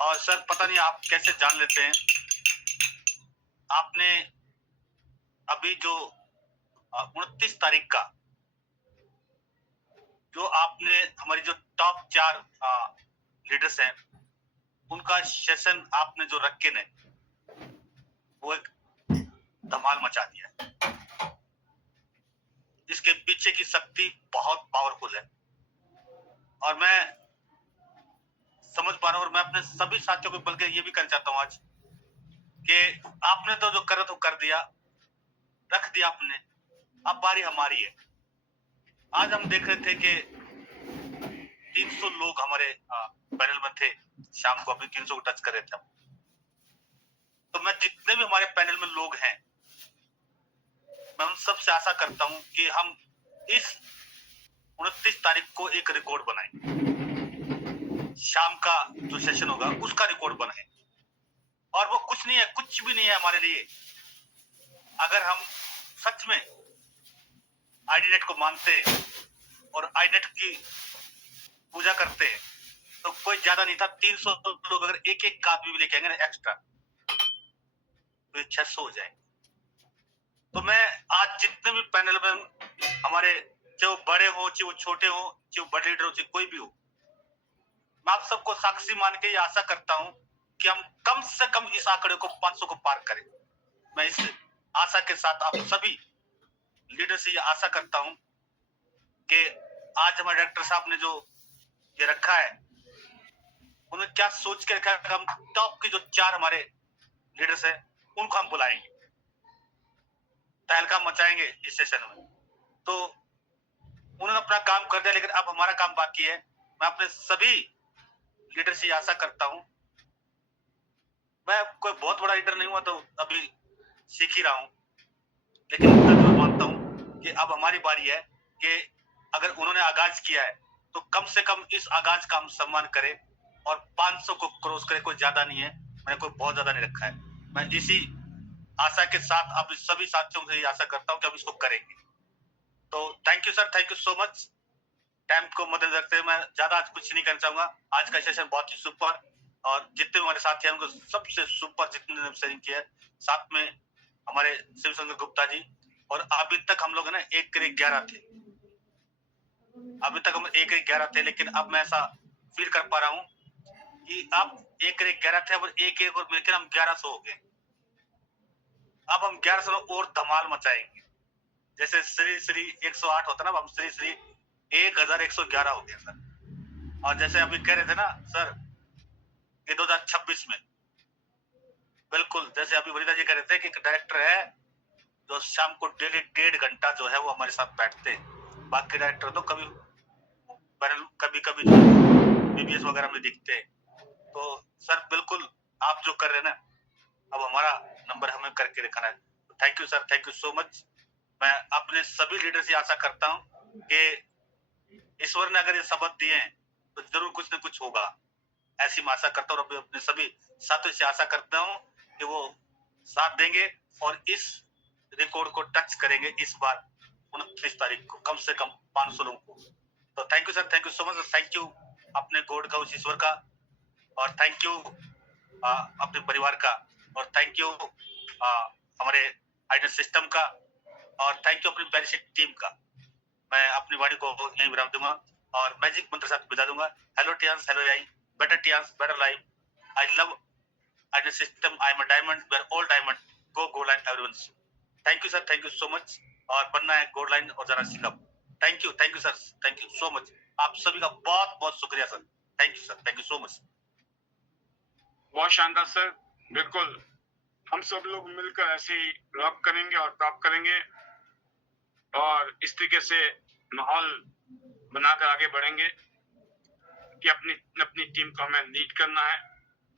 और सर पता नहीं आप कैसे जान लेते हैं, आपने अभी जो 29 तारीख का जो आपने हमारी जो टॉप 4 लीडर्स हैं उनका सेशन आपने जो रखे ने, वो एक धमाल मचा दिया। इसके पीछे की शक्ति बहुत पावरफुल है और मैं समझ पा रहा हूँ। और मैं अपने सभी साथियों को बल्कि ये भी कहना चाहता हूँ आज कि आपने तो जो करा तो कर दिया, रख दिया आपने, अब बारी हमारी है। आज हम देख रहे थे कि 300 लोग हमारे पैनल में थे, शाम को अभी 300 को टच कर रहे थे हम। तो मैं जितने भी हमारे पैनल में लोग हैं, मैं उन सबसे आशा करता हूं कि हम इस 29 तारीख को एक रिकॉर्ड बनाएं। शाम का जो सेशन होगा उसका रिकॉर्ड बनाएं। और वो कुछ नहीं है, कुछ भी नहीं है हमारे लिए। अगर हम सच में आईडीनेट को मानते और आईडीनेट की पूजा करते हैं तो कोई ज्यादा नहीं था। 300 लोग अगर एक एक का आदमी भी लेके आएंगे ना एक्स्ट्रा, तो ये 600 हो जाएंगे। तो मैं आज जितने भी पैनल में हमारे, चाहे वो बड़े हो, चाहे वो छोटे हो, चाहे वो बड़े लीडर हो, चाहे कोई भी हो, मैं आप सबको साक्षी मान के ये आशा करता हूं कि हम कम से कम इस आंकड़े को 500 को पार करें। मैं इस आशा के साथ आप सभी लीडर से ये आशा करता हूं कि आज हमारे डायरेक्टर साहब ने जो ये रखा है, उन्होंने क्या सोच के रखा है कि हम टॉप के जो 4 हमारे लीडर्स हैं उनको हम बुलाएंगे, तहलका मचाएंगे इस सेशन में। तो उन्होंने अपना काम कर दिया, लेकिन अब हमारा काम बाकी है। मैं अपने सभी लीडर से आशा करता हूं, मैं कोई बहुत बड़ा लीडर नहीं हुआ तो अभी सीख ही रहा हूं, लेकिन मैं मानता हूं कि अब हमारी बारी है कि अगर उन्होंने आगाज किया है तो कम से कम इस आगाज का हम सम्मान करें और 500 को क्रॉस करें। कोई ज्यादा नहीं है, मैंने कोई बहुत ज्यादा नहीं रखा है। मैं इसी आशा के साथ अब सभी साथियों से आशा करता हूँ कि अब इसको करेंगे। तो thank you sir, thank you so much. Time को मद्देनजर रखते हुए मैं ज्यादा आज कुछ नहीं कहना चाहूंगा। आज का सेशन बहुत ही सुपर, और जितने हमारे साथी हैं उनको सबसे सुपर जितने ने शेयरिंग किया है, साथ में हमारे शिव शंकर गुप्ता जी। और अभी तक हम लोग है ना 1-11 थे, अभी तक हम 1-11 थे, लेकिन अब मैं ऐसा फील कर पा रहा हूँ कि अब 1-11 थे, अब एक और मिलकर हम 1100 हो गए। अब हम 1100 और धमाल मचाएंगे। जैसे श्री 108 होता ना, अब हम श्री 1111 हो गया सर। और जैसे अभी कह रहे थे ना सर कि 2026 में, बिल्कुल जैसे अभी वरीदा जी कह रहे थे कि एक डायरेक्टर है जो शाम को डेली 1.5 घंटा जो है वो हमारे साथ बैठते हैं। बाकी डायरेक्टर तो कभी कभी बीबीएस वगैरह में दिखते हैं। तो सर बिल्कुल आप जो कर रहे हैं ना, अब हमारा नंबर हमें करके दिखाना है। Thank you sir, thank you so much. मैं अपने सभी लीडर से आशा करता हूँ कि ईश्वर ने अगर ये शब्द दिए हैं तो जरूर कुछ न कुछ होगा, ऐसी मैं आशा करता हूँ। और अपने सभी साथियों से आशा करता हूँ कि वो साथ देंगे और इस रिकॉर्ड को टच करेंगे इस बार 29 तारीख को, कम से कम 500 लोगों को। तो thank you sir, thank you so much. Thank you अपने गॉड का, उस ईश्वर का, और थैंक यू अपने परिवार का, और थैंक यू हमारे आइडल सिस्टम का, और थैंक यू अपनी प्यारी टीम का। मैं अपनी वाणी को यहीं विराम दूंगा और मैजिक मंत्र साथ बिता दूंगा। Hello Tiens, hello I, better Tiens, better life. I love idol system, I am a diamond, we are all diamond, go line everyone. Thank you sir, thank you so much. और बनना है gold line और जरा सिंगअप। Thank you sir, thank you so much. आप सभी का बहुत बहुत शुक्रिया sir. Thank you sir, thank you so much. बहुत शानदार सर, बिल्कुल हम सब लोग मिलकर ऐसे ही रॉक करेंगे और टॉप करेंगे, और इस तरीके से माहौल बनाकर आगे बढ़ेंगे कि अपनी अपनी टीम को हमें लीड करना है।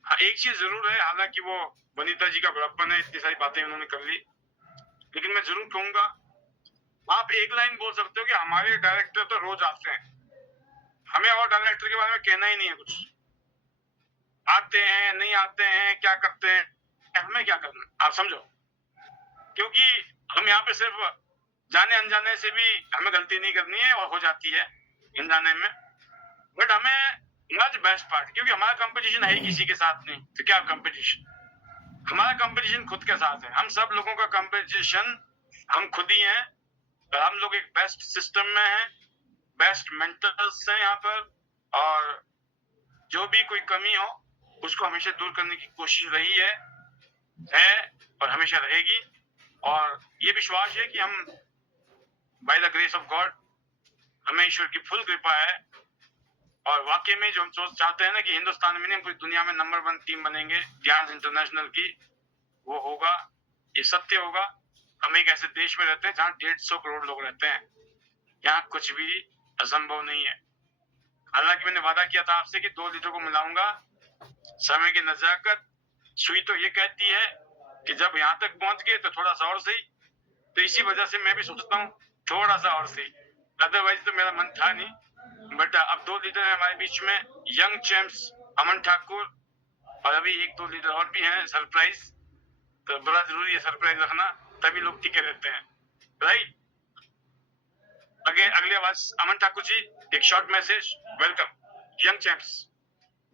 हाँ, एक चीज जरूर है, हालांकि वो वनीता जी का बड़प्पन है, इतनी सारी बातें उन्होंने कर ली, लेकिन मैं जरूर कहूंगा आप एक लाइन बोल सकते हो कि हमारे डायरेक्टर तो रोज आते हैं, हमें और डायरेक्टर के बारे में कहना ही नहीं है कुछ। आते हैं, नहीं आते हैं, क्या करते हैं, हमें क्या करना, आप समझो। क्योंकि हम यहाँ पे सिर्फ जाने अनजाने से भी हमें गलती नहीं करनी है, और हो जाती है अनजाने में, बट हमें मच बेस्ट पार्ट, क्योंकि हमारा कंपटीशन है ही किसी के साथ नहीं। तो क्या कंपटीशन, हमारा कंपटीशन खुद के साथ है। हम सब लोगों का कंपटीशन हम खुद ही हैं, और हम लोग एक बेस्ट सिस्टम में हैं, बेस्ट मेंटर्स हैं यहाँ पर, और जो भी कोई कमी हो उसको हमेशा दूर करने की कोशिश रही है और हमेशा रहेगी। और ये विश्वास है कि हम by the grace of God, हमें ईश्वर की फुल कृपा है, और वाकई में जो हम सोच चाहते हैं ना कि हिंदुस्तान में नहीं पूरी दुनिया में नंबर 1 टीम बनेंगे टियांस इंटरनेशनल की, वो होगा, ये सत्य होगा। हम एक ऐसे देश में रहते हैं जहाँ 150 करोड़ लोग रहते हैं, यहाँ कुछ भी असंभव नहीं है। हालांकि मैंने वादा किया था आपसे कि 2 लीडर को मिलाऊंगा। समय की नजाकत सुई तो ये कहती है कि जब यहाँ तक पहुंच गए तो थोड़ा सा और सही, तो इसी वजह से मैं भी सोचता हूँ थोड़ा सा और सही, अदरवाइज तो मेरा मन था नहीं। बट अब 2 लीडर है हमारे बीच में, यंग चैंप्स अमन ठाकुर, और अभी 1-2 लीडर और भी हैं सरप्राइज। तो बड़ा जरूरी है सरप्राइज रखना, तभी लोग टिके रहते हैं, राइट। अगले आवाज अमन ठाकुर जी, एक short message, welcome young champs.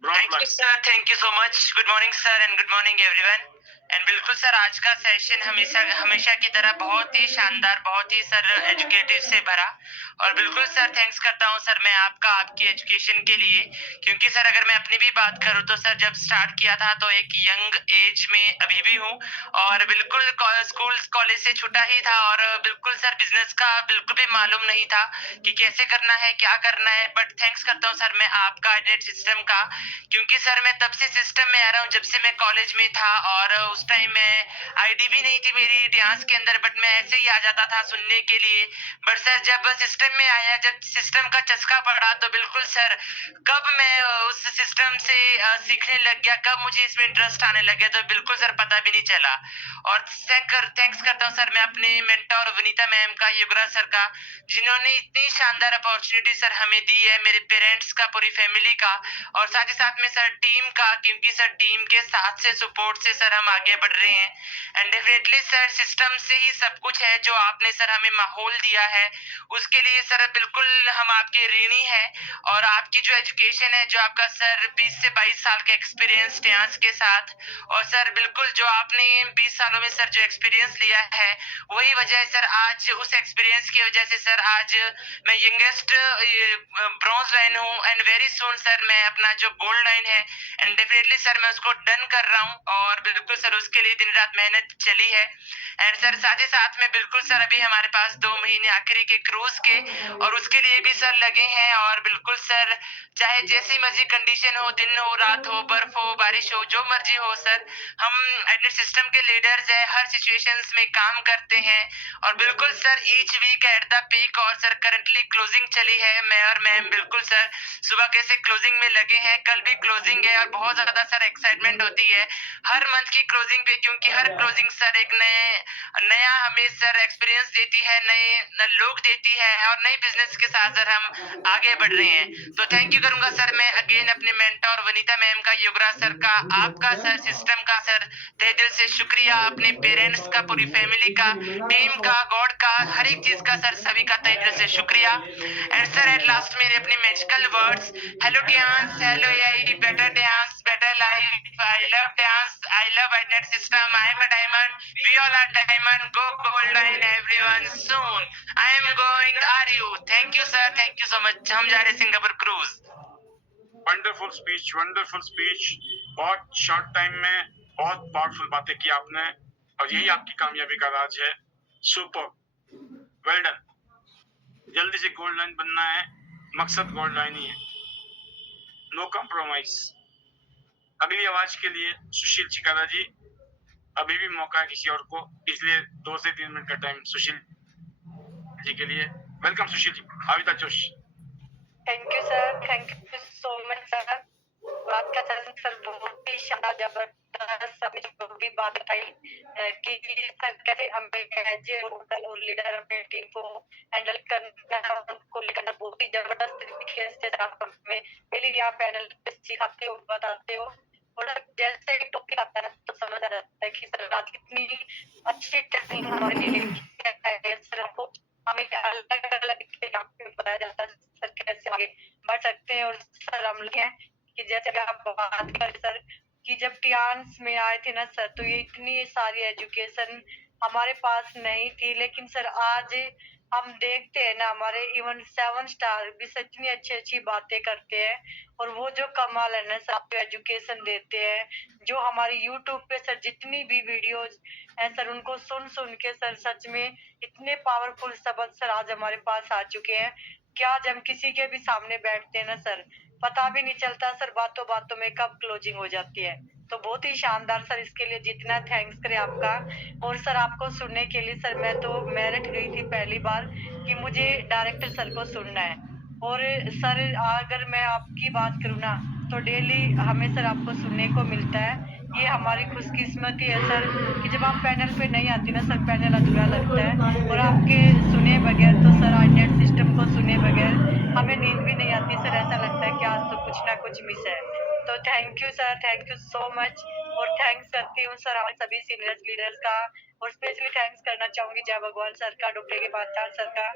Thank you sir, thank you so much. Good morning sir and good morning everyone. And बिल्कुल सर, आज का सेशन हमेशा की तरह बहुत ही शानदार, बहुत ही सर एजुकेटिव से भरा, और बिल्कुल सर थैंक्स करता हूँ सर मैं आपका, आपकी एजुकेशन के लिए। क्योंकि सर अगर मैं अपनी भी बात करूँ तो सर जब स्टार्ट किया था तो एक यंग एज में अभी भी हूँ, और बिल्कुल स्कूल कॉलेज से छूटा ही था, और बिल्कुल सर बिजनेस का बिल्कुल भी मालूम नहीं था कि कैसे करना है, क्या करना है। बट थैंक्स करता हूँ सर मैं आपका आइडेंट सिस्टम का, क्योंकि सर मैं तब से सिस्टम में आ रहा हूँ जब से मैं कॉलेज में था, और उस टाइम में आईडी भी नहीं थी मेरी टियांस के अंदर, बट मैं ऐसे ही आ जाता था सुनने के लिए। बट सर जब सिस्टम में आया, जब सिस्टम का चस्का पड़ा, तो बिल्कुल सर कब मैं उस सिस्टम से सीखने लग गया, कब मुझे इसमें इंटरेस्ट आने लग गया, तो बिल्कुल सर पता भी नहीं चला। और थैंक्स करता हूँ सर मैं अपने मेंटर वनीता मैम का, युवराज सर का, जिन्होंने इतनी शानदार अपॉर्चुनिटी सर हमें दी है, मेरे पेरेंट्स का, पूरी फैमिली का, और साथ ही साथ में सर टीम का, क्योंकि सर टीम के साथ से सपोर्ट से सर हम आगे आगे बढ़ रहे हैं। एंड डेफिनेटली सर सिस्टम से ही सब कुछ है, जो आपने सर हमें माहौल दिया है उसके लिए सर बिल्कुल हम आपके ऋणी हैं। और आपकी जो एजुकेशन है, जो आपका सर 20 से 22 साल का एक्सपीरियंस डांस के साथ, और सर बिल्कुल जो आपने 20 सालों में सर जो एक्सपीरियंस लिया है वही वजह है सर, आज उस एक्सपीरियंस की वजह से सर आज मैं यंगेस्ट ब्रॉन्ज लाइन हूँ। एंड वेरी सून सर मैं अपना जो गोल्ड लाइन है एंड डेफिनेटली सर मैं उसको डन कर रहा हूँ, और बिल्कुल सर उसके लिए दिन रात मेहनत चली है। एंड सर साथ ही साथ में बिल्कुल सर अभी हमारे पास 2 महीने आखिरी के क्रूज के, और उसके लिए भी सर लगे हैं। और बिल्कुल सर चाहे जैसी मर्जी कंडीशन हो, दिन हो, रात हो, बर्फ हो, बारिश हो, जो मर्जी हो सर, हम एडमिट सिस्टम के लीडर्स है, हर सिचुएशंस में काम करते हैं। और बिल्कुल sir each week at the peak, और सर करंटली क्लोजिंग चली है, मैं और मैम बिल्कुल सर सुबह कैसे क्लोजिंग में लगे हैं, कल भी क्लोजिंग है। और बहुत ज्यादा सर एक्साइटमेंट होती है हर मंथ की क्लोजिंग पे, क्योंकि हर क्लोजिंग सर एक नया हमें सर एक्सपीरियंस देती है, नए लोग देती है, और नई बिजनेस के साथ सर हम आगे बढ़ रहे हैं। तो थैंक यू करूंगा सर मैं अगेन अपने मेंटर वनीता मैम का, युवराज सर का, आपका सर, सिस्टम का सर तहे दिल से शुक्रिया, अपने पेरेंट्स का, पूरी फैमिली का, टीम का, गॉड का, हर एक चीज का सर सभी का तहे दिल से शुक्रिया। एंड सर एट लास्ट मेरे अपने magical words, hello dance, hello AI, better dance, better life, I love dance, I love IDNet system, I am a diamond, we all are diamond, go gold line everyone soon, I am going, are you? Thank you sir, thank you so much. हम जा रहे Singapore cruise. Wonderful speech, wonderful speech. बहुत short time में बहुत powerful बातें की आपने, और यही आपकी कामयाबी का राज है। Super, well done. जल्दी से गोल्ड लाइन बनना है, मकसद गोल्ड लाइन ही है, नो कॉम्प्रोमाइज। अगली आवाज के लिए सुशील चिकाला जी, अभी भी मौका है किसी और को, इसलिए 2 से 3 मिनट का टाइम सुशील जी के लिए। वेलकम सुशील जी, आविदा जोश। Thank you sir, thank you so much sir. आपका सेशन सर बहुत ही शानदार, जबरदस्त, आपने जो भी बात बताई कि सर कैसे हमें एज और लीडर अपने टीम को हैंडल करना, उनको लेकर बहुत ही जबरदस्त तरीके से आप हमें डेली यहाँ पैनल पे सिखाते हो, बताते हो, और जैसे टॉपिक आता है तो समझ आ जाता है कि सर आज कितनी अच्छी ट्रेनिंग हमारे लिए सर, हमको हमें अलग अलग बताया जाता है सर कैसे आगे बढ़ सकते हैं। और सर हम लोग हैं कि जैसे आप बात करें सर कि जब टियान्स में आए थे ना सर, तो ये इतनी सारी एजुकेशन हमारे पास नहीं थी, लेकिन सर आज हम देखते हैं ना हमारे इवन 7 स्टार भी सच में अच्छी अच्छी बातें करते हैं, और वो जो कमाल है ना सर, आपको एजुकेशन देते हैं, जो हमारी यूट्यूब पे सर जितनी भी वीडियोज है सर, उनको सुन सुन के सर सच में इतने पावरफुल शब्द सर आज हमारे पास आ चुके हैं कि आज हम किसी के भी सामने बैठते हैं ना सर, पता भी नहीं चलता सर बातों बातों में कब क्लोजिंग हो जाती है। तो बहुत ही शानदार सर, इसके लिए जितना थैंक्स करे आपका। और सर आपको सुनने के लिए सर मैं तो मेरठ गई थी पहली बार कि मुझे डायरेक्टर सर को सुनना है। और सर अगर मैं आपकी बात करूँ ना तो डेली हमें सर आपको सुनने को मिलता है, ये हमारी खुशकिस्मती है सर कि जब हम पैनल पे नहीं आती ना सर, पैनल अधूरा लगता है। और आपके सुने बगैर तो सर आईनेट सिस्टम को सुने बगैर हमें नींद भी नहीं आती सर, ऐसा लगता है कि आज तो कुछ ना कुछ मिस है। तो thank you sir, thank you so much. और थैंक्स करती हूँ सर हमारे सभी सीनियर लीडर्स का, और स्पेशली थैंक्स करना चाहूंगी जय भगवान सर का, डुबले के बादशाह सर का,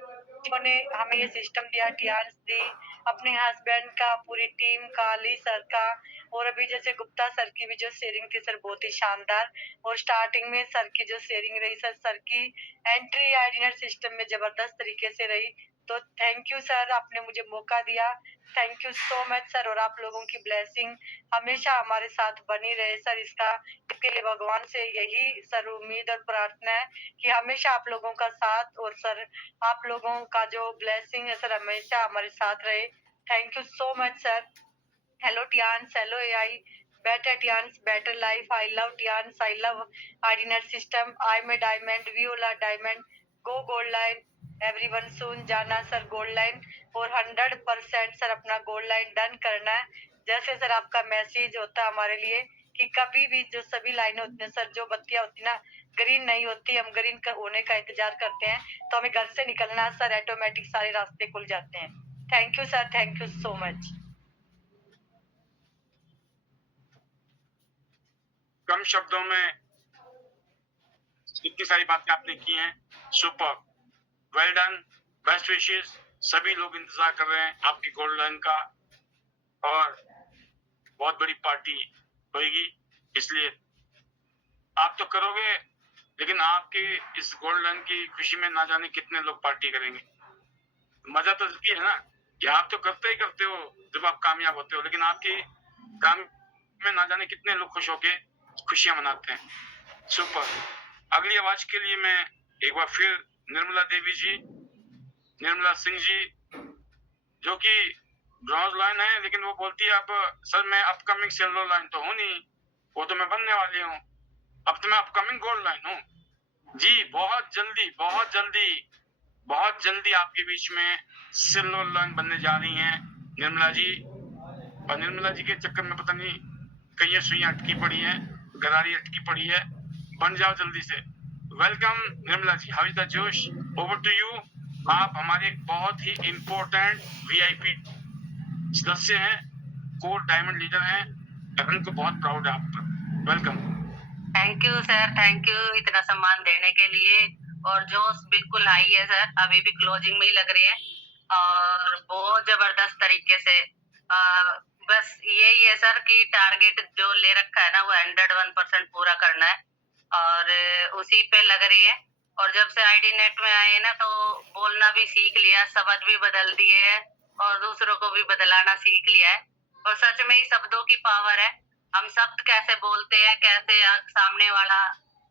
जिन्होंने हमें ये सिस्टम दिया, टीआरस दी, अपने हस्बैंड का, पूरी टीम का, अली सर का, और अभी जैसे गुप्ता सर की भी जो शेयरिंग थी सर बहुत ही शानदार। और स्टार्टिंग में सर की जो शेयरिंग रही सर की एंट्री आइडिनर सिस्टम में जबरदस्त तरीके से रही। तो थैंक यू सर, आपने मुझे मौका दिया, thank you so much sir. और आप लोगों की ब्लेसिंग हमेशा हमारे साथ बनी रहे सर, इसके लिए भगवान से यही सर उम्मीद और प्रार्थना है कि हमेशा आप लोगों का साथ और सर आप लोगों का जो ब्लेसिंग है सर हमेशा हमारे साथ रहे। Thank you so much sir. Hello Tiens, hello AI, better Tians, better life, I love Tians, I love Ardinet system, I'm a diamond, we all are diamond, go gold line, everyone soon जाना sir gold line, और 100% sir अपना gold line done करना है। जैसे sir आपका message होता है हमारे लिए कि कभी भी जो सभी लाइनें होती हैं सर, जो बत्तियां होती ना ग्रीन नहीं होती, हम ग्रीन का होने का इंतजार करते हैं, तो हमें घर से निकलना सर ऑटोमेटिक सारे रास्ते खुल जाते हैं। Thank you sir, thank you so much. कम शब्दों में इतनी सारी बातें आपने की हैं, super, well done, best wishes. सभी लोग इंतजार कर रहे हैं आपकी गोल्ड लाइन का और बहुत बड़ी पार्टी होगी, इसलिए आप तो करोगे, लेकिन आपके इस गोल्ड लाइन की खुशी में ना जाने कितने लोग पार्टी करेंगे। मजा तो ये है ना कि आप तो करते ही करते हो जब आप कामयाब होते हो, लेकिन आपकी काम में ना जाने कितने लोग खुश होके खुशियां मनाते हैं। सुपर। अगली आवाज के लिए मैं एक बार फिर निर्मला देवी जी, निर्मला सिंह जी, जो कि ब्रॉन्ज लाइन है, लेकिन वो बोलती है अब सर मैं अपकमिंग सिल्वर लाइन तो हूँ नहीं, वो तो मैं बनने वाली हूँ, अब तो मैं अपकमिंग गोल्ड लाइन हूँ जी। बहुत जल्दी आपके बीच में सिल्वर लाइन बनने जा रही हैं निर्मला जी। और निर्मला जी के चक्कर में पता नहीं कई सुइयां अटकी पड़ी हैं, गरारी अटकी पड़ी है, बन जाओ जल्दी से। Welcome Nirmala ji, how is the जोश, ओवर टू यू। आप हमारे एक बहुत ही इंपॉर्टेंट वीआईपी सदस्य हैं, कोर डायमंड लीडर हैं, अरविंद को बहुत प्राउड है आप पर। Welcome. Thank you sir, thank you इतना सम्मान देने के लिए। और जोश बिल्कुल हाई है सर, अभी भी क्लोजिंग में ही लग रही है और बहुत जबरदस्त तरीके से। बस यही है सर कि टारगेट जो ले रखा है ना वो 101% पूरा करना है और उसी पे लग रही है। और जब से आईडी नेट में आए ना तो बोलना भी सीख लिया, शब्द भी बदल दिए हैं और दूसरों को भी बदलाना सीख लिया है। और सच में ही शब्दों की पावर है, हम शब्द कैसे बोलते हैं, कैसे सामने वाला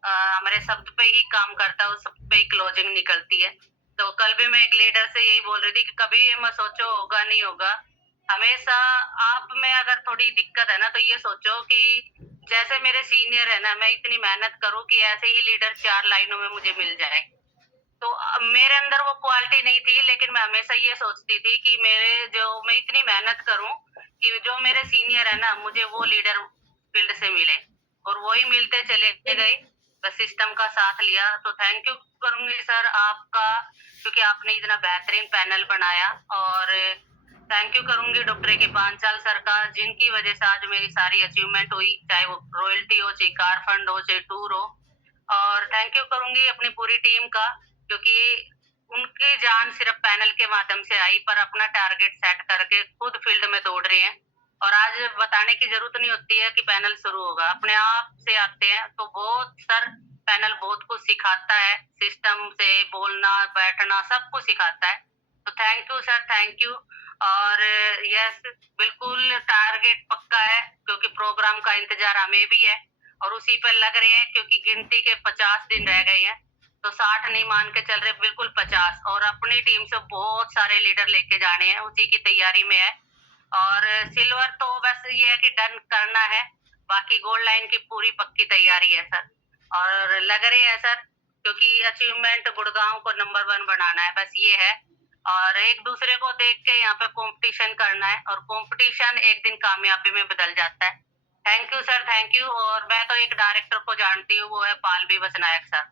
हमारे शब्द पे ही काम करता है, उस शब्द पे ही क्लोजिंग निकलती है। तो कल भी मैं एक लीडर से यही बोल रही थी कि कभी ये मत सोचो होगा नहीं होगा, हमेशा आप में अगर थोड़ी दिक्कत है ना तो ये सोचो कि जैसे मेरे सीनियर है ना, मैं इतनी मेहनत करूं कि ऐसे ही लीडर 4 लाइनों में मुझे मिल जाए। तो मेरे अंदर वो क्वालिटी नहीं थी, लेकिन मैं हमेशा ये सोचती थी कि मैं इतनी मेहनत करूं कि जो मेरे सीनियर है ना मुझे वो लीडर फील्ड से मिले, और वही मिलते चले गए, बस सिस्टम का साथ लिया। तो थैंक यू करूंगी सर आपका, क्योंकि आपने इतना बेहतरीन पैनल बनाया। और थैंक यू करूंगी डॉक्टर के पांचाल सर का, जिनकी वजह से आज मेरी सारी अचीवमेंट हुई, चाहे वो रॉयल्टी हो, चाहे कार फंड हो, चाहे टूर हो। और थैंक यू करूंगी अपनी पूरी टीम का, क्योंकि उनकी जान सिर्फ पैनल के माध्यम से आई, पर अपना टारगेट सेट करके खुद फील्ड में दौड़ रहे हैं। और आज बताने की जरूरत नहीं होती है कि पैनल शुरू होगा, अपने आप से आते हैं। तो बहुत सर पैनल बहुत कुछ सिखाता है, सिस्टम से बोलना बैठना सब कुछ सिखाता है। तो thank you sir, thank you. और यस बिल्कुल टारगेट पक्का है, क्योंकि प्रोग्राम का इंतजार हमें भी है और उसी पर लग रहे हैं, क्योंकि गिनती के 50 दिन रह गए हैं। तो 60 नहीं मान के चल रहे, बिल्कुल 50। और अपनी टीम से बहुत सारे लीडर लेके जाने हैं, उसी की तैयारी में है। और सिल्वर तो बस ये है कि डन करना है, बाकी गोल्ड लाइन की पूरी पक्की तैयारी है सर। और लग रहे हैं सर, क्योंकि अचीवमेंट गुड़गांव को नंबर 1 बनाना है, बस ये है। और एक दूसरे को देख के यहाँ पे कंपटीशन करना है, और कंपटीशन एक दिन कामयाबी में बदल जाता है। Thank you sir, thank you. और मैं तो एक डायरेक्टर को जानती हूँ, वो है पाल बी बसनायक सर,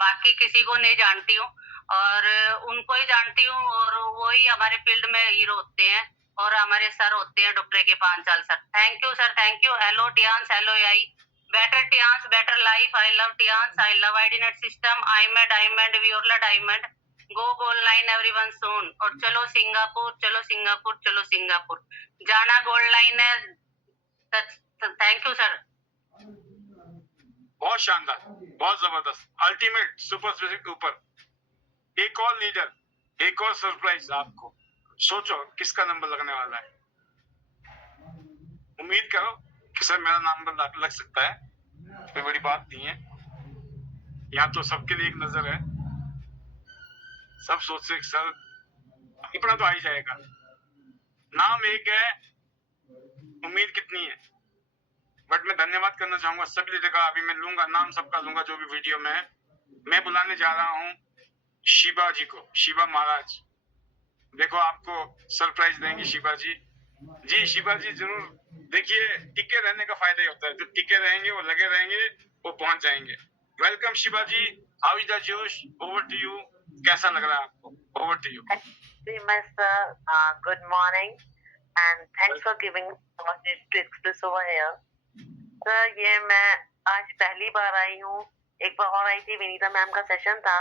बाकी किसी को नहीं जानती हूँ, और उनको ही जानती हूँ। और वही हमारे फील्ड में हीरो होते हैं, और हमारे सर होते हैं doctor K Panchal sir. Thank you sir, thank you. Hello Tiens, hello I, better Tiens better life. I love Tiens, I love IDNet system, I am a diamond, we are all diamond, go gold line everyone soon. और चलो Singapore, चलो Singapore, चलो Singapore, जाना gold line है। Thank you sir. बहुत शानदार, बहुत जबरदस्त, अल्टीमेट, सुपर स्पेसिफिक के ऊपर एक और लीडर, एक और सरप्राइज आपको। सोचो किसका नंबर लगने वाला है। उम्मीद करो कि सर मेरा नंबर लग सकता है, कोई बड़ी बात नहीं है। यहाँ तो सबके लिए एक नजर है, सब सोचते हैं सर अपना तो आ ही जाएगा। नाम एक है, उम्मीद कितनी है। बट मैं धन्यवाद करना चाहूंगा सभी लीडर का। अभी मैं लूंगा नाम सबका लूंगा जो भी वीडियो में है। मैं बुलाने जा रहा हूँ शिवा जी को, शिवा महाराज। देखो आपको सरप्राइज देंगे शिवा जी। जी शिवा जी जरूर देखिए, टिके रहने का फायदा ही होता है, जो टिके रहेंगे वो लगे रहेंगे, वो पहुंच जाएंगे। Welcome Shiva ji, how is the जोश, ओवर टू यू। कैसा लग रहा है आपको, over to you. Good morning and thanks for giving me the opportunity to express over here. Sir ये मैं आज पहली बार आई हूँ एक बार और आई थी, विनीता मैम का सेशन था,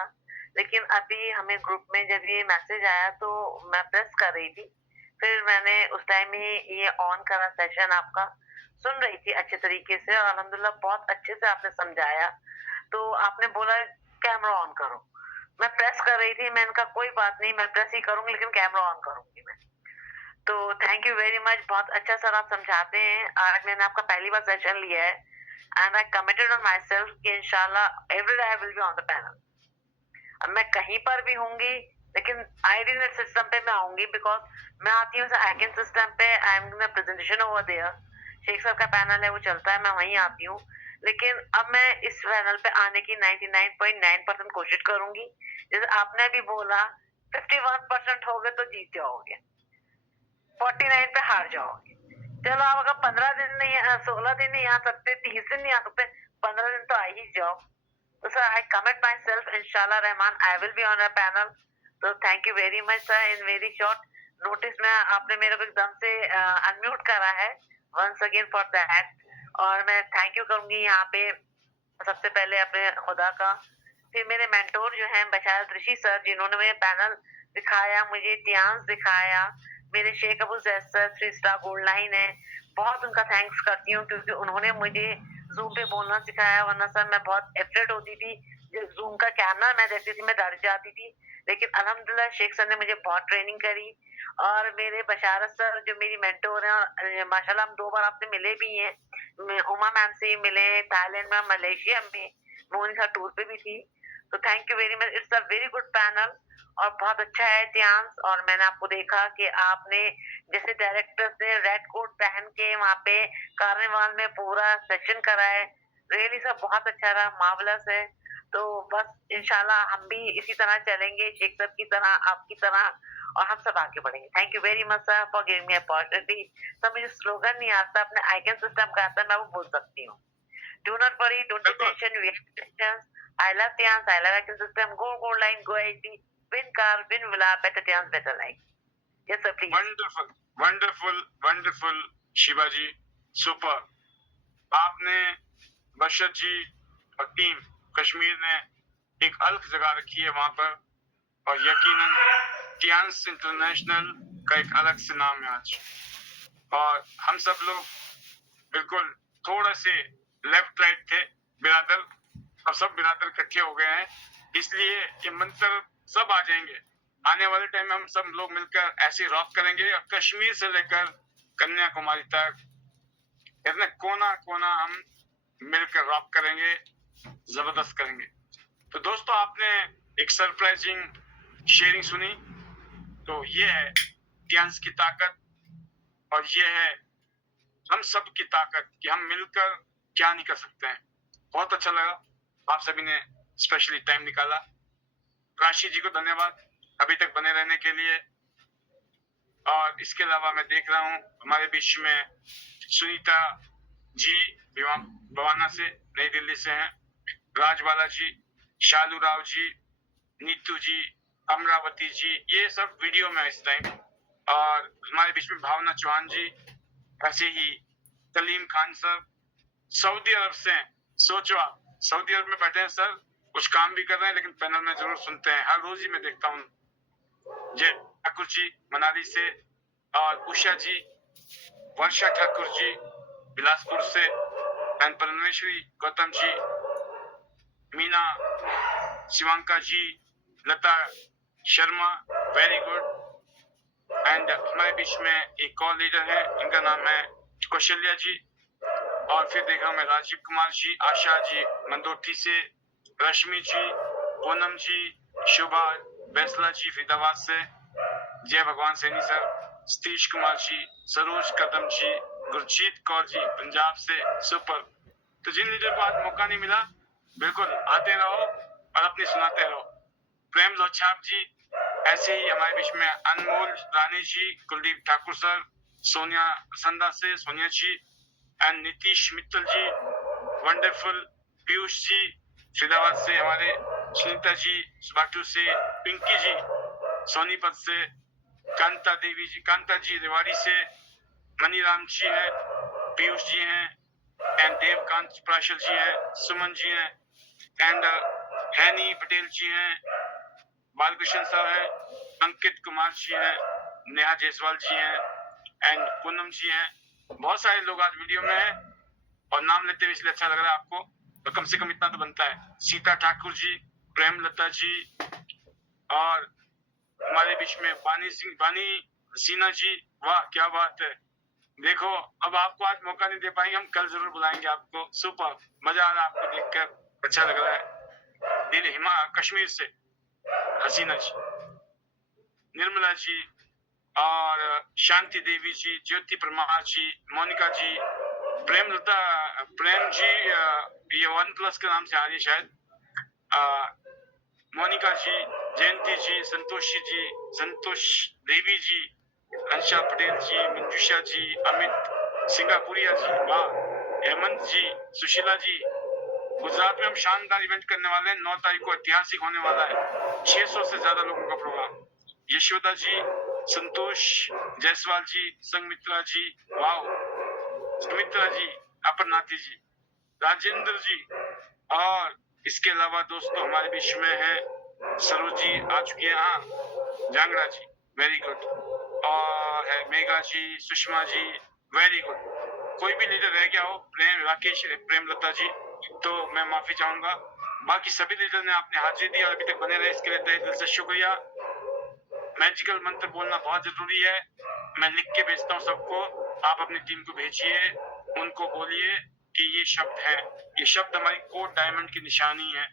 लेकिन अभी हमें ग्रुप में जब ये मैसेज आया तो मैं प्रेस कर रही थी, फिर मैंने उस टाइम ही ये ऑन करा सेशन आपका, सुन रही थी अच्छे तरीके से और अल्हम्दुलिल्लाह बहुत अच्छे से आपने समझाया। तो आपने बोला कैमरा ऑन करो, मैं प्रेस कर रही थी, मैंने कहा कोई बात नहीं, मैं प्रेस ही करूंगी लेकिन कैमरा ऑन करूंगी मैं। तो थैंक यू वेरी मच, बहुत अच्छा सर आप समझाते हैं। आज मैंने आपका पहली बार सेशन लिया है and I committed on my self कि इंशाल्लाह every day I will be on the panel. अब मैं कहीं पर भी होंगी लेकिन आईडीनेट सिस्टम पे मैं आऊंगी, बिकॉज मैं आती हूँ आईकन सिस्टम पे, I am doing presentation over there, Sheikh sir का पैनल है वो चलता है, मैं वहीं आती हूँ। लेकिन अब मैं इस पैनल पे आने की 99.9% कोशिश करूंगी। जैसे आपने भी बोला 51% हो गए तो जीत जाओगे, 49 पे हार जाओगे। चलो आप अगर 15 दिन नहीं 16 दिन नहीं आ सकते, 30 दिन नहीं आ सकते, 15 दिन तो आ ही जाओ। तो sir I commit myself, इंशाल्लाह रहमान I will be on a panel. तो thank you very much sir, in very short notice में आपने मेरे को एकदम से अनम्यूट करा है, वंस अगेन फॉर दैट। और मैं थैंक यू करूंगी यहाँ पे सबसे पहले अपने खुदा का, फिर मेरे मेंटोर जो हैं बशारत ऋषि सर, जिन्होंने मुझे पैनल दिखाया, मुझे इतिहास दिखाया, मेरे Sheikh Abu Zaid sir 3 star gold line है, बहुत उनका थैंक्स करती हूँ क्योंकि उन्होंने मुझे जूम पे बोलना सिखाया। वरना सर मैं बहुत एफ्रेड होती थी, जब जूम का कैमरा मैं देखती थी मैं डर जाती थी, लेकिन अल्हम्दुलिल्लाह शेख सर ने मुझे बहुत ट्रेनिंग करी। और मेरे बशारत सर जो मेरी मेंटोर हैं, माशाल्लाह हम 2 बार आपसे मिले भी हैं, उमा मैम से मिले थाईलैंड में, मलेशिया में, मैं उनके साथ टूर पे भी थी। तो thank you very much, it's a very good panel और बहुत अच्छा है इतिहास। और मैंने आपको देखा कि आपने जैसे डायरेक्टर ने रेड कोट पहन के वहाँ पे कार्निवाल में पूरा सेशन करा है, रियली सब बहुत अच्छा रहा, मार्वलस है। तो बस इंशाल्लाह हम भी इसी तरह चलेंगे, शेख साहब की तरह, आपकी तरह, और हम सब आगे बढ़ेंगे। Thank you very much sir for giving me opportunity. Sir मुझे स्लोगन नहीं आता, अपने आइकन सिस्टम का आता है, मैं वो बोल सकती हूँ। Do not worry, don't be tension, we have tension, I love Tiens, I love icon system, go gold line, go HD, win car, win villa, better Tiens, better life. Yes sir please. Wonderful wonderful wonderful Shivaji, super. आपने बशर जी और team Kashmir ने एक अलग जगह रखी है वहां पर, और यकीनन टियांस इंटरनेशनल का एक अलग से नाम है आज। और हम सब लोग बिल्कुल थोड़े से लेफ्ट राइट थे बिरादर, अब सब बिरादर इकट्ठे हो गए हैं, इसलिए ये मंत्र सब आ जाएंगे। आने वाले टाइम में हम सब लोग मिलकर ऐसे रॉक करेंगे, और कश्मीर से लेकर कन्याकुमारी तक इतने कोना कोना हम मिलकर रॉक करेंगे, जबरदस्त करेंगे। तो दोस्तों आपने एक सरप्राइजिंग शेयरिंग सुनी, तो ये है टियांस की ताकत और ये है हम सब की ताकत कि हम मिलकर क्या नहीं कर सकते हैं। बहुत अच्छा लगा आप सभी ने स्पेशली टाइम निकाला। राशि जी को धन्यवाद अभी तक बने रहने के लिए। और इसके अलावा मैं देख रहा हूँ हमारे बीच में सुनीता जी बवाना से, नई दिल्ली से हैं, राजबाला जी, शालू राव जी, नीतू जी, अमरावती जी, ये सब वीडियो में इस टाइम। और हमारे बीच में भावना चौहान जी, ऐसे ही सलीम खान सर सऊदी अरब से हैं। सोचो आप सऊदी अरब में बैठे हैं सर, कुछ काम भी कर रहे हैं लेकिन पैनल में जरूर सुनते हैं, हर रोज ही मैं देखता हूँ। जय ठाकुर जी मनाली से, और उषा जी, वर्षा ठाकुर जी बिलासपुर से, and Parmeshwari Gautam ji, Meena, Shivanka ji, Lata Sharma, very good. And हमारे बीच में एक और लीडर है, इनका नाम है कौशल्या जी। और फिर देखा मैं राजीव कुमार जी, आशा जी मंदोठी से, रश्मि जी, पूनम जी, शोभा बैसला जी फरीदाबाद से, जय भगवान सैनी सर, सतीश कुमार जी, सरोज कदम जी, गुरजीत कौर जी पंजाब से, सुपर। तो जिन लीडर को आज मौका नहीं मिला, बिल्कुल आते रहो और अपनी सुनाते रहो। प्रेम लोछाप जी, ऐसे ही हमारे बीच में अनमोल रानी जी, कुलदीप ठाकुर सर, सोनिया संदा से सोनिया जी, एंड नीतीश मित्तल जी, वंडरफुल पीयूष जी फरीदाबाद से, हमारे सुनीता जी सुबाटू से, पिंकी जी सोनीपत से, कांता देवी जी, कांता जी रेवाड़ी से, मनीराम जी हैं, पीयूष जी हैं, एंड देवकांत प्राशल जी हैं, सुमन जी हैं, एंड हैनी पटेल जी हैं, बालकृष्ण साहब हैं, अंकित कुमार जी हैं, नेहा जायसवाल जी हैं एंड पूनम जी हैं। बहुत सारे लोग आज वीडियो में हैं और नाम लेते हुए इसलिए अच्छा लग रहा है आपको, तो कम से कम इतना तो बनता है। सीता ठाकुर जी, प्रेमलता जी और हमारे बीच में बानी हसीना जी, वाह क्या बात है। देखो अब आपको आज मौका नहीं दे पाएंगे, हम कल जरूर बुलाएंगे आपको। सुपर, मजा आ रहा है आपको देखकर, अच्छा लग रहा है। दिल कश्मीर से हसीना जी, निर्मला जी और शांति देवी जी, ज्योति परमार जी, मोनिका जी, प्रेम जी, ये OnePlus के नाम से आ रही है शायद, मोनिका जी, जयंती जी, संतोष देवी जी, अंशा पटेल जी, मंजूषा जी, अमित सिंगापुरिया जी, वाह, हेमंत जी, सुशीला जी। गुजरात में हम शानदार इवेंट करने वाले हैं, 9 तारीख को ऐतिहासिक होने वाला है, 600 से ज्यादा लोगों का प्रोग्राम। यशोदा जी, संतोष जायसवाल जी, संगमित्रा जी, वाह, सुमित्रा जी, अपर्नाथी जी, राजेंद्र जी, और इसके अलावा दोस्तों हमारे बीच में है सरोज जी आ चुकी है, हाँ, जांगड़ा जी, वेरी गुड, और है मेघा जी, सुषमा जी, वेरी गुड। कोई भी लीडर रह गया हो, राकेश, प्रेमलता जी, तो मैं माफी चाहूंगा। बाकी सभी लीडर ने अपने हाजिरी दी और अभी तक बने रहे, इसके लिए तहे दिल से शुक्रिया। मैजिकल मंत्र बोलना बहुत जरूरी है, मैं लिख के भेजता हूँ सबको, आप अपनी टीम को भेजिए, उनको बोलिए कि ये शब्द है, ये शब्द हमारी कोड डायमंड की निशानी है।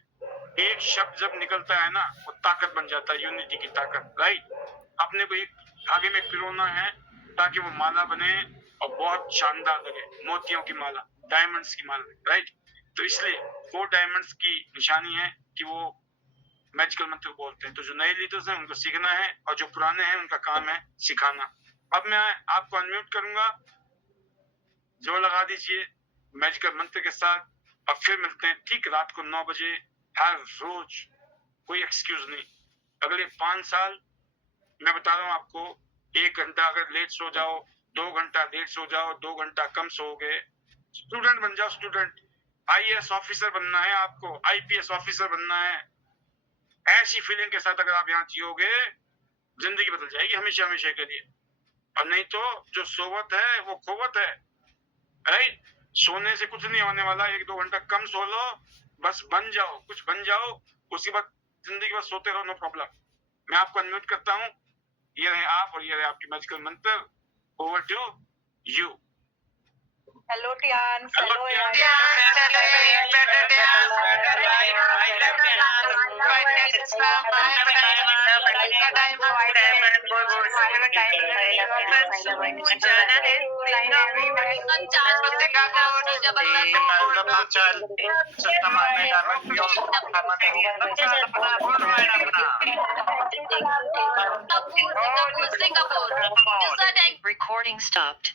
एक शब्द जब निकलता है ना, वो ताकत बन जाता है, यूनिटी की ताकत, राइट। अपने को एक आगे में पिरोना है ताकि वो माला बने और बहुत शानदार लगे, मोतियों की माला, डायमंड्स की माला, राइट। तो इसलिए 4 डायमंड्स की निशानी है कि वो मैजिकल मंत्र बोलते हैं। तो जो नए लीडर्स हैं उनको सीखना है और जो पुराने हैं उनका काम है सिखाना। अब मैं आपको अनम्यूट करूंगा, जो लगा दीजिए मैजिकल मंत्र के साथ, और फिर मिलते हैं ठीक रात को 9 बजे हर रोज, कोई एक्सक्यूज नहीं। अगले 5 साल मैं बता रहा हूँ आपको, 1 घंटा अगर लेट सो जाओ, 2 घंटा लेट सो जाओ, 2 घंटा कम सोओगे, स्टूडेंट बन जाओ, स्टूडेंट। IAS ऑफिसर बनना है आपको, IPS ऑफिसर बनना है। ऐसी फीलिंग के साथ अगर आप यहाँ जियोगे, जिंदगी बदल जाएगी हमेशा हमेशा के लिए। और नहीं तो जो सोवत है वो खोवत है, राइट। सोने से कुछ नहीं होने वाला, 1-2 घंटा कम सो लो, बस बन जाओ, कुछ बन जाओ, उसके बाद जिंदगी भर सोते रहो, नो प्रॉब्लम। मैं आपको अनम्यूट करता हूँ, ये रहे आप और ये रहे आपकी मैजिकल मंत्र। Over to you. Hello Tiens, hello यार, Recording stopped.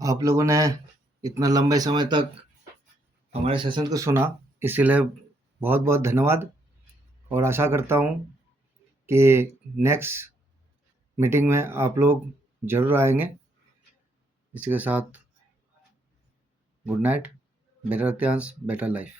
आप लोगों ने इतना लंबे समय तक हमारे सेशन को सुना, इसीलिए बहुत बहुत धन्यवाद। और आशा करता हूँ कि नेक्स्ट मीटिंग में आप लोग ज़रूर आएंगे। इसी के साथ good night, better chance, better life.